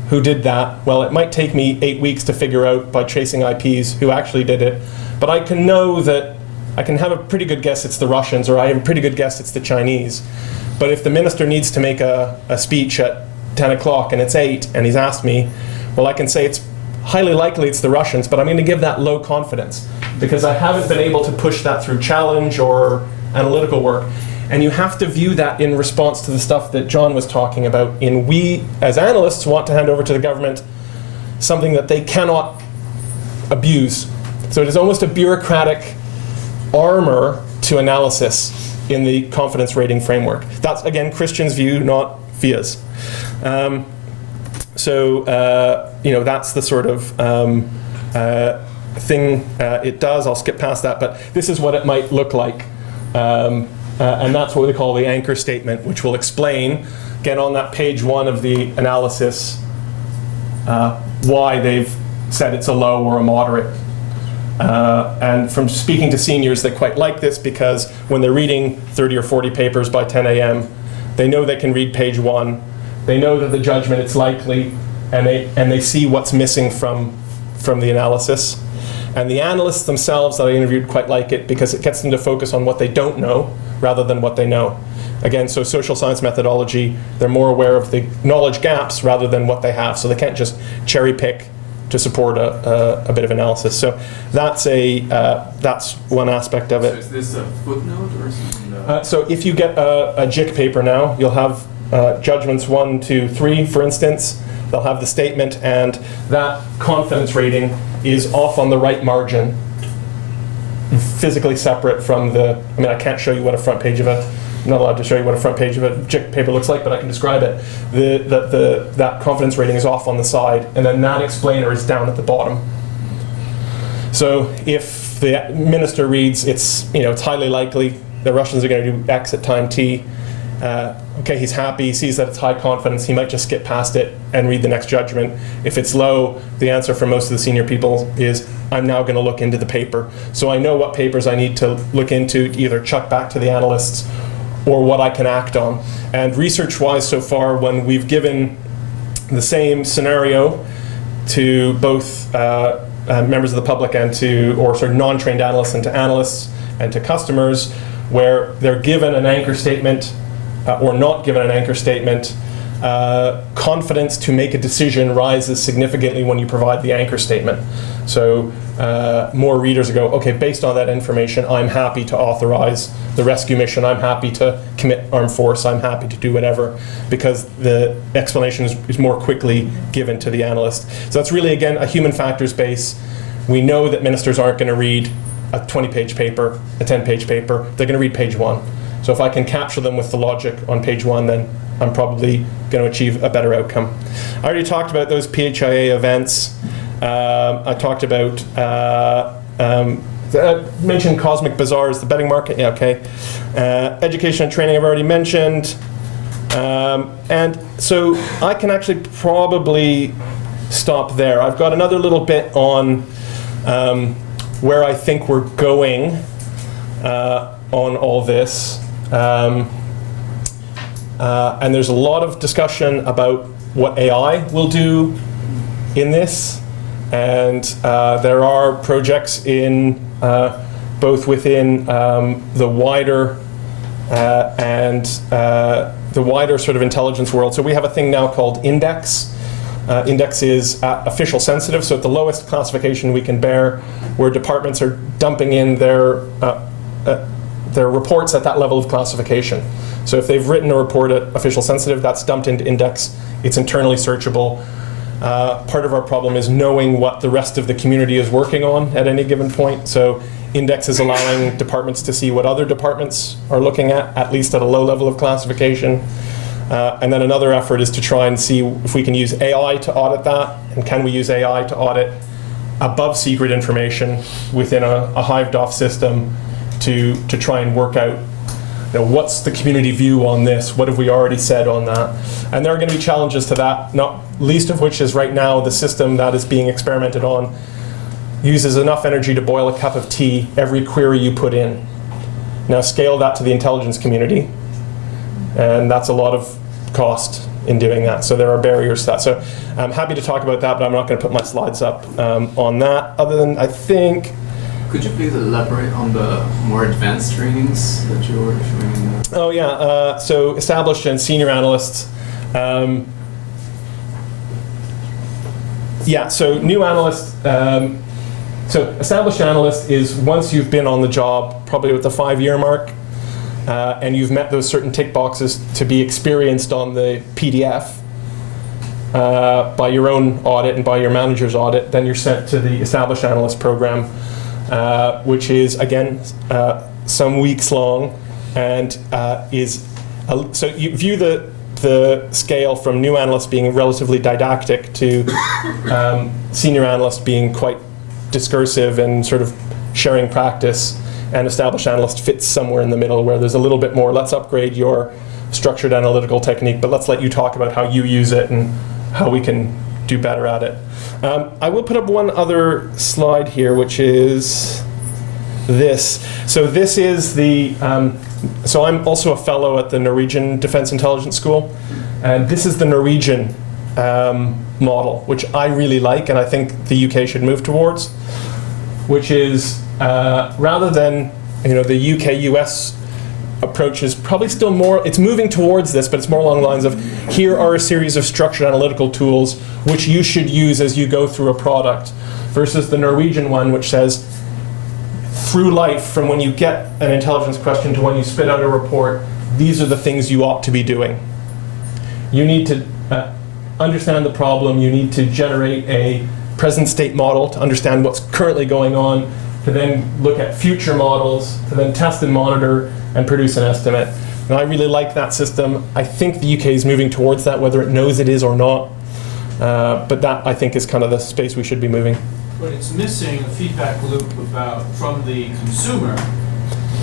Who did that? Well, it might take me 8 weeks to figure out by tracing IPs who actually did it, but I can know that I can have a pretty good guess it's the Russians, or I have a pretty good guess it's the Chinese. But if the minister needs to make a speech at 10 o'clock and it's 8 and he's asked me, well, I can say it's highly likely it's the Russians, but I'm going to give that low confidence because I haven't been able to push that through challenge or analytical work. And you have to view that in response to the stuff that John was talking about. We, as analysts, want to hand over to the government something that they cannot abuse. So it is almost a bureaucratic armor to analysis in the confidence rating framework. That's, again, Kristian's view, not FIA's. That's the sort of thing it does. I'll skip past that, but this is what it might look like. And that's what we call the anchor statement, which will explain, again, on that page 1 of the analysis, why they've said it's a low or a moderate. And from speaking to seniors, they quite like this because when they're reading 30 or 40 papers by 10 a.m., they know they can read page 1. They know that the judgment, it's likely, and they see what's missing from the analysis. And the analysts themselves that I interviewed quite like it because it gets them to focus on what they don't know rather than what they know. Again, so social science methodology, they're more aware of the knowledge gaps rather than what they have. So they can't just cherry pick to support a bit of analysis. So that's one aspect of So it. is this a footnote or something? So if you get a JIC paper now, you'll have judgments 1, 2, 3, for instance. They'll have the statement, and that confidence rating is off on the right margin, physically separate from the, I mean, I can't show you what a front page of a, I'm not allowed to show you what a front page of a JIC paper looks like, but I can describe it. That confidence rating is off on the side, and then that explainer is down at the bottom. So if the minister reads, it's highly likely the Russians are going to do X at time T, okay, he's happy, he sees that it's high confidence, he might just skip past it and read the next judgment. If it's low, the answer for most of the senior people is, I'm now going to look into the paper. So I know what papers I need to look into to either chuck back to the analysts or what I can act on. And research-wise so far, when we've given the same scenario to both members of the public and or sort of non-trained analysts and to analysts and to customers, where they're given an anchor statement or not given an anchor statement, confidence to make a decision rises significantly when you provide the anchor statement. So more readers go, okay, based on that information, I'm happy to authorize the rescue mission, I'm happy to commit armed force, I'm happy to do whatever, because the explanation is more quickly given to the analyst. So that's really, again, a human factors base. We know that ministers aren't going to read a 20-page paper, a 10-page paper, they're going to read page 1. So if I can capture them with the logic on page 1, then I'm probably going to achieve a better outcome. I already talked about those PHIA events. I talked about, mentioned cosmic bazaars, the betting market, yeah, okay. Education and training I've already mentioned. And so I can actually probably stop there. I've got another little bit on where I think we're going on all this. And there's a lot of discussion about what AI will do in this. And there are projects in both within the wider the wider sort of intelligence world. So we have a thing now called index. Index is official sensitive, so at the lowest classification we can bear, where departments are dumping in their reports at that level of classification. So if they've written a report at official sensitive, that's dumped into index. It's internally searchable. Part of our problem is knowing what the rest of the community is working on at any given point. So index is allowing departments to see what other departments are looking at least at a low level of classification. And then another effort is to try and see if we can use AI to audit that, and can we use AI to audit above secret information within a hived off system to try and work out, what's the community view on this? What have we already said on that? And there are going to be challenges to that, not least of which is right now the system that is being experimented on uses enough energy to boil a cup of tea every query you put in. Now scale that to the intelligence community, and that's a lot of cost in doing that. So there are barriers to that. So I'm happy to talk about that, but I'm not going to put my slides up on that, other than I think... Could you please elaborate on the more advanced trainings that you were showing? Oh yeah, so established and senior analysts. Yeah, so new analyst. So established analyst is once you've been on the job, probably with the 5-year mark, and you've met those certain tick boxes to be experienced on the PDF by your own audit and by your manager's audit, then you're sent to the established analyst program, which is, again, some weeks long, and so you view the scale from new analyst being relatively didactic to senior analyst being quite discursive and sort of sharing practice, and established analyst fits somewhere in the middle where there's a little bit more, let's upgrade your structured analytical technique, but let's let you talk about how you use it and how we can do better at it. I will put up one other slide here, which is this. So this is the, so I'm also a fellow at the Norwegian Defense Intelligence School, and this is the Norwegian model, which I really like and I think the UK should move towards, which is rather than the UK-US approach is probably still more, it's moving towards this, but it's more along the lines of, here are a series of structured analytical tools which you should use as you go through a product, versus the Norwegian one which says, through life, from when you get an intelligence question to when you spit out a report, these are the things you ought to be doing. You need to understand the problem, you need to generate a present state model to understand what's currently going on, to then look at future models, to then test and monitor and produce an estimate. And I really like that system. I think the UK is moving towards that, whether it knows it is or not. But that, I think, is kind of the space we should be moving. But it's missing a feedback loop from the consumer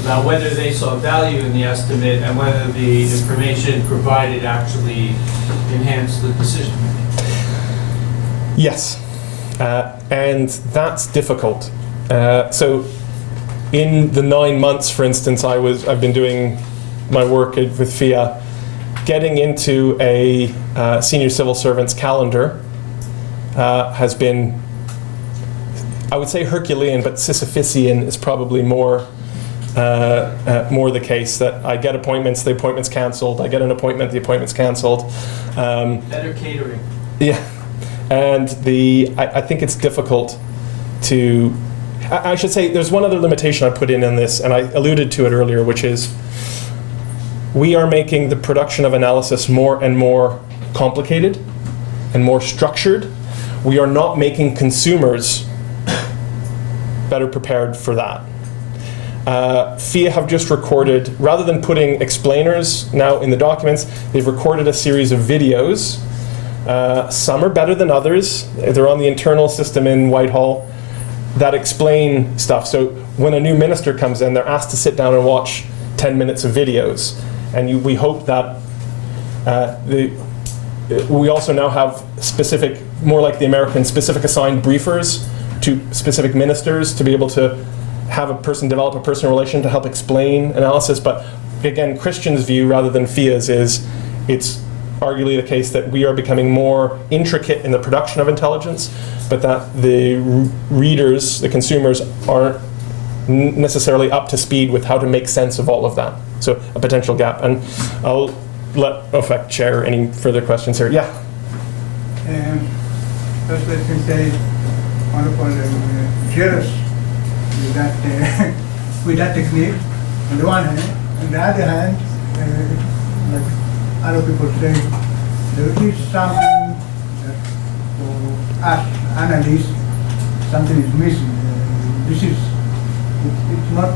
about whether they saw value in the estimate and whether the information provided actually enhanced the decision making. Yes, and that's difficult. So in the 9 months, for instance, I've been doing my work with FIA, getting into a senior civil servant's calendar has been, I would say Herculean, but Sisyphusian is probably more the case, that I get appointments, the appointment's cancelled, I get an appointment, the appointment's cancelled. Better catering. Yeah, and I think it's difficult to, I should say there's one other limitation I put in this, and I alluded to it earlier, which is we are making the production of analysis more and more complicated and more structured. We are not making consumers better prepared for that. FIA have just recorded, rather than putting explainers now in the documents, they've recorded a series of videos. Some are better than others. They're on the internal system in Whitehall that explain stuff. So when a new minister comes in, they're asked to sit down and watch 10 minutes of videos. And we hope that we also now have specific, more like the American, specific assigned briefers to specific ministers to be able to have a person develop a personal relation to help explain analysis. But again, Kristian's view rather than FIA's is it's arguably the case that we are becoming more intricate in the production of intelligence, but that the readers, the consumers, aren't necessarily up to speed with how to make sense of all of that. So a potential gap. And I'll let Ofek share any further questions here. Yeah? First, let me say, wonderful, jealous with that technique on the one hand. On the other hand, like other people say, there is something that for us analysts, something is missing. This is, it's not,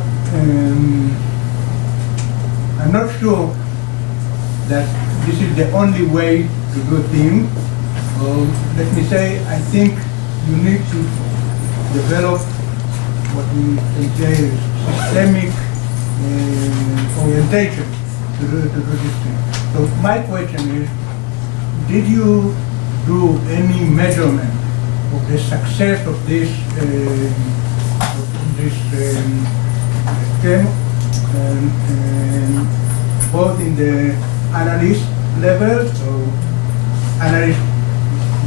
I'm not sure that this is the only way to do things. Let me say, I think you need to develop what we can say is systemic orientation to do this thing. So my question is, did you do any measurement of the success of this scheme, both in the analyst level, so analyst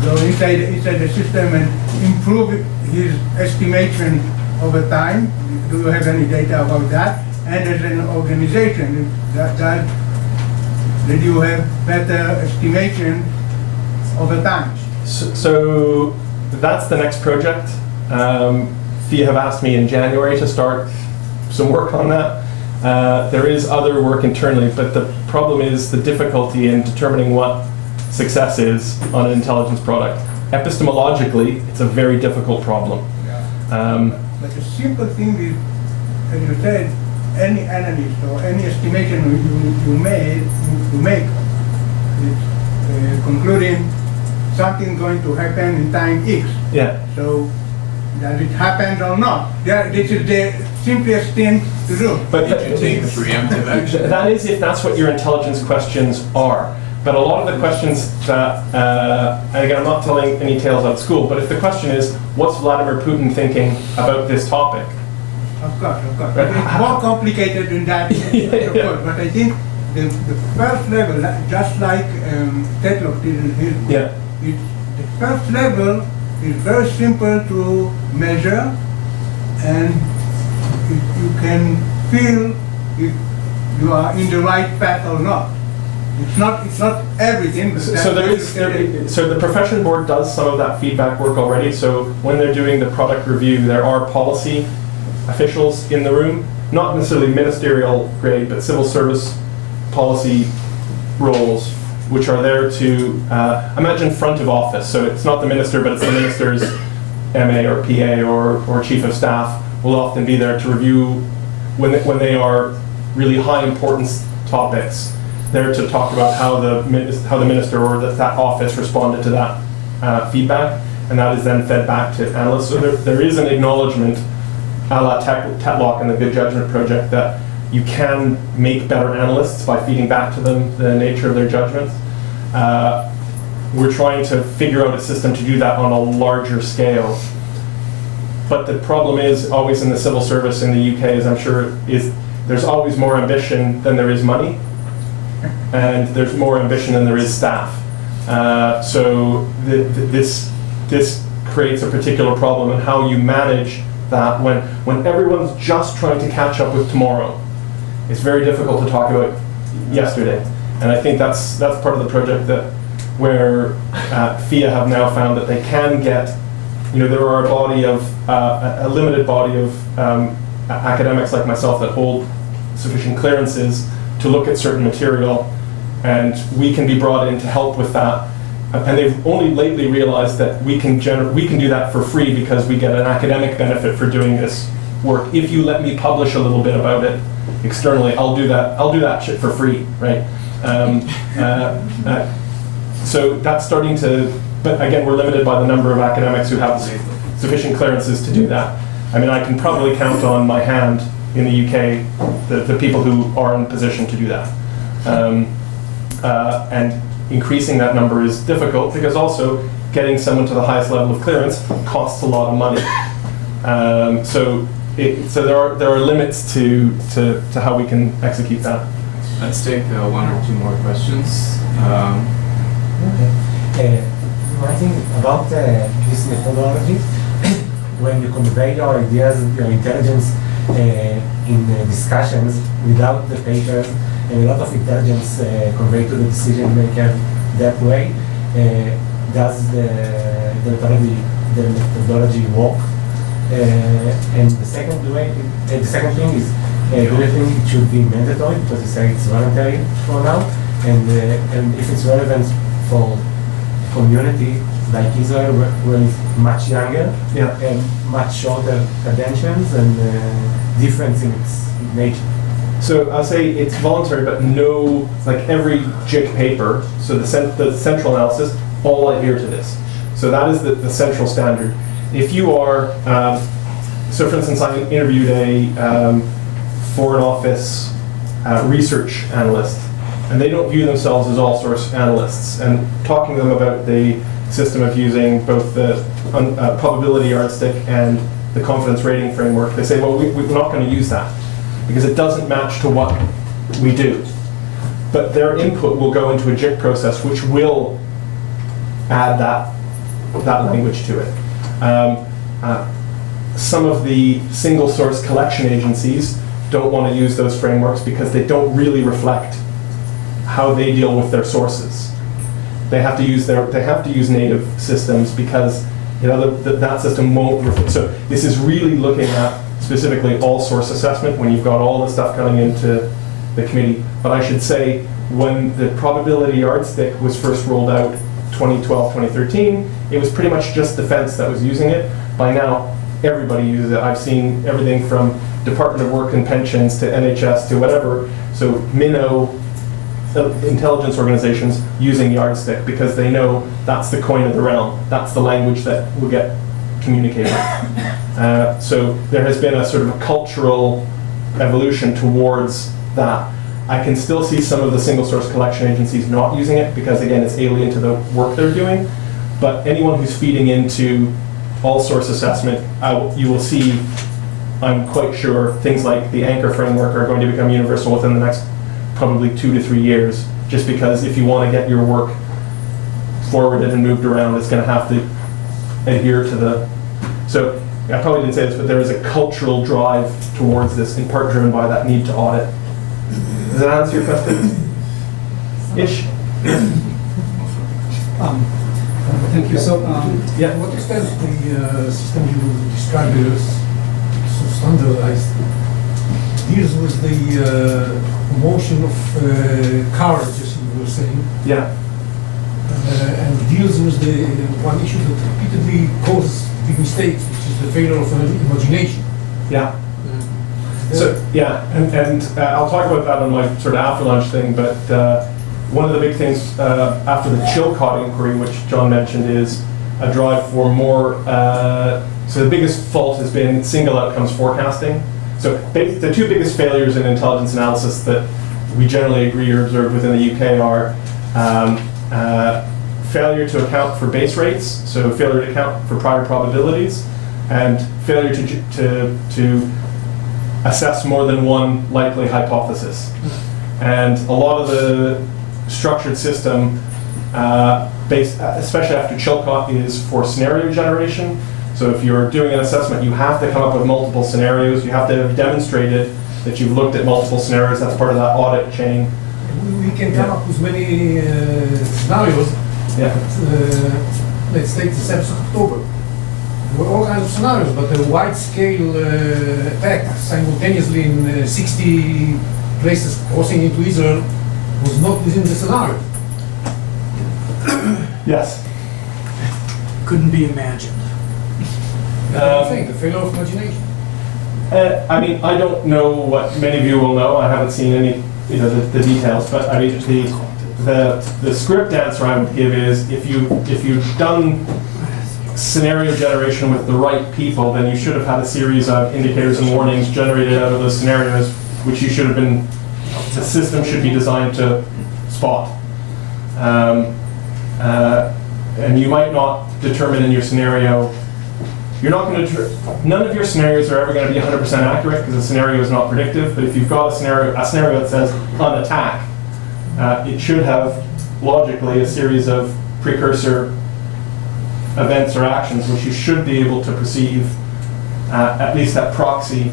go inside the system and improve his estimation over time? Do you have any data about that? And as an organization, did you have better estimation over time? So that's the next project. FIA have asked me in January to start some work on that. There is other work internally, but the problem is the difficulty in determining what success is on an intelligence product. Epistemologically, it's a very difficult problem. But the simple thing is, as you said, any analyst or any estimation you make is concluding something going to happen in time X. Yeah. So does it happen or not? This is the simplest thing to do. But Did you take preemptive action? that is if that's what your intelligence questions are. But a lot of the questions that, and again, I'm not telling any tales out of school, but if the question is, what's Vladimir Putin thinking about this topic? Of course. It's more complicated than that, of course. But I think the first level, just like Tetlock did in his book, the first level is very simple to measure, and you can feel if you are in the right path or not. It's not everything. But So the profession board does some of that feedback work already. So when they're doing the product review, there are policy officials in the room, not necessarily ministerial grade, but civil service policy roles, which are there to imagine front of office. So it's not the minister, but it's the minister's MA or PA or chief of staff will often be there to review when they are really high importance topics. They're to talk about how the minister or that office responded to that feedback, and that is then fed back to analysts. So there is an acknowledgement, a la Tetlock and the Good Judgment Project, that you can make better analysts by feeding back to them the nature of their judgments. We're trying to figure out a system to do that on a larger scale. But the problem is always in the civil service in the UK, as I'm sure, is there's always more ambition than there is money, and there's more ambition than there is staff. So this creates a particular problem in how you manage that when everyone's just trying to catch up with tomorrow. It's very difficult to talk about yesterday, and I think that's part of the project where FIA have now found that they can get. There are a limited body of academics like myself that hold sufficient clearances to look at certain material, and we can be brought in to help with that. And they've only lately realized that we can do that for free because we get an academic benefit for doing this work. If you let me publish a little bit about it externally, I'll do that shit for free, right? So that's starting to. But again, we're limited by the number of academics who have sufficient clearances to do that. I mean, I can probably count on my hand in the UK the people who are in position to do that. And increasing that number is difficult because also getting someone to the highest level of clearance costs a lot of money. So there are limits to how we can execute that. Let's take one or two more questions. Okay. One thing about this methodology, when you convey your ideas, your intelligence in discussions without the papers, and a lot of intelligence conveyed to the decision maker that way, does the methodology work? And the second thing is, do you think it should be mandatory because you say it's voluntary for now, and if it's relevant for community like Israel, where it's much younger and much shorter cadentions and different in its nature. So I'll say it's voluntary, but no, like every JIC paper, so the central analysis, all adhere to this. So that is the central standard. If you are, so for instance, I interviewed a foreign office research analyst, and they don't view themselves as all-source analysts. And talking to them about the system of using both the probability yardstick and the confidence rating framework, they say, well, we're not going to use that because it doesn't match to what we do. But their input will go into a JIC process, which will add that language to it. Some of the single-source collection agencies don't want to use those frameworks because they don't really reflect how they deal with their sources. They have to use native systems because that system won't reflect. So this is really looking at specifically all source assessment when you've got all the stuff coming into the committee. But I should say, when the probability yardstick was first rolled out 2012, 2013, it was pretty much just defense that was using it. By now, everybody uses it. I've seen everything from Department of Work and Pensions to NHS to whatever. So minnow intelligence organizations using yardstick because they know that's the coin of the realm. That's the language that will get communicated. So there has been a sort of a cultural evolution towards that. I can still see some of the single source collection agencies not using it because, again, it's alien to the work they're doing. But anyone who's feeding into all source assessment, you will see, I'm quite sure, things like the anchor framework are going to become universal within the next probably 2 to 3 years, just because if you want to get your work forwarded and moved around, it's going to have to adhere to the. So I probably didn't say this, but there is a cultural drive towards this, in part driven by that need to audit. Does that answer your question? Ish? Thank you. So, yeah. to what extent the system you described as so standardized deals with the motion of cars, as you were saying? Yeah. And deals with the one issue that repeatedly causes big mistakes, which is the failure of imagination. Yeah. So yeah, and I'll talk about that on my sort of after lunch thing. But one of the big things after the Chilcott inquiry, which John mentioned, is a drive for more. So the biggest fault has been single outcomes forecasting. So the two biggest failures in intelligence analysis that we generally agree are observed within the UK are failure to account for base rates, so failure to account for prior probabilities, and failure to assess more than one likely hypothesis. And a lot of the structured system, especially after Chilcott, is for scenario generation. So if you're doing an assessment, you have to come up with multiple scenarios. You have to have demonstrated that you've looked at multiple scenarios. That's part of that audit chain. We can come up with many scenarios. Yeah. But, let's take the 7th of October. There were all kinds of scenarios, but a wide-scale attack simultaneously in 60 places crossing into Israel was not within the scenario. Yes. Couldn't be imagined. That's what I'm saying, the failure of imagination. I mean, I don't know what many of you will know. I haven't seen any, the details. But I mean, the script answer I would give is if you've done scenario generation with the right people, then you should have had a series of indicators and warnings generated out of those scenarios, which you should have been. The system should be designed to spot. And you might not determine in your scenario. You're not going to. None of your scenarios are ever going to be 100% accurate because the scenario is not predictive. But if you've got a scenario that says on attack, it should have logically a series of precursor events or actions which you should be able to perceive, at least that proxy,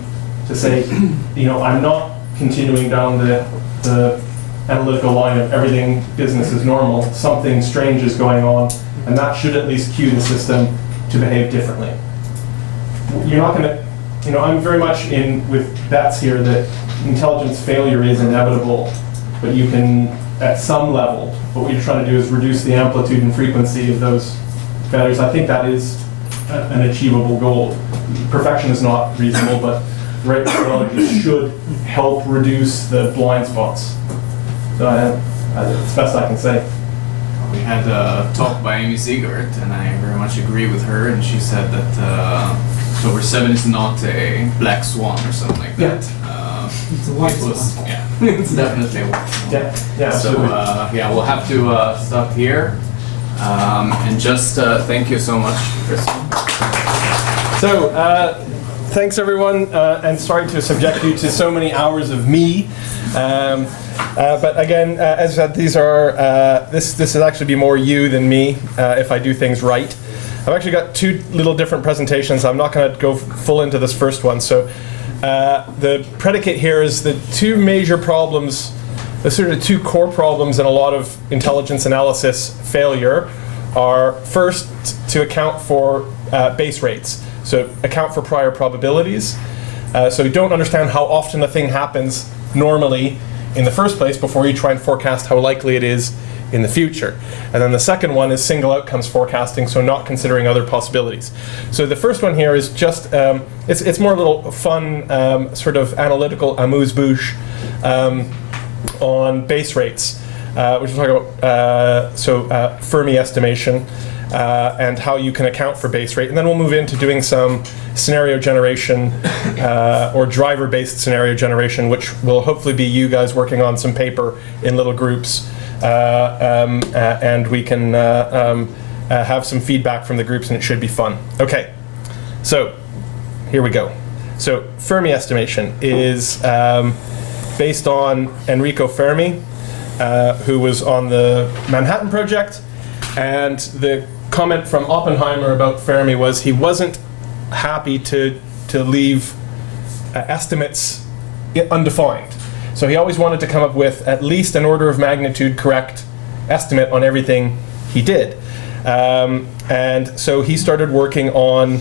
to say, I'm not continuing down the analytical line of everything business is normal. Something strange is going on, and that should at least cue the system to behave differently. You're not going to, I'm very much in with Bets here that intelligence failure is inevitable, but you can, at some level, what you're trying to do is reduce the amplitude and frequency of those failures. I think that is an achievable goal. Perfection is not reasonable, but the right methodology should help reduce the blind spots. So it's the best I can say. We had a talk by Amy Ziegert, and I very much agree with her, and she said that October 7 is not a black swan or something like that. It's a white swan. Yeah, it's definitely a white swan. Yeah, so we'll have to stop here. And just thank you so much, Kristian. So, thanks everyone, and sorry to subject you to so many hours of me. But again, as I said, these are this will actually be more you than me if I do things right. I've actually got two little different presentations. I'm not going to go full into this first one. So the predicate here is the two major problems, the sort of two core problems in a lot of intelligence analysis failure are first to account for base rates. So account for prior probabilities. So you don't understand how often a thing happens normally in the first place before you try and forecast how likely it is in the future. And then the second one is single outcomes forecasting, so not considering other possibilities. So the first one here is just, it's more a little fun sort of analytical amuse-bouche on base rates, which we'll talk about, Fermi estimation, and how you can account for base rate. And then we'll move into doing some scenario generation or driver-based scenario generation, which will hopefully be you guys working on some paper in little groups. And we can have some feedback from the groups, and it should be fun. Okay, so here we go. So Fermi estimation is based on Enrico Fermi, who was on the Manhattan Project, and the comment from Oppenheimer about Fermi was he wasn't happy to leave estimates undefined. So he always wanted to come up with at least an order of magnitude correct estimate on everything he did. And so he started working on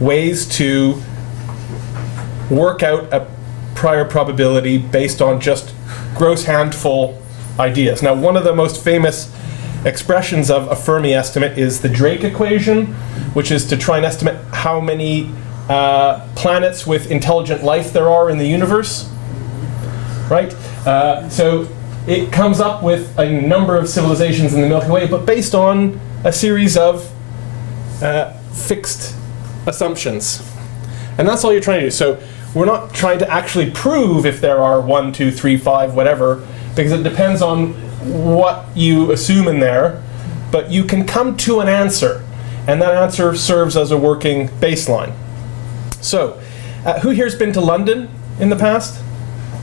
ways to work out a prior probability based on just gross handful ideas. Now, one of the most famous expressions of a Fermi estimate is the Drake equation, which is to try and estimate how many planets with intelligent life there are in the universe, right? So it comes up with a number of civilizations in the Milky Way, but based on a series of fixed assumptions. And that's all you're trying to do. So we're not trying to actually prove if there are 1, 2, 3, 5, whatever, because it depends on what you assume in there, but you can come to an answer, and that answer serves as a working baseline. So, who here's been to London in the past?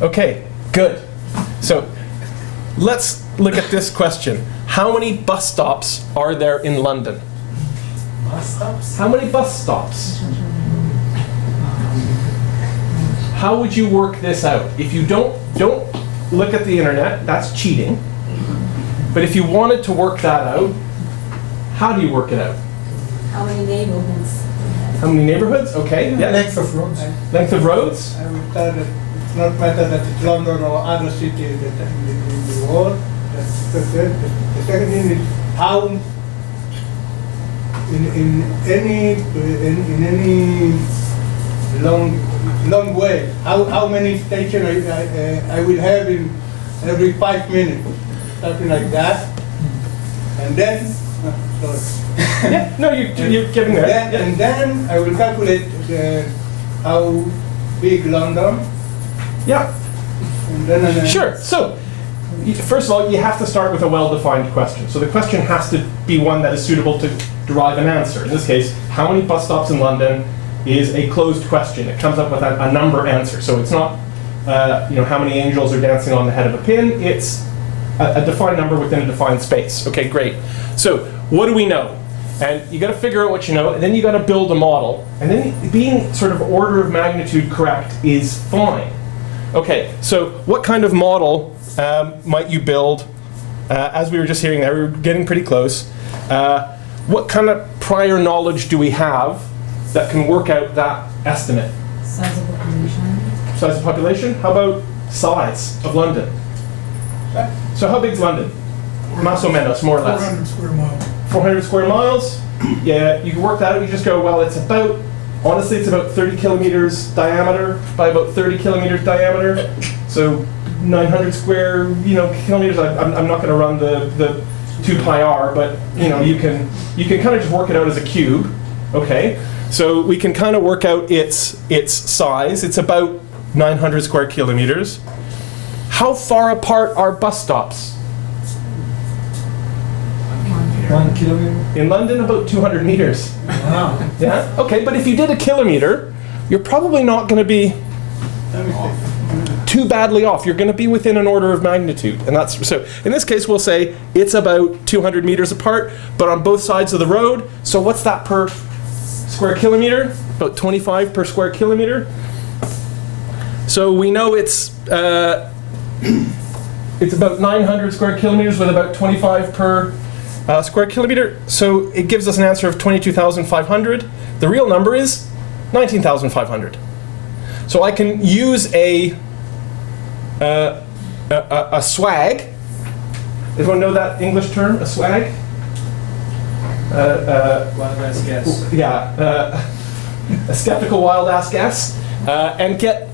Okay, good. So, let's look at this question. How many bus stops are there in London? Bus stops? How many bus stops? How would you work this out? If you don't look at the internet, that's cheating. But if you wanted to work that out, how do you work it out? How many neighborhoods? How many neighborhoods? Okay. Yeah. Length of roads. Length of roads? I would tell that it's not matter that it's London or other city in the world. That's the third. The second thing is how in any long way, how many stations I will have in every 5 minutes, something like that. And then, sorry. Yeah, no, you're getting there. And then I will calculate how big London. Yeah. And then Sure. So, first of all, you have to start with a well-defined question. So the question has to be one that is suitable to derive an answer. In this case, how many bus stops in London is a closed question. It comes up with a number answer. So it's not, how many angels are dancing on the head of a pin. It's a defined number within a defined space. Okay, great. So what do we know? And you got to figure out what you know, and then you got to build a model. And then being sort of order of magnitude correct is fine. Okay, so what kind of model might you build? As we were just hearing there, we were getting pretty close. What kind of prior knowledge do we have that can work out that estimate? Size of population. Size of population? How about size of London? So how big is London? Más o menos, more or less. 400 square miles. 400 square miles? Yeah, you can work that out. You just go, well, it's about, honestly, it's about 30 kilometers diameter by about 30 kilometers diameter. So 900 square, kilometers. I'm not going to run the 2 pi r, but you can kind of just work it out as a cube. Okay, so we can kind of work out its size. It's about 900 square kilometers. How far apart are bus stops? 1 kilometer. In London, about 200 meters. Wow. Yeah. Okay, but if you did a kilometer, you're probably not going to be too badly off. You're going to be within an order of magnitude, and that's so. In this case, we'll say it's about 200 meters apart, but on both sides of the road. So what's that per square kilometer? About 25 per square kilometer. So we know it's about 900 square kilometers with about 25 per square kilometer. So it gives us an answer of 22,500. The real number is 19,500. So I can use a swag. Everyone know that English term, a swag? Wild ass guess. Yeah, a skeptical wild ass guess, and get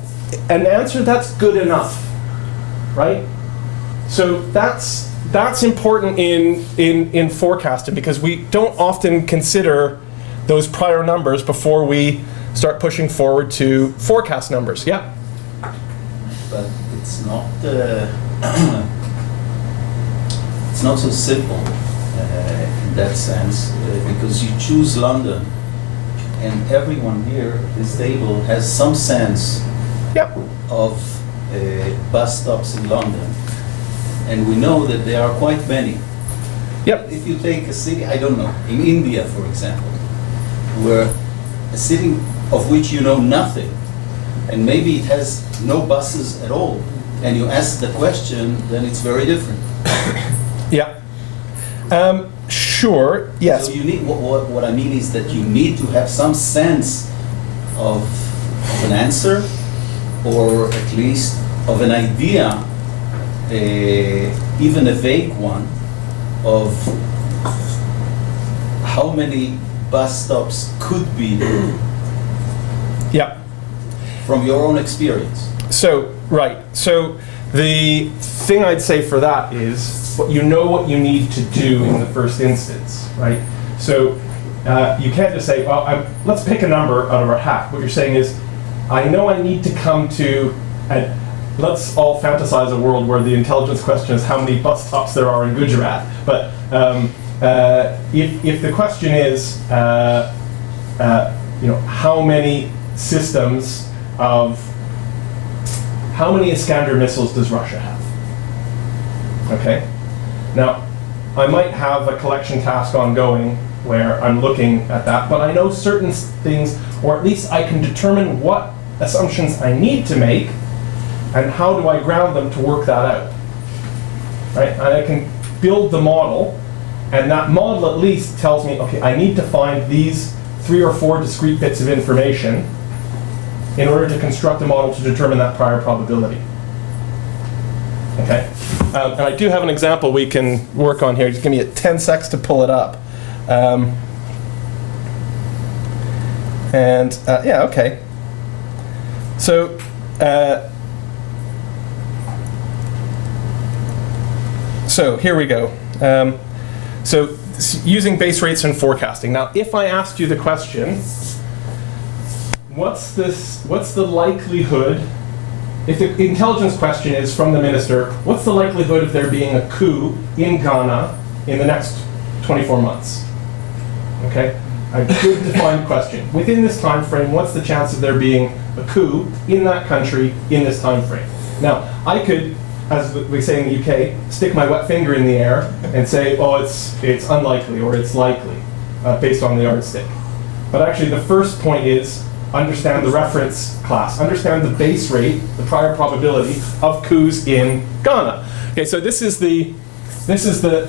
an answer that's good enough, right? So that's important in forecasting, because we don't often consider those prior numbers before we start pushing forward to forecast numbers. Yeah. But it's not it's not so simple in that sense, because you choose London, and everyone here at this table has some sense of bus stops in London, and we know that there are quite many. Yep. If you take a city, I don't know, in India, for example, where a city of which you know nothing, and maybe it has no buses at all, and you ask the question, then it's very different. Yeah. Sure, yes. So you need, what I mean is that you need to have some sense of an answer, or at least of an idea, even a vague one, of how many bus stops could be Yeah. from your own experience. So, right. So the thing I'd say for that is, you know what you need to do in the first instance, right? So you can't just say, well, let's pick a number out of our hat. What you're saying is, I know I need to come to, and let's all fantasize a world where the intelligence question is how many bus stops there are in Gujarat. But if the question is, how many systems of, how many Iskander missiles does Russia have? Okay. Now, I might have a collection task ongoing where I'm looking at that, but I know certain things, or at least I can determine what assumptions I need to make and how do I ground them to work that out. Right? And I can build the model, and that model at least tells me, okay, I need to find these 3 or 4 discrete bits of information in order to construct a model to determine that prior probability. Okay? And I do have an example we can work on here. Just give me 10 seconds to pull it up. Yeah, okay. So, here we go. So using base rates and forecasting. Now, if I asked you the question, what's the likelihood, if the intelligence question is from the minister, what's the likelihood of there being a coup in Ghana in the next 24 months? Okay, a good defined question. Within this time frame, what's the chance of there being a coup in that country in this time frame? Now, I could, as we say in the UK, stick my wet finger in the air and say, oh, it's unlikely or it's likely, based on the yardstick. But actually, the first point is understand the reference class, understand the base rate, the prior probability of coups in Ghana. Okay, so this is the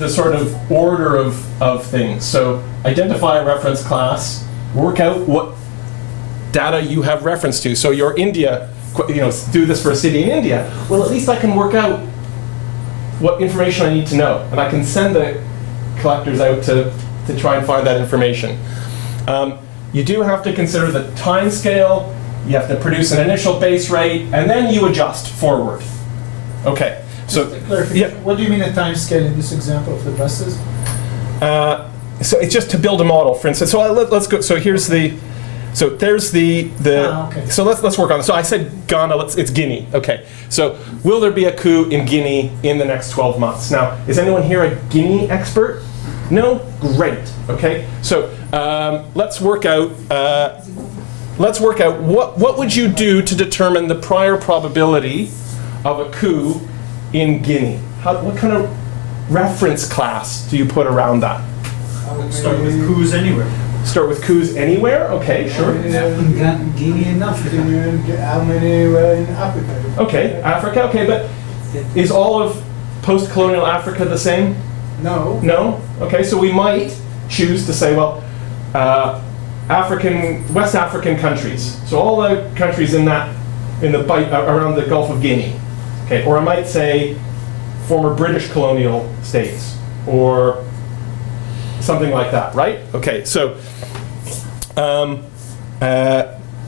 sort of order of things. So identify a reference class, work out what data you have reference to. So your India, do this for a city in India. Well, at least I can work out what information I need to know, and I can send the collectors out to try and find that information. You do have to consider the time scale. You have to produce an initial base rate, and then you adjust forward. Okay. So, yeah. What do you mean a time scale in this example of the buses? So it's just to build a model, for instance. So let's go. So here's the. So there's the. Okay. So let's work on it. So I said Ghana. It's Guinea. Okay. So will there be a coup in Guinea in the next 12 months? Now, is anyone here a Guinea expert? No? Great. Okay. So let's work out. What would you do to determine the prior probability of a coup in Guinea? What kind of reference class do you put around that? I would start with coups anywhere. Start with coups anywhere? Okay, sure. In Guinea and Africa. How many were in Africa? Okay, Africa. Okay, but is all of post-colonial Africa the same? No. No? Okay, so we might choose to say, well, West African countries. So all the countries around the Gulf of Guinea. Okay, or I might say former British colonial states, or something like that, right? Okay, so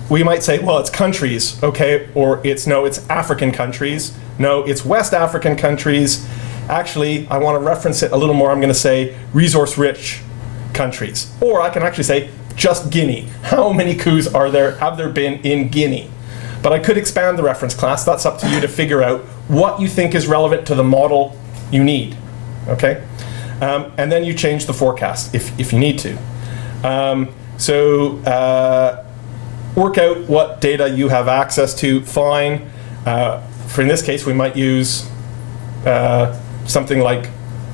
we might say, well, it's countries, okay, or it's African countries. No, it's West African countries. Actually, I want to reference it a little more. I'm going to say resource-rich countries. Or I can actually say just Guinea. How many coups have there been in Guinea? But I could expand the reference class. That's up to you to figure out what you think is relevant to the model you need, okay? And then you change the forecast if you need to. Work out what data you have access to, fine. For in this case, we might use something like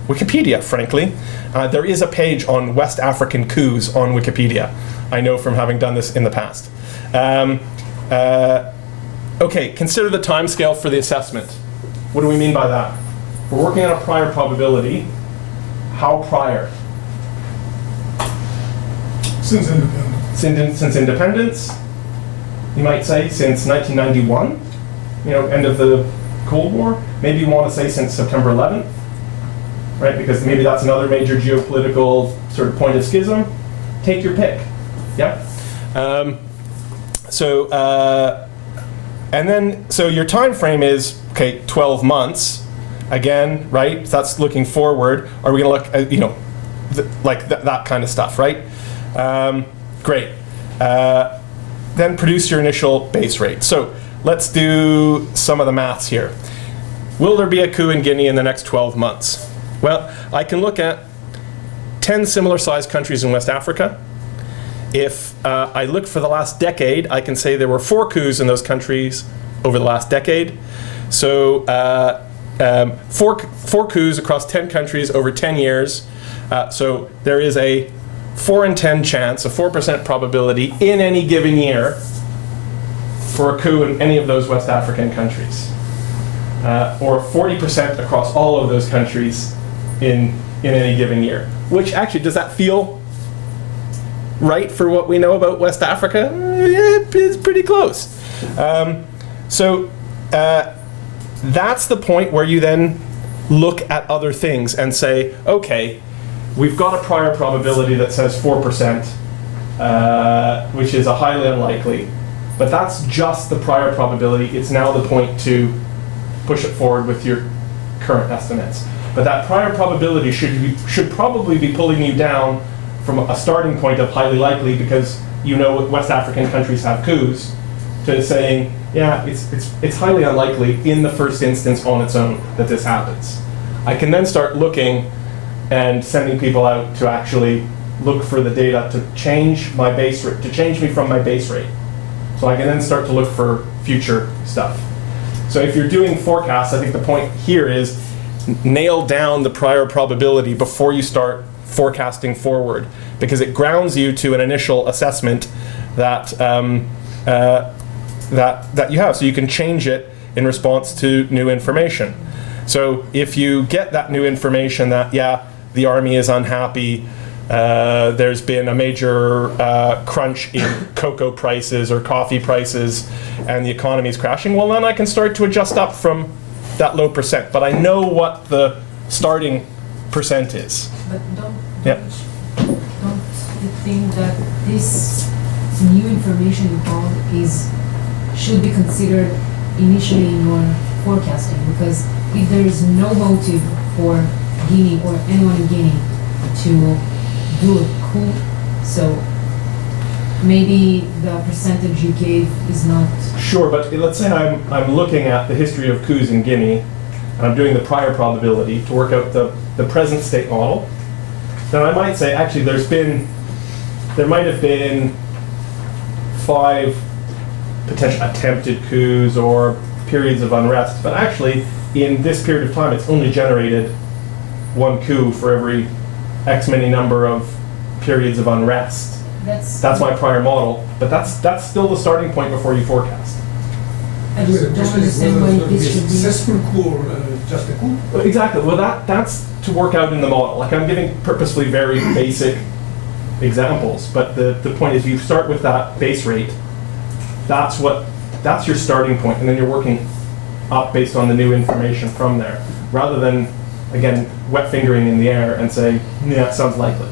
Wikipedia, frankly. There is a page on West African coups on Wikipedia. I know from having done this in the past. Okay, consider the time scale for the assessment. what do we mean by that? We're working on a prior probability. How prior? Since independence. Since independence, you might say since 1991, end of the Cold War. Maybe you want to say since September 11th, right? Because maybe that's another major geopolitical sort of point of schism. Take your pick. Yep. So your time frame is, 12 months. Again, right? That's looking forward. Are we going to look at, that kind of stuff, right? Great. Then produce your initial base rate. So let's do some of the maths here. Will there be a coup in Guinea in the next 12 months? Well, I can look at 10 similar sized countries in West Africa. If I look for the last decade, I can say there were 4 coups in those countries over the last decade. So 4 coups across 10 countries over 10 years. So there is a 4 in 10 chance, a 4% probability in any given year for a coup in any of those West African countries. Or 40% across all of those countries in any given year. Which actually, does that feel right for what we know about West Africa? It's pretty close. That's the point where you then look at other things and say, okay, we've got a prior probability that says 4%, which is a highly unlikely, but that's just the prior probability. It's now the point to push it forward with your current estimates. But that prior probability should probably be pulling you down from a starting point of highly likely, because West African countries have coups, to saying, yeah, it's highly unlikely in the first instance on its own that this happens. I can then start looking and sending people out to actually look for the data to change my base rate, to change me from my base rate. So I can then start to look for future stuff. So if you're doing forecasts, I think the point here is nail down the prior probability before you start forecasting forward, because it grounds you to an initial assessment that that you have, so you can change it in response to new information. So if you get that new information that, yeah, the army is unhappy, there's been a major crunch in cocoa prices or coffee prices, and the economy is crashing, well, then I can start to adjust up from that low percent. But I know what the starting percent is. But don't Yeah. you think that this new information you found should be considered initially in your forecasting? Because if there is no motive for Guinea or anyone in Guinea to do a coup, so maybe the percentage you gave is not... Sure, but let's say I'm looking at the history of coups in Guinea, and I'm doing the prior probability to work out the present state model. Then I might say, actually, there might have been 5 potential attempted coups or periods of unrest, but actually, in this period of time, it's only generated 1 coup for every X many number of periods of unrest. That's my prior model, but that's still the starting point before you forecast. I just don't understand why this should be... Successful coup or just a coup? Well, exactly. Well, that's to work out in the model. Like, I'm giving purposefully very basic examples, but the point is you start with that base rate. That's your starting point, and then you're working up based on the new information from there, rather than, again, wet fingering in the air and say, yeah, it sounds likely.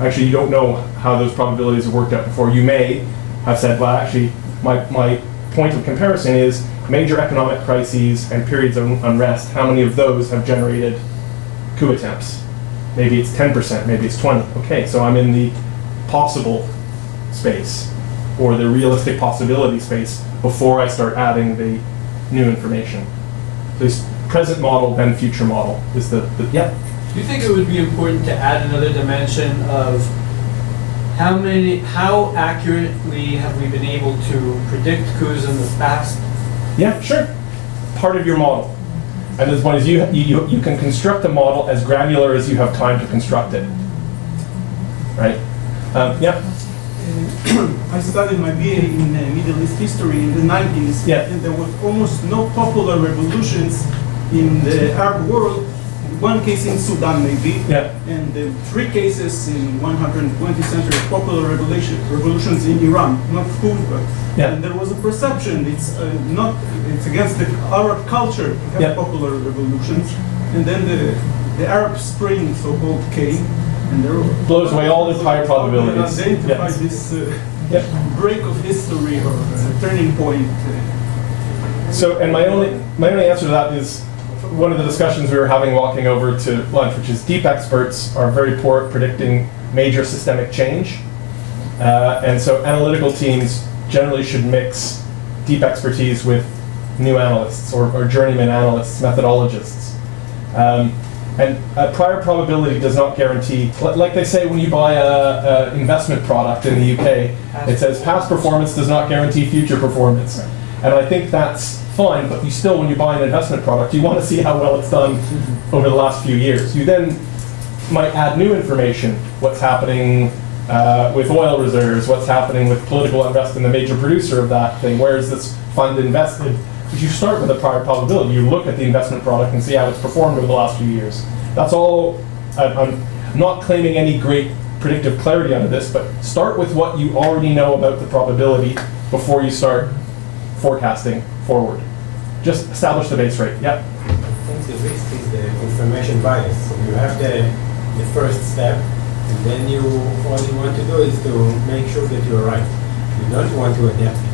Actually, you don't know how those probabilities have worked out before. You may have said, well, actually, my point of comparison is major economic crises and periods of unrest. How many of those have generated coup attempts? Maybe it's 10%, maybe it's 20. Okay, so I'm in the possible space, or the realistic possibility space, before I start adding the new information. This present model, then future model is yeah. Do you think it would be important to add another dimension of how accurately have we been able to predict coups in the past? Yeah, sure. Part of your model. And this one is you can construct a model as granular as you have time to construct it. Right? Yeah. I studied my BA in Middle East history in the 90s, yeah. And there was almost no popular revolutions in the Arab world, one case in Sudan maybe, Yeah. and 3 cases in 120th century popular revolutions in Iran, not full, but Yeah. and there was a perception it's it's against the Arab culture to have Yeah. popular revolutions, and then the Arab Spring so-called came, and there Blows away all the higher probabilities. Identify Yeah. this Yeah. break of history or turning point. So, and my only answer to that is one of the discussions we were having walking over to lunch, which is deep experts are very poor at predicting major systemic change. And so analytical teams generally should mix deep expertise with new analysts or journeyman analysts, methodologists. And prior probability does not guarantee, like they say when you buy a investment product in the UK, it says past performance does not guarantee future performance. And I think that's fine, but you still, when you buy an investment product, you want to see how well it's done over the last few years. You then might add new information, what's happening with oil reserves, what's happening with political unrest in the major producer of that thing, where is this fund invested? But you start with a prior probability. You look at the investment product and see how it's performed over the last few years. That's all. I'm not claiming any great predictive clarity out of this, but start with what you already know about the probability before you start forecasting forward. Just establish the base rate. Yep. I think the risk is the confirmation bias. So you have the first step, and then all you want to do is to make sure that you're right. You don't want to adapt it.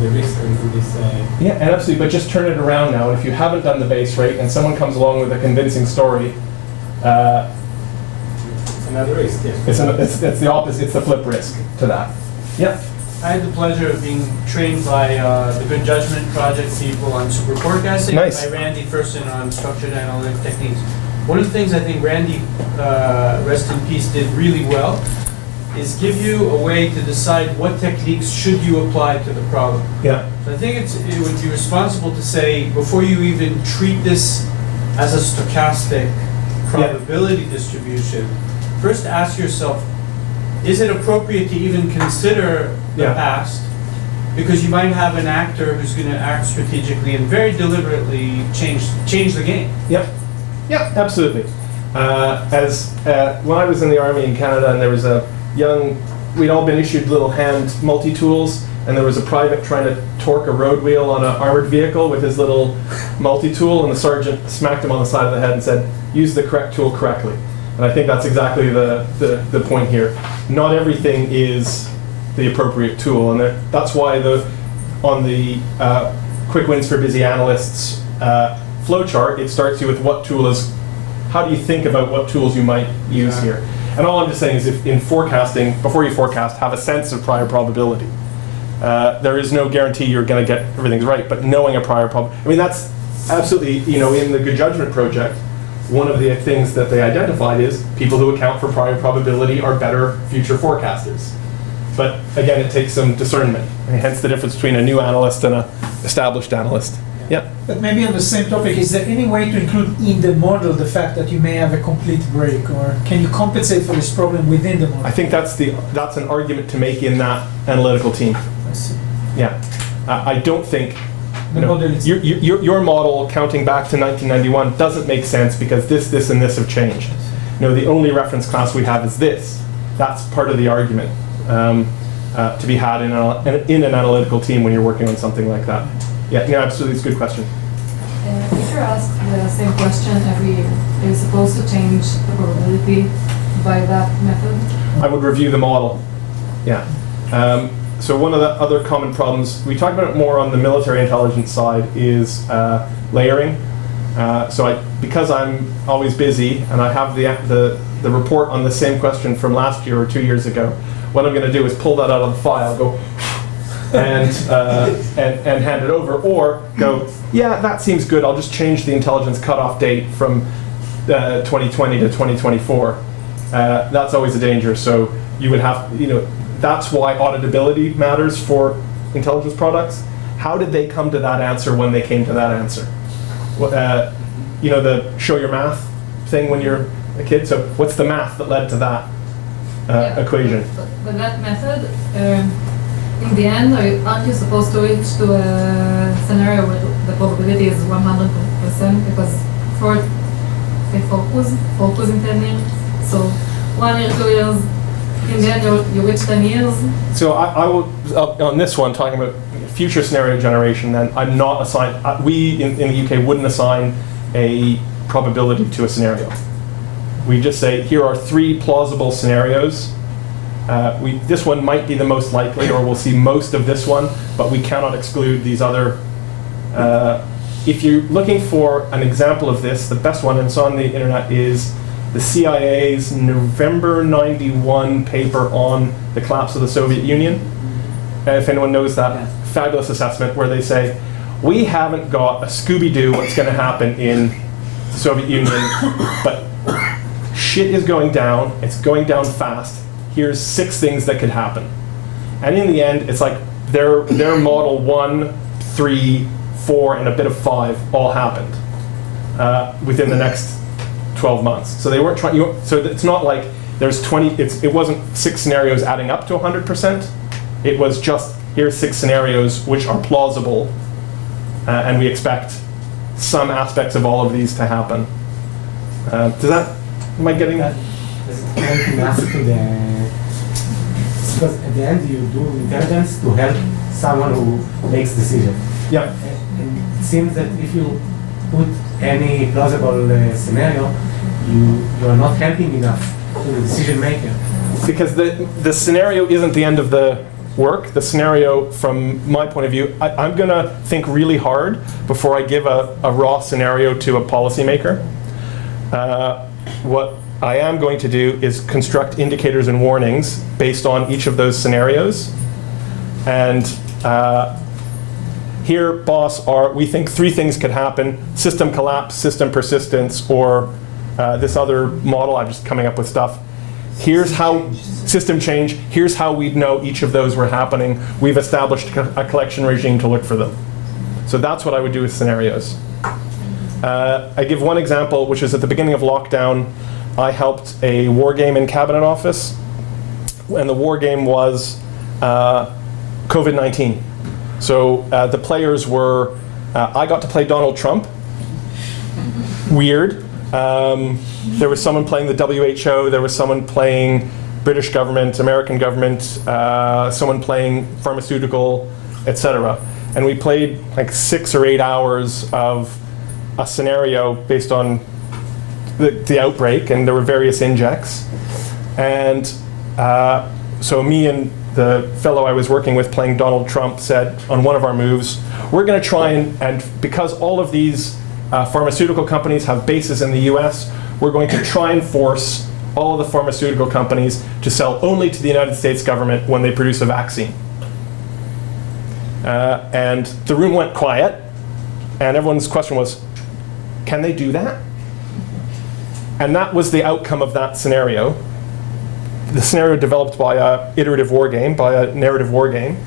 The risk in this. Yeah, and absolutely. But just turn it around now. If you haven't done the base rate, and someone comes along with a convincing story, it's another risk. Yes. It's the opposite. It's the flip risk to that. Yep. I had the pleasure of being trained by the Good Judgment Project people on super forecasting, Nice. by Randy Ferson on structured analytic techniques. One of the things I think Randy, rest in peace, did really well is give you a way to decide what techniques should you apply to the problem. Yeah. So I think it would be responsible to say, before you even treat this as a stochastic probability distribution, first ask yourself, is it appropriate to even consider the past? Because you might have an actor who's going to act strategically and very deliberately change the game. Yep. Yep, absolutely. When I was in the Army in Canada, and there was a we'd all been issued little hand multi-tools, and there was a private trying to torque a road wheel on an armored vehicle with his little multi-tool, and the sergeant smacked him on the side of the head and said, use the correct tool correctly. And I think that's exactly the point here. Not everything is the appropriate tool, and that's why on the quick wins for busy analysts flowchart, it starts you with what tool is, how do you think about what tools you might use here. And all I'm just saying is, if in forecasting, before you forecast, have a sense of prior probability. There is no guarantee you're going to get everything right, but knowing a prior probability, I mean, that's absolutely, in the Good Judgment Project, one of the things that they identified is people who account for prior probability are better future forecasters. But again, it takes some discernment, and hence the difference between a new analyst and an established analyst. Yeah. But maybe on the same topic, is there any way to include in the model the fact that you may have a complete break, or can you compensate for this problem within the model? I think that's an argument to make in that analytical team. I see. Yeah. I don't think your model counting back to 1991 doesn't make sense because this, and this have changed. The only reference class we have is this. That's part of the argument to be had in an analytical team when you're working on something like that. Yeah, absolutely, it's a good question. If you're asked the same question every year, are you supposed to change the probability by that method? I would review the model. Yeah. So one of the other common problems, we talk about it more on the military intelligence side, is layering. Because I'm always busy and I have the report on the same question from last year or 2 years ago, what I'm going to do is pull that out of the file, go and hand it over, or go, yeah, that seems good. I'll just change the intelligence cutoff date from 2020 to 2024. That's always a danger. So you would have, that's why auditability matters for intelligence products. How did they come to that answer when they came to that answer? The show your math thing when you're a kid. So what's the math that led to that equation? But that method, in the end, aren't you supposed to reach to a scenario where the probability is 100% because for say focus in 10 years, so 1 year, 2 years, in the end you reach 10 years? So I will, on this one, talking about future scenario generation, then I'm not assign, we in the UK wouldn't assign a probability to a scenario. We just say, here are 3 plausible scenarios. This one might be the most likely, or we'll see most of this one, but we cannot exclude these other. If you're looking for an example of this, the best one, and it's on the internet, is the CIA's November '91 paper on the collapse of the Soviet Union. If anyone knows that fabulous assessment where they say, we haven't got a Scooby-Doo what's going to happen in the Soviet Union, but shit is going down, it's going down fast. Here's 6 things that could happen. And in the end, it's like their model 1, 3, 4, and a bit of 5 all happened within the next 12 months. So they weren't trying, so it's not like there's 20, it wasn't 6 scenarios adding up to 100%. It was just, here's 6 scenarios which are plausible, and we expect some aspects of all of these to happen. Does that, am I getting that? Because at the end you do intelligence to help someone who makes decisions. Yeah. And it seems that if you put any plausible scenario, you are not helping enough to the decision maker. Because the scenario isn't the end of the work. The scenario, from my point of view, I'm going to think really hard before I give a raw scenario to a policymaker. What I am going to do is construct indicators and warnings based on each of those scenarios. And here, boss, we think 3 things could happen: system collapse, system persistence, or this other model. I'm just coming up with stuff. Here's how, system change, here's how we'd know each of those were happening. We've established a collection regime to look for them. So that's what I would do with scenarios. I give one example, which is at the beginning of lockdown, I helped a war game in Cabinet Office, and the war game was COVID-19. So the players were, I got to play Donald Trump. Weird. There was someone playing the WHO, there was someone playing British government, American government, someone playing pharmaceutical, etc. And we played like 6 or 8 hours of a scenario based on the outbreak, and there were various injects. And so me and the fellow I was working with playing Donald Trump said on one of our moves, we're going to try and because all of these pharmaceutical companies have bases in the US, we're going to try and force all of the pharmaceutical companies to sell only to the United States government when they produce a vaccine. And the room went quiet, and everyone's question was, can they do that? And that was the outcome of that scenario. The scenario developed by a iterative war game, by a narrative war game.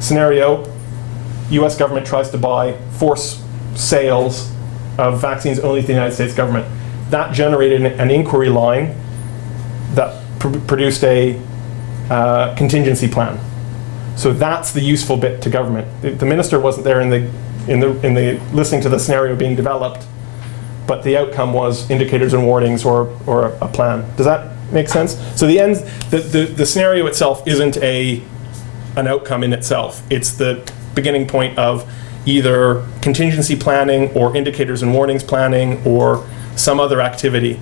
Scenario, US government tries to force sales of vaccines only to the United States government. That generated an inquiry line that produced a contingency plan. So that's the useful bit to government. The minister wasn't there in the listening to the scenario being developed, but the outcome was indicators and warnings or a plan. Does that make sense? So the scenario itself isn't an outcome in itself. It's the beginning point of either contingency planning or indicators and warnings planning or some other activity.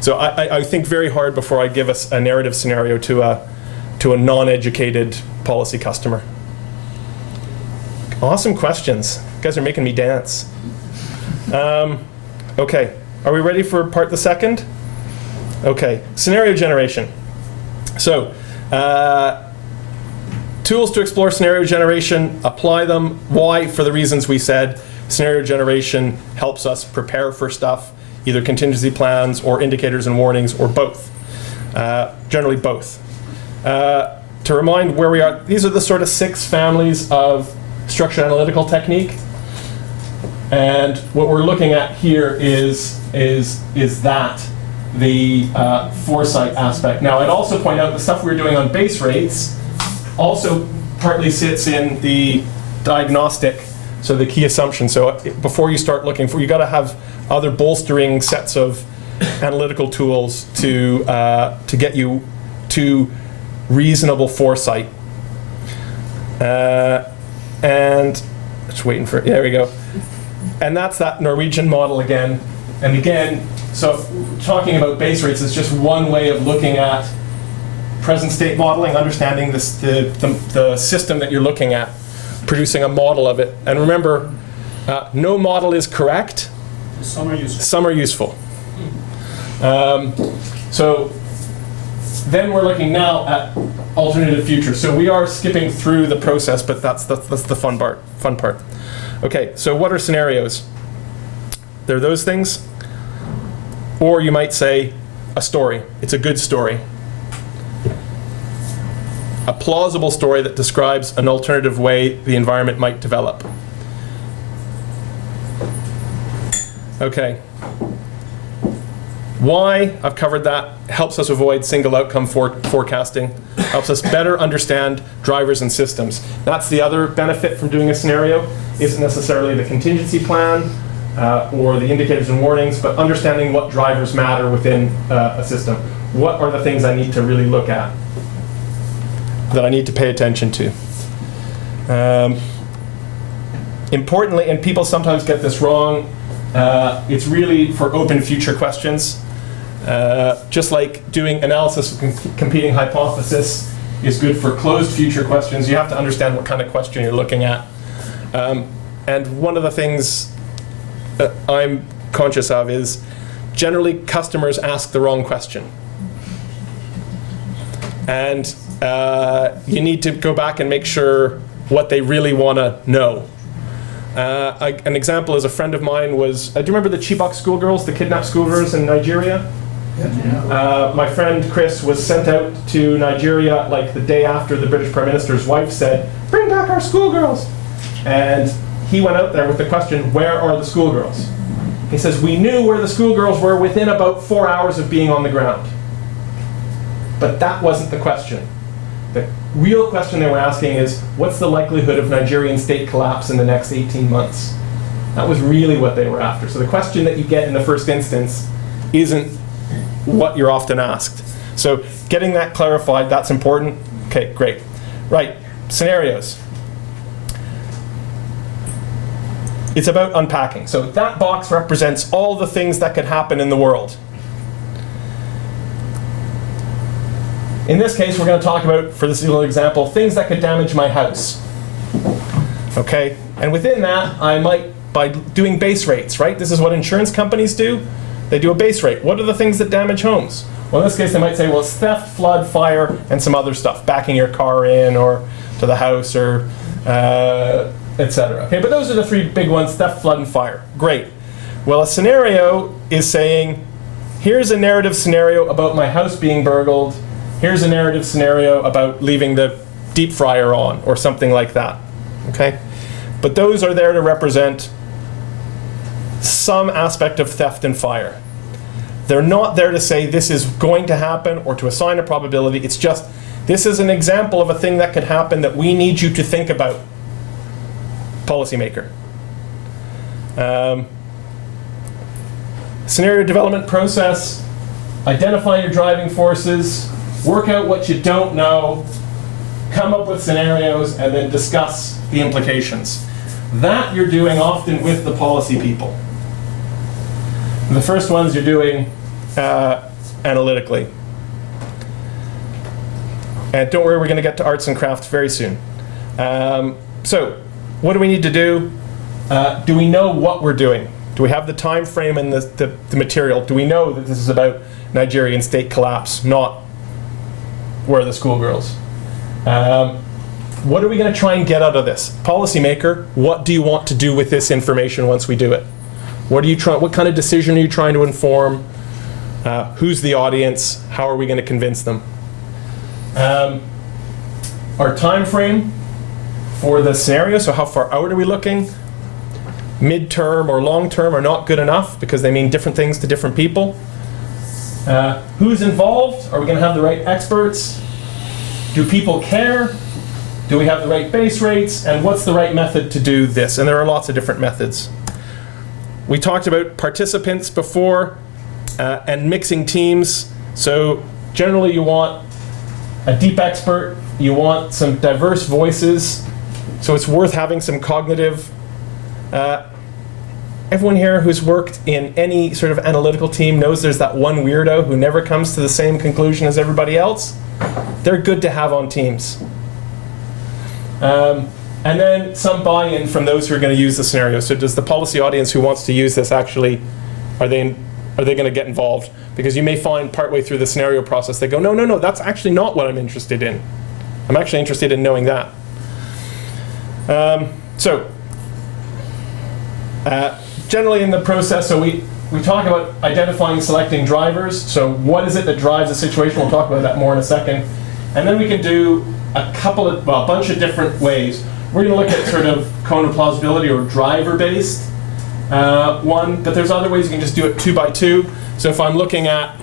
So I think very hard before I give us a narrative scenario to a non-educated policy customer. Awesome questions. You guys are making me dance. Okay, are we ready for part the second? Okay, scenario generation. So, tools to explore scenario generation, apply them. Why? For the reasons we said. Scenario generation helps us prepare for stuff, either contingency plans or indicators and warnings or both. Generally both. To remind where we are, these are the sort of 6 families of structured analytical technique. And what we're looking at here is that, the foresight aspect. Now, I'd also point out the stuff we were doing on base rates also partly sits in the diagnostic, so the key assumption. So before you start looking for, you got to have other bolstering sets of analytical tools to get you to reasonable foresight. And just waiting for, there we go. And that's that Norwegian model again. And again, so talking about base rates is just one way of looking at present state modeling, understanding this, the system that you're looking at, producing a model of it. And remember, no model is correct. Some are useful. Some are useful. So then we're looking now at alternative futures. So we are skipping through the process, but that's the fun part. Okay, so what are scenarios? They're those things. Or you might say a story. It's a good story. A plausible story that describes an alternative way the environment might develop. Okay. Why? I've covered that. Helps us avoid single outcome forecasting. Helps us better understand drivers and systems. That's the other benefit from doing a scenario. Isn't necessarily the contingency plan or the indicators and warnings, but understanding what drivers matter within a system. What are the things I need to really look at, that I need to pay attention to? Importantly, and people sometimes get this wrong, it's really for open future questions. Just like doing analysis of competing hypothesis is good for closed future questions, you have to understand what kind of question you're looking at. And one of the things that I'm conscious of is generally customers ask the wrong question. And you need to go back and make sure what they really want to know. An example is a friend of mine was, do you remember the Chibok schoolgirls, the kidnapped schoolgirls in Nigeria? Yeah. My friend Chris was sent out to Nigeria like the day after the British Prime Minister's wife said, "Bring back our schoolgirls." And he went out there with the question, "Where are the schoolgirls?" He says, "We knew where the schoolgirls were within about 4 hours of being on the ground." But that wasn't the question. The real question they were asking is, what's the likelihood of Nigerian state collapse in the next 18 months? That was really what they were after. So the question that you get in the first instance isn't what you're often asked. So getting that clarified, that's important. Okay, great. Right, scenarios. It's about unpacking. So that box represents all the things that could happen in the world. In this case, we're going to talk about, for this little example, things that could damage my house. Okay? And within that, I might, by doing base rates, right? This is what insurance companies do. They do a base rate. What are the things that damage homes? Well, in this case, they might say, well, it's theft, flood, fire, and some other stuff. Backing your car in or to the house or etc. Okay, but those are the three big ones, theft, flood, and fire. Great. Well, a scenario is saying, here's a narrative scenario about my house being burgled. Here's a narrative scenario about leaving the deep fryer on, or something like that. Okay? But those are there to represent some aspect of theft and fire. They're not there to say this is going to happen or to assign a probability. It's just, this is an example of a thing that could happen that we need you to think about, policymaker. Scenario development process, identify your driving forces, work out what you don't know, come up with scenarios, and then discuss the implications. That you're doing often with the policy people. The first ones you're doing analytically. And don't worry, we're going to get to arts and crafts very soon. So, what do we need to do? Do we know what we're doing? Do we have the time frame and the material? Do we know that this is about Nigerian state collapse, not where are the schoolgirls? What are we going to try and get out of this? Policymaker, what do you want to do with this information once we do it? What kind of decision are you trying to inform? Who's the audience? How are we going to convince them? Our time frame for the scenario, so how far out are we looking? Mid-term or long-term are not good enough because they mean different things to different people. Who's involved? Are we going to have the right experts? Do people care? Do we have the right base rates? And what's the right method to do this? And there are lots of different methods. We talked about participants before and mixing teams. So generally you want a deep expert, you want some diverse voices, so it's worth having some cognitive. Everyone here who's worked in any sort of analytical team knows there's that one weirdo who never comes to the same conclusion as everybody else. They're good to have on teams. And then some buy-in from those who are going to use the scenario. So does the policy audience who wants to use this actually, are they going to get involved? Because you may find partway through the scenario process they go, no, that's actually not what I'm interested in. I'm actually interested in knowing that. Generally in the process, so we talk about identifying, selecting drivers. So what is it that drives a situation? We'll talk about that more in a second. And then we can do a bunch of different ways. We're going to look at sort of cone of plausibility or driver-based one, but there's other ways you can just do it 2 by 2. So if I'm looking at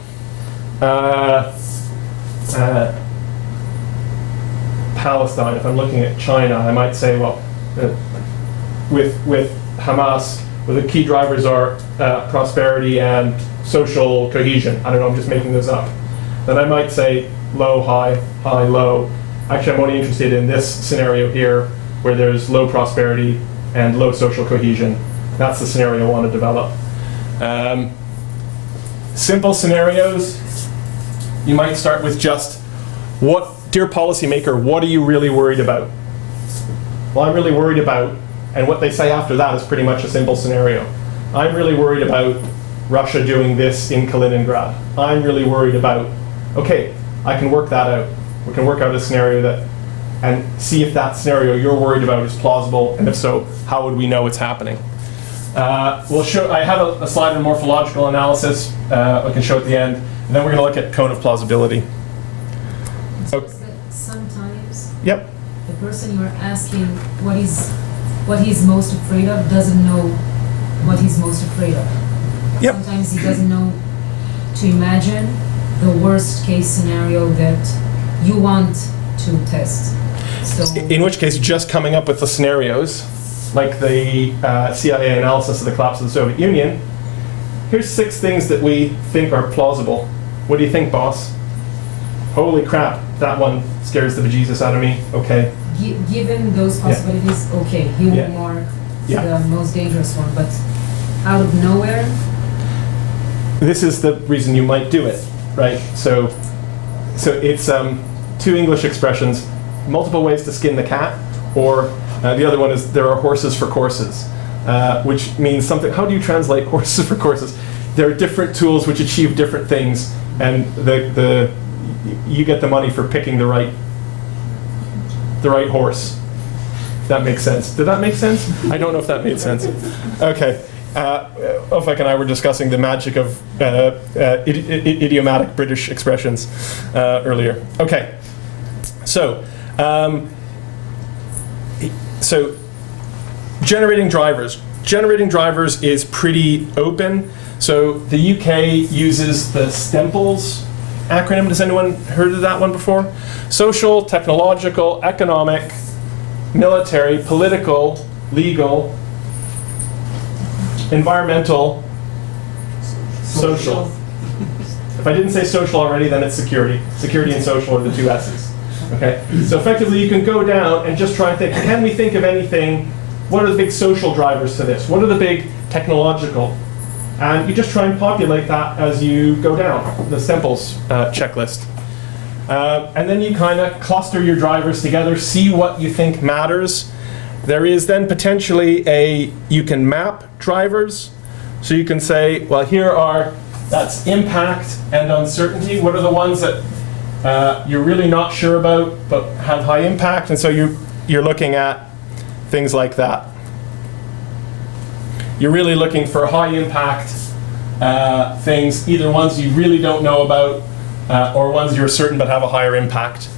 Palestine, if I'm looking at China, I might say, well, with Hamas, well, the key drivers are prosperity and social cohesion. I don't know, I'm just making those up. Then I might say low, high, high, low. Actually, I'm only interested in this scenario here, where there's low prosperity and low social cohesion. That's the scenario I want to develop. Simple scenarios, you might start with just, dear policymaker, what are you really worried about? Well, I'm really worried about, and what they say after that is pretty much a simple scenario. I'm really worried about Russia doing this in Kaliningrad. I'm really worried about, okay, I can work that out. We can work out a scenario and see if that scenario you're worried about is plausible, and if so, how would we know it's happening? I have a slide on morphological analysis I can show at the end, and then we're going to look at cone of plausibility. Sometimes the person you're asking what he's most afraid of doesn't know what he's most afraid of. Sometimes he doesn't know to imagine the worst case scenario that you want to test. So in which case, just coming up with the scenarios, like the CIA analysis of the collapse of the Soviet Union, here's 6 things that we think are plausible. What do you think, boss? Holy crap, that one scares the bejesus out of me. Okay. Given those possibilities, okay, he will mark the most dangerous one, but out of nowhere? This is the reason you might do it, right? So it's 2 English expressions, multiple ways to skin the cat, or the other one is there are horses for courses, which means something. How do you translate horses for courses? There are different tools which achieve different things, and you get the money for picking the right horse. If that makes sense. Did that make sense? I don't know if that made sense. Okay. Ofek and I were discussing the magic of idiomatic British expressions earlier. Okay. So generating drivers. Generating drivers is pretty open. So the UK uses the STEMPLES acronym. Has anyone heard of that one before? Social, technological, economic, military, political, legal, environmental, social. If I didn't say social already, then it's security. Security and social are the 2 S's. Okay? So effectively, you can go down and just try and think, can we think of anything? What are the big social drivers to this? What are the big technological? And you just try and populate that as you go down, the STEMPLES checklist. And then you kind of cluster your drivers together, see what you think matters. There is then potentially you can map drivers. So you can say, well, that's impact and uncertainty. What are the ones that you're really not sure about but have high impact? And so you're looking at things like that. You're really looking for high impact things, either ones you really don't know about or ones you're certain but have a higher impact.